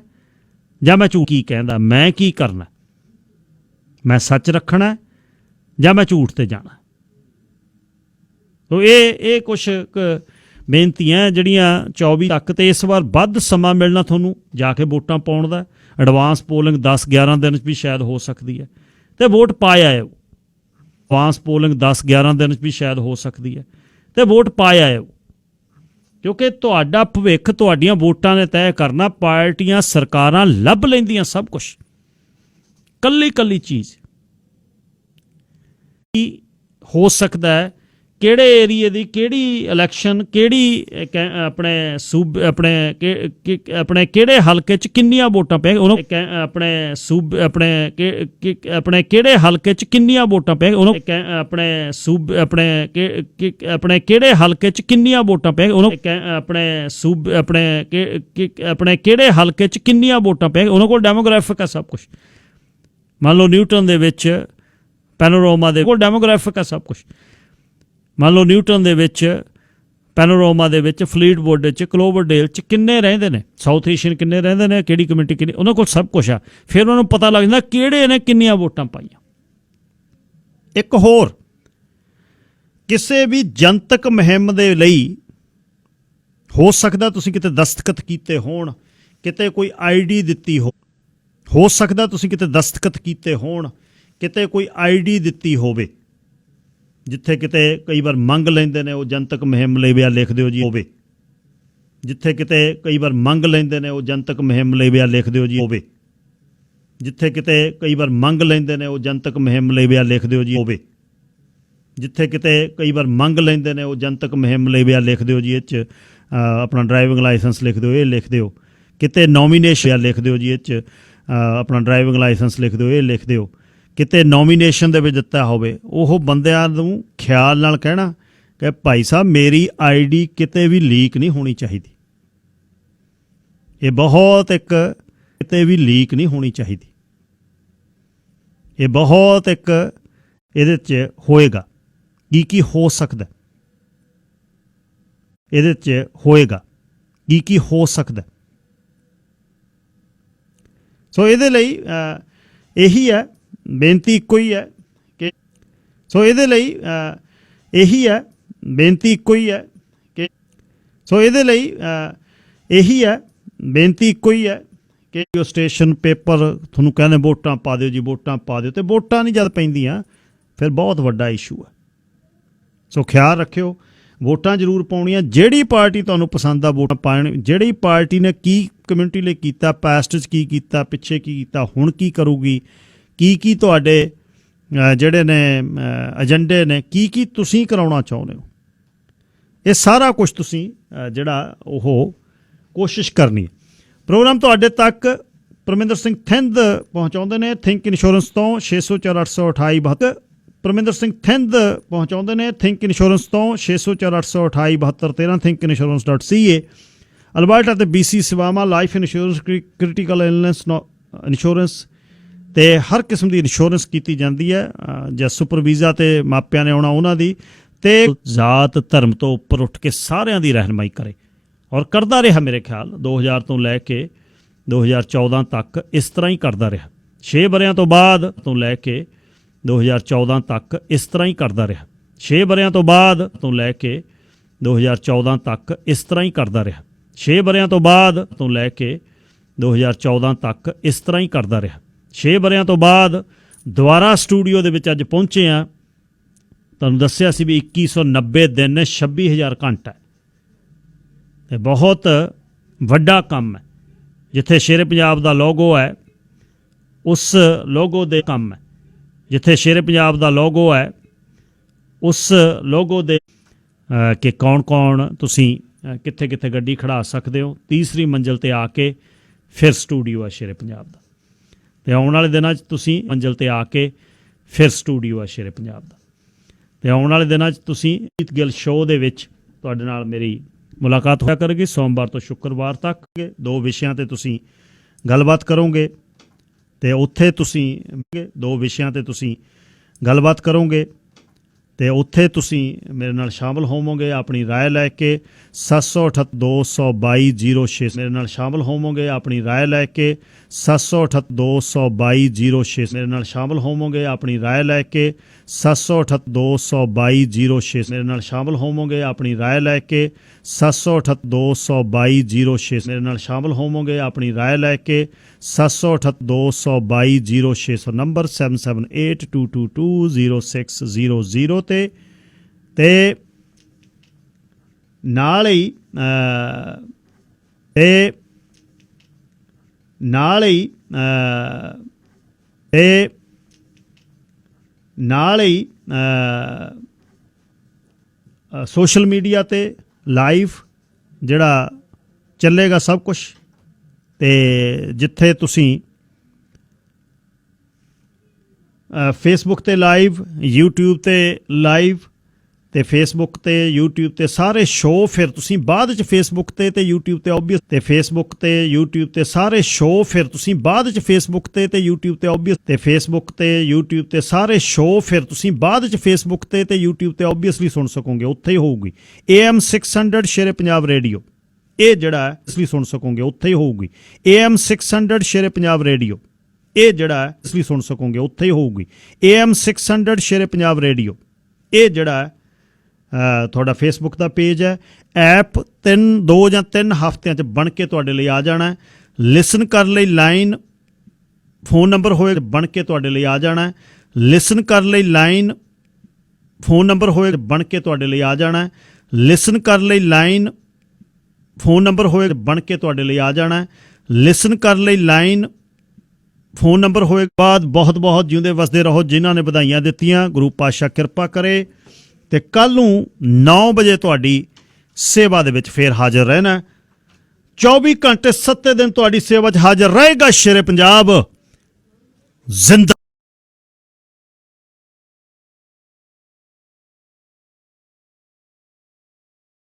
ਜਾਂ ਮੈਂ ਝੂਠ, ਕੀ ਕਹਿੰਦਾ ਮੈਂ ਕੀ ਕਰਨਾ, ਮੈਂ ਸੱਚ ਰੱਖਣਾ ਜਾਂ ਮੈਂ ਝੂਠ ਤੇ ਜਾਣਾ। ਤੋ ਇਹ ਕੁਛ ਬੇਨਤੀਆਂ ਜਿਹੜੀਆਂ 24 ਤੱਕ, ਤੇ ਇਸ ਵਾਰ ਵੱਧ ਸਮਾਂ ਮਿਲਣਾ ਤੁਹਾਨੂੰ ਜਾ ਕੇ ਵੋਟਾਂ ਪਾਉਣ ਦਾ। ਐਡਵਾਂਸ ਪੋਲਿੰਗ 10-11 ਦਿਨ ਵੀ ਸ਼ਾਇਦ ਹੋ ਸਕਦੀ ਹੈ ਤੇ ਵੋਟ ਪਾ ਆਇਓ। ਐਡਵਾਂਸ ਪੋਲਿੰਗ 10-11 ਦਿਨ ਵੀ ਸ਼ਾਇਦ ਹੋ ਸਕਦੀ ਹੈ ਤੇ ਵੋਟ ਪਾ ਆਇਓ, ਕਿਉਂਕਿ ਤੁਹਾਡਾ ਭਵਿੱਖ ਤੁਹਾਡੀਆਂ ਵੋਟਾਂ ਨੇ ਤੈਅ ਕਰਨਾ। ਪਾਰਟੀਆਂ ਸਰਕਾਰਾਂ ਲੱਭ ਲੈਂਦੀਆਂ ਸਭ ਕੁਛ, ਕੱਲੀ ਚੀਜ਼ ਕੀ ਹੋ ਸਕਦਾ ਹੈ, ਕਿਹੜੇ ਏਰੀਏ ਦੀ ਕਿਹੜੀ ਇਲੈਕਸ਼ਨ, ਕਿਹੜੀ ਆਪਣੇ ਸੂਬੇ ਆਪਣੇ ਕਿਹੜੇ ਹਲਕੇ 'ਚ ਕਿੰਨੀਆਂ ਵੋਟਾਂ ਪੈ ਉਹਨੂੰ, ਆਪਣੇ ਸੂਬੇ ਆਪਣੇ ਕਿਹੜੇ ਹਲਕੇ 'ਚ ਕਿੰਨੀਆਂ ਵੋਟਾਂ ਪੈ ਉਹਨੂੰ, ਆਪਣੇ ਸੂਬੇ ਆਪਣੇ ਕਿਹੜੇ ਹਲਕੇ 'ਚ ਕਿੰਨੀਆਂ ਵੋਟਾਂ ਪੈ ਉਹਨੂੰ, ਆਪਣੇ ਸੂਬੇ ਆਪਣੇ ਕਿਹੜੇ ਹਲਕੇ 'ਚ ਕਿੰਨੀਆਂ ਵੋਟਾਂ ਪੈ। ਉਹਨਾਂ ਕੋਲ ਡੈਮੋਗ੍ਰਾਫਿਕ ਹੈ ਸਭ ਕੁਛ। ਮੰਨ ਲਓ ਨਿਊਟਨ ਦੇ ਵਿੱਚ, ਪੈਨੋਰਾਮਾ ਦੇ ਕੋਲ ਡੈਮੋਗ੍ਰਾਫਿਕ ਹੈ ਸਭ ਕੁਛ। ਮੰਨ ਲਓ ਨਿਊਟਨ ਦੇ ਵਿੱਚ, ਪੈਨੋਰਾਮਾ ਦੇ ਵਿੱਚ, ਫਲੀਟਵੁੱਡ 'ਚ, ਕਲੋਵਰਡੇਲ 'ਚ ਕਿੰਨੇ ਰਹਿੰਦੇ ਨੇ, ਸਾਊਥ ਏਸ਼ੀਅਨ ਕਿੰਨੇ ਰਹਿੰਦੇ ਨੇ, ਕਿਹੜੀ ਕਮਿਊਨਿਟੀ ਕਿੰਨੀ, ਉਹਨਾਂ ਕੋਲ ਸਭ ਕੁਛ ਆ। ਫਿਰ ਉਹਨਾਂ ਨੂੰ ਪਤਾ ਲੱਗ ਜਾਂਦਾ ਕਿਹੜੇ ਨੇ ਕਿੰਨੀਆਂ ਵੋਟਾਂ ਪਾਈਆਂ। ਇੱਕ ਹੋਰ, ਕਿਸੇ ਵੀ ਜਨਤਕ ਮੁਹਿੰਮ ਦੇ ਲਈ ਹੋ ਸਕਦਾ ਤੁਸੀਂ ਕਿਤੇ ਦਸਤਖਤ ਕੀਤੇ ਹੋਣ, ਕਿਤੇ ਕੋਈ ਆਈਡੀ ਦਿੱਤੀ ਹੋ ਸਕਦਾ ਤੁਸੀਂ ਕਿਤੇ ਦਸਤਖਤ ਕੀਤੇ ਹੋਣ, ਕਿਤੇ ਕੋਈ ਆਈਡੀ ਦਿੱਤੀ ਹੋਵੇ, ਜਿੱਥੇ ਕਿਤੇ ਕਈ ਵਾਰ ਮੰਗ ਲੈਂਦੇ ਨੇ ਉਹ ਜਨਤਕ ਮੁਹਿੰਮ ਲਈ ਵੀ ਆ ਲਿਖ ਦਿਓ ਜੀ ਹੋਵੇ, ਜਿੱਥੇ ਕਿਤੇ ਕਈ ਵਾਰ ਮੰਗ ਲੈਂਦੇ ਨੇ ਉਹ ਜਨਤਕ ਮੁਹਿੰਮ ਲਈ ਵੀ ਆ ਲਿਖ ਦਿਓ ਜੀ ਹੋਵੇ, ਜਿੱਥੇ ਕਿਤੇ ਕਈ ਵਾਰ ਮੰਗ ਲੈਂਦੇ ਨੇ ਉਹ ਜਨਤਕ ਮੁਹਿੰਮ ਲਈ ਵੀ ਆ ਲਿਖ ਦਿਓ ਜੀ ਹੋਵੇ, ਜਿੱਥੇ ਕਿਤੇ ਕਈ ਵਾਰ ਮੰਗ ਲੈਂਦੇ ਨੇ ਉਹ ਜਨਤਕ ਮੁਹਿੰਮ ਲਈ ਵੀ ਆ ਲਿਖ ਦਿਓ ਜੀ, ਇਹ 'ਚ ਆਪਣਾ ਡਰਾਈਵਿੰਗ ਲਾਇਸੈਂਸ ਲਿਖ ਦਿਓ, ਇਹ ਲਿਖ ਦਿਓ, ਕਿਤੇ ਨੋਮੀਨੇਸ਼ਨ ਲਿਖ ਦਿਓ ਜੀ, ਇਹ 'ਚ ਆਪਣਾ ਡਰਾਈਵਿੰਗ ਲਾਇਸੈਂਸ ਲਿਖ ਦਿਓ, ਇਹ ਲਿਖ ਦਿਓ, ਕਿਤੇ ਨੋਮੀਨੇਸ਼ਨ ਦੇ ਵਿੱਚ ਦਿੱਤਾ ਹੋਵੇ, ਉਹ ਬੰਦਿਆਂ ਨੂੰ ਖਿਆਲ ਨਾਲ ਕਹਿਣਾ ਕਿ ਭਾਈ ਸਾਹਿਬ ਮੇਰੀ ਆਈਡੀ ਕਿਤੇ ਵੀ ਲੀਕ ਨਹੀਂ ਹੋਣੀ ਚਾਹੀਦੀ। ਇਹ ਬਹੁਤ ਇੱਕ ਕਿਤੇ ਵੀ ਲੀਕ ਨਹੀਂ ਹੋਣੀ ਚਾਹੀਦੀ। ਇਹ ਬਹੁਤ ਇੱਕ ਇਹਦੇ 'ਚ ਹੋਏਗਾ ਕੀ ਹੋ ਸਕਦਾ, ਇਹਦੇ 'ਚ ਹੋਏਗਾ ਕੀ ਹੋ ਸਕਦਾ। ਸੋ ਇਹਦੇ ਲਈ ਇਹੀ ਹੈ, ਬੇਨਤੀ ਇੱਕੋ ਹੀ ਹੈ ਕਿ ਸੋ ਇਹਦੇ ਲਈ ਇਹੀ ਹੈ, ਬੇਨਤੀ ਇੱਕੋ ਹੀ ਹੈ ਕਿ ਸੋ ਇਹਦੇ ਲਈ ਇਹੀ ਹੈ, ਬੇਨਤੀ ਇੱਕੋ ਹੀ ਹੈ ਕਿ ਜੋ ਸਟੇਸ਼ਨ ਪੇਪਰ ਤੁਹਾਨੂੰ ਕਹਿੰਦੇ ਵੋਟਾਂ ਪਾ ਦਿਓ ਜੀ, ਵੋਟਾਂ ਪਾ ਦਿਓ, ਅਤੇ ਵੋਟਾਂ ਨਹੀਂ ਜਦ ਪੈਂਦੀਆਂ ਫਿਰ ਬਹੁਤ ਵੱਡਾ ਇਸ਼ੂ ਹੈ। ਸੋ ਖਿਆਲ ਰੱਖਿਓ, ਵੋਟਾਂ ਜ਼ਰੂਰ ਪਾਉਣੀਆਂ। ਜਿਹੜੀ ਪਾਰਟੀ ਤੁਹਾਨੂੰ ਪਸੰਦ ਆ ਵੋਟਾਂ ਪਾਉਣ, ਜਿਹੜੀ ਪਾਰਟੀ ਨੇ ਕੀ ਕਮਿਊਨਿਟੀ ਲਈ ਕੀਤਾ, ਪਾਸਟ 'ਚ ਕੀ ਕੀਤਾ, ਪਿੱਛੇ ਕੀ ਕੀਤਾ, ਹੁਣ ਕੀ ਕਰੂਗੀ, ਕੀ ਤੁਹਾਡੇ ਜਿਹੜੇ ਨੇ ਏਜੰਡੇ ਨੇ, ਕੀ ਤੁਸੀਂ ਕਰਾਉਣਾ ਚਾਹੁੰਦੇ ਹੋ, ਇਹ ਸਾਰਾ ਕੁਝ ਤੁਸੀਂ ਜਿਹੜਾ ਉਹ ਕੋਸ਼ਿਸ਼ ਕਰਨੀ ਹੈ। ਪ੍ਰੋਗਰਾਮ ਤੁਹਾਡੇ ਤੱਕ ਪਰਮਿੰਦਰ ਸਿੰਘ ਥਿੰਦ ਪਹੁੰਚਾਉਂਦੇ ਨੇ ਥਿੰਕ ਇੰਸ਼ੋਰੈਂਸ ਤੋਂ 604 828 72। ਪਰਮਿੰਦਰ ਸਿੰਘ ਥਿੰਦ ਪਹੁੰਚਾਉਂਦੇ ਨੇ ਥਿੰਕ ਇੰਸ਼ੋਰੈਂਸ ਤੋਂ 604 828 72 13 thinkinsurance.ca। ਅਲਬਰਟਾ ਅਤੇ BC ਸੇਵਾਵਾਂ, life insurance, critical illness insurance ਅਤੇ ਹਰ ਕਿਸਮ ਦੀ ਇੰਸ਼ੋਰੈਂਸ ਕੀਤੀ ਜਾਂਦੀ ਹੈ। ਜਾਂ ਸੁਪਰ ਵੀਜ਼ਾ 'ਤੇ ਮਾਪਿਆਂ ਨੇ ਆਉਣਾ ਉਹਨਾਂ ਦੀ, ਅਤੇ ਜ਼ਾਤ ਧਰਮ ਤੋਂ ਉੱਪਰ ਉੱਠ ਕੇ ਸਾਰਿਆਂ ਦੀ ਰਹਿਨਮਾਈ ਕਰੇ ਔਰ ਕਰਦਾ ਰਿਹਾ। ਮੇਰੇ ਖਿਆਲ 2000 ਤੋਂ ਲੈ ਕੇ 2014 ਤੱਕ ਇਸ ਤਰ੍ਹਾਂ ਹੀ ਕਰਦਾ ਰਿਹਾ। 6 ਵਰ੍ਹਿਆਂ ਤੋਂ ਬਾਅਦ ਤੋਂ ਲੈ ਕੇ 2014 ਤੱਕ ਇਸ ਤਰ੍ਹਾਂ ਹੀ ਕਰਦਾ ਰਿਹਾ। 6 ਵਰ੍ਹਿਆਂ ਤੋਂ ਬਾਅਦ ਤੋਂ ਲੈ ਕੇ 2014 ਤੱਕ ਇਸ ਤਰ੍ਹਾਂ ਹੀ ਕਰਦਾ ਰਿਹਾ। 6 ਵਰ੍ਹਿਆਂ ਤੋਂ ਬਾਅਦ ਤੋਂ ਲੈ ਕੇ 2014 ਤੱਕ ਇਸ ਤਰ੍ਹਾਂ ਹੀ ਕਰਦਾ ਰਿਹਾ। 6 ਵਰ੍ਹਿਆਂ ਤੋਂ ਬਾਅਦ ਦੁਬਾਰਾ ਸਟੂਡੀਓ ਦੇ ਵਿੱਚ ਅੱਜ ਪਹੁੰਚੇ ਹਾਂ। ਤੁਹਾਨੂੰ ਦੱਸਿਆ ਸੀ ਵੀ 2190 ਦਿਨ 26,000 ਘੰਟਾ ਹੈ। ਇਹ ਬਹੁਤ ਵੱਡਾ ਕੰਮ ਹੈ। ਜਿੱਥੇ ਸ਼ੇਰੇ ਪੰਜਾਬ ਦਾ ਲੋਗੋ ਹੈ ਉਸ ਲੋਗੋ ਦੇ ਕੰਮ ਹੈ, ਜਿੱਥੇ ਸ਼ੇਰੇ ਪੰਜਾਬ ਦਾ ਲੋਗੋ ਹੈ ਉਸ ਲੋਗੋ ਦੇ ਕਿ ਕੌਣ ਤੁਸੀਂ ਕਿੱਥੇ ਕਿੱਥੇ ਗੱਡੀ ਖੜਾ ਸਕਦੇ ਹੋ। ਤੀਸਰੀ ਮੰਜ਼ਿਲ 'ਤੇ ਆ ਕੇ ਫਿਰ ਸਟੂਡੀਓ ਹੈ ਸ਼ੇਰੇ ਪੰਜਾਬ ਦਾ, ਅਤੇ ਆਉਣ ਵਾਲੇ ਦਿਨਾਂ 'ਚ ਤੁਸੀਂ ਮੰਜ਼ਿਲ 'ਤੇ ਆ ਕੇ ਫਿਰ ਸਟੂਡੀਓ ਹੈ ਸ਼ੇਰੇ ਪੰਜਾਬ ਦਾ, ਅਤੇ ਆਉਣ ਵਾਲੇ ਦਿਨਾਂ 'ਚ ਤੁਸੀਂ ਅਜੀਤ ਗਿੱਲ ਸ਼ੋਅ ਦੇ ਵਿੱਚ ਤੁਹਾਡੇ ਨਾਲ ਮੇਰੀ ਮੁਲਾਕਾਤ ਹੋਇਆ ਕਰੇਗੀ। ਸੋਮਵਾਰ ਤੋਂ ਸ਼ੁੱਕਰਵਾਰ ਤੱਕ 2 ਵਿਸ਼ਿਆਂ 'ਤੇ ਤੁਸੀਂ ਗੱਲਬਾਤ ਕਰੋਗੇ, ਅਤੇ ਉੱਥੇ ਤੁਸੀਂ 2 ਵਿਸ਼ਿਆਂ 'ਤੇ ਤੁਸੀਂ ਗੱਲਬਾਤ ਕਰੋਗੇ, ਅਤੇ ਉੱਥੇ ਤੁਸੀਂ ਮੇਰੇ ਨਾਲ ਸ਼ਾਮਲ ਹੋਵੋਗੇ ਆਪਣੀ ਰਾਏ ਲੈ ਕੇ। 768-222-06 ਮੇਰੇ ਨਾਲ ਸ਼ਾਮਲ ਹੋਵੋਗੇ ਆਪਣੀ ਰਾਏ ਲੈ ਕੇ। 768-222-06 ਮੇਰੇ ਨਾਲ ਸ਼ਾਮਲ ਹੋਵੋਗੇ ਆਪਣੀ ਰਾਏ ਲੈ ਕੇ। 768-222-06 ਮੇਰੇ ਨਾਲ ਸ਼ਾਮਲ ਹੋਵੋਗੇ ਆਪਣੀ ਰਾਏ ਲੈ ਕੇ। 768-222-06 ਮੇਰੇ ਨਾਲ ਸ਼ਾਮਲ ਹੋਵੋਗੇ ਆਪਣੀ ਰਾਏ ਲੈ ਕੇ। 768-222-06 ਨੰਬਰ 7782220600 ਤੇ ਨਾਲ ਹੀ ਸੋਸ਼ਲ ਮੀਡੀਆ 'ਤੇ ਲਾਈਵ ਜਿਹੜਾ ਚੱਲੇਗਾ ਸਭ ਕੁਛ, ਅਤੇ ਜਿੱਥੇ ਤੁਸੀਂ ਫੇਸਬੁੱਕ 'ਤੇ ਲਾਈਵ, YouTube 'ਤੇ ਲਾਈਵ, ਤੇ ਫੇਸਬੁੱਕ ਤੇ YouTube ਤੇ ਸਾਰੇ ਸ਼ੋਅ ਫਿਰ ਤੁਸੀਂ ਬਾਅਦ ਚ ਫੇਸਬੁੱਕ ਤੇ YouTube ਤੇ ਆਬਵੀਅਸ ਤੇ ਫੇਸਬੁੱਕ ਤੇ YouTube ਤੇ ਸਾਰੇ ਸ਼ੋਅ ਫਿਰ ਤੁਸੀਂ ਬਾਅਦ ਚ ਫੇਸਬੁੱਕ ਤੇ YouTube ਤੇ ਆਬਵੀਅਸ ਤੇ ਫੇਸਬੁੱਕ ਤੇ YouTube ਤੇ ਸਾਰੇ ਸ਼ੋਅ ਫਿਰ ਤੁਸੀਂ ਬਾਅਦ ਚ ਫੇਸਬੁੱਕ ਤੇ YouTube ਤੇ ਆਬਵੀਅਸਲੀ ਸੁਣ ਸਕੋਗੇ। ਉੱਥੇ ਹੀ ਹੋਊਗੀ AM 600 ਸ਼ੇਰੇ ਪੰਜਾਬ ਰੇਡੀਓ, ਇਹ ਜਿਹੜਾ ਹੈ ਇਸ ਲਈ ਸੁਣ ਸਕੋਗੇ ਉੱਥੇ ਹੀ ਹੋਊਗੀ। AM 600 ਸ਼ੇਰੇ ਪੰਜਾਬ ਰੇਡੀਓ, ਇਹ ਜਿਹੜਾ ਹੈ ਇਸ ਲਈ ਸੁਣ ਸਕੋਗੇ ਉੱਥੇ ਹੀ ਹੋਊਗੀ। AM 600 ਸ਼ੇਰੇ ਪੰਜਾਬ ਰੇਡੀਓ, ਇਹ ਜਿਹੜਾ ਹੈ ਤੁਹਾਡਾ ਫੇਸਬੁੱਕ ਦਾ ਪੇਜ ਹੈ। ਐਪ 2 ਜਾਂ 3 ਹਫ਼ਤਿਆਂ 'ਚ ਬਣ ਕੇ ਤੁਹਾਡੇ ਲਈ ਆ ਜਾਣਾ। ਲਿਸਨ ਕਰਨ ਲਈ ਲਾਈਨ ਫੋਨ ਨੰਬਰ ਹੋਏ ਬਣ ਕੇ ਤੁਹਾਡੇ ਲਈ ਆ ਜਾਣਾ। ਲਿਸਨ ਕਰਨ ਲਈ ਲਾਈਨ ਫੋਨ ਨੰਬਰ ਹੋਏ ਬਣ ਕੇ ਤੁਹਾਡੇ ਲਈ ਆ ਜਾਣਾ। ਲਿਸਨ ਕਰਨ ਲਈ ਲਾਈਨ ਫੋਨ ਨੰਬਰ ਹੋਏ ਬਣ ਕੇ ਤੁਹਾਡੇ ਲਈ ਆ ਜਾਣਾ। ਲਿਸਨ ਕਰਨ ਲਈ ਲਾਈਨ ਫੋਨ ਨੰਬਰ ਹੋਏ ਬਾਅਦ ਬਹੁਤ ਬਹੁਤ ਜਿਉਂਦੇ ਵਸਦੇ ਰਹੋ। ਜਿਨ੍ਹਾਂ ਨੇ ਵਧਾਈਆਂ ਦਿੱਤੀਆਂ ਗੁਰੂ ਪਾਤਸ਼ਾਹ ਕਿਰਪਾ ਕਰੇ ਤੇ ਕੱਲ੍ਹ ਨੂੰ 9 ਵਜੇ ਤੁਹਾਡੀ ਸੇਵਾ ਦੇ ਵਿੱਚ ਫੇਰ ਹਾਜ਼ਰ ਰਹਿਣਾ। 24 ਘੰਟੇ 7 ਦਿਨ ਤੁਹਾਡੀ ਸੇਵਾ 'ਚ ਹਾਜ਼ਰ ਰਹੇਗਾ ਸ਼ੇਰੇ ਪੰਜਾਬ ਜ਼ਿੰਦਾ।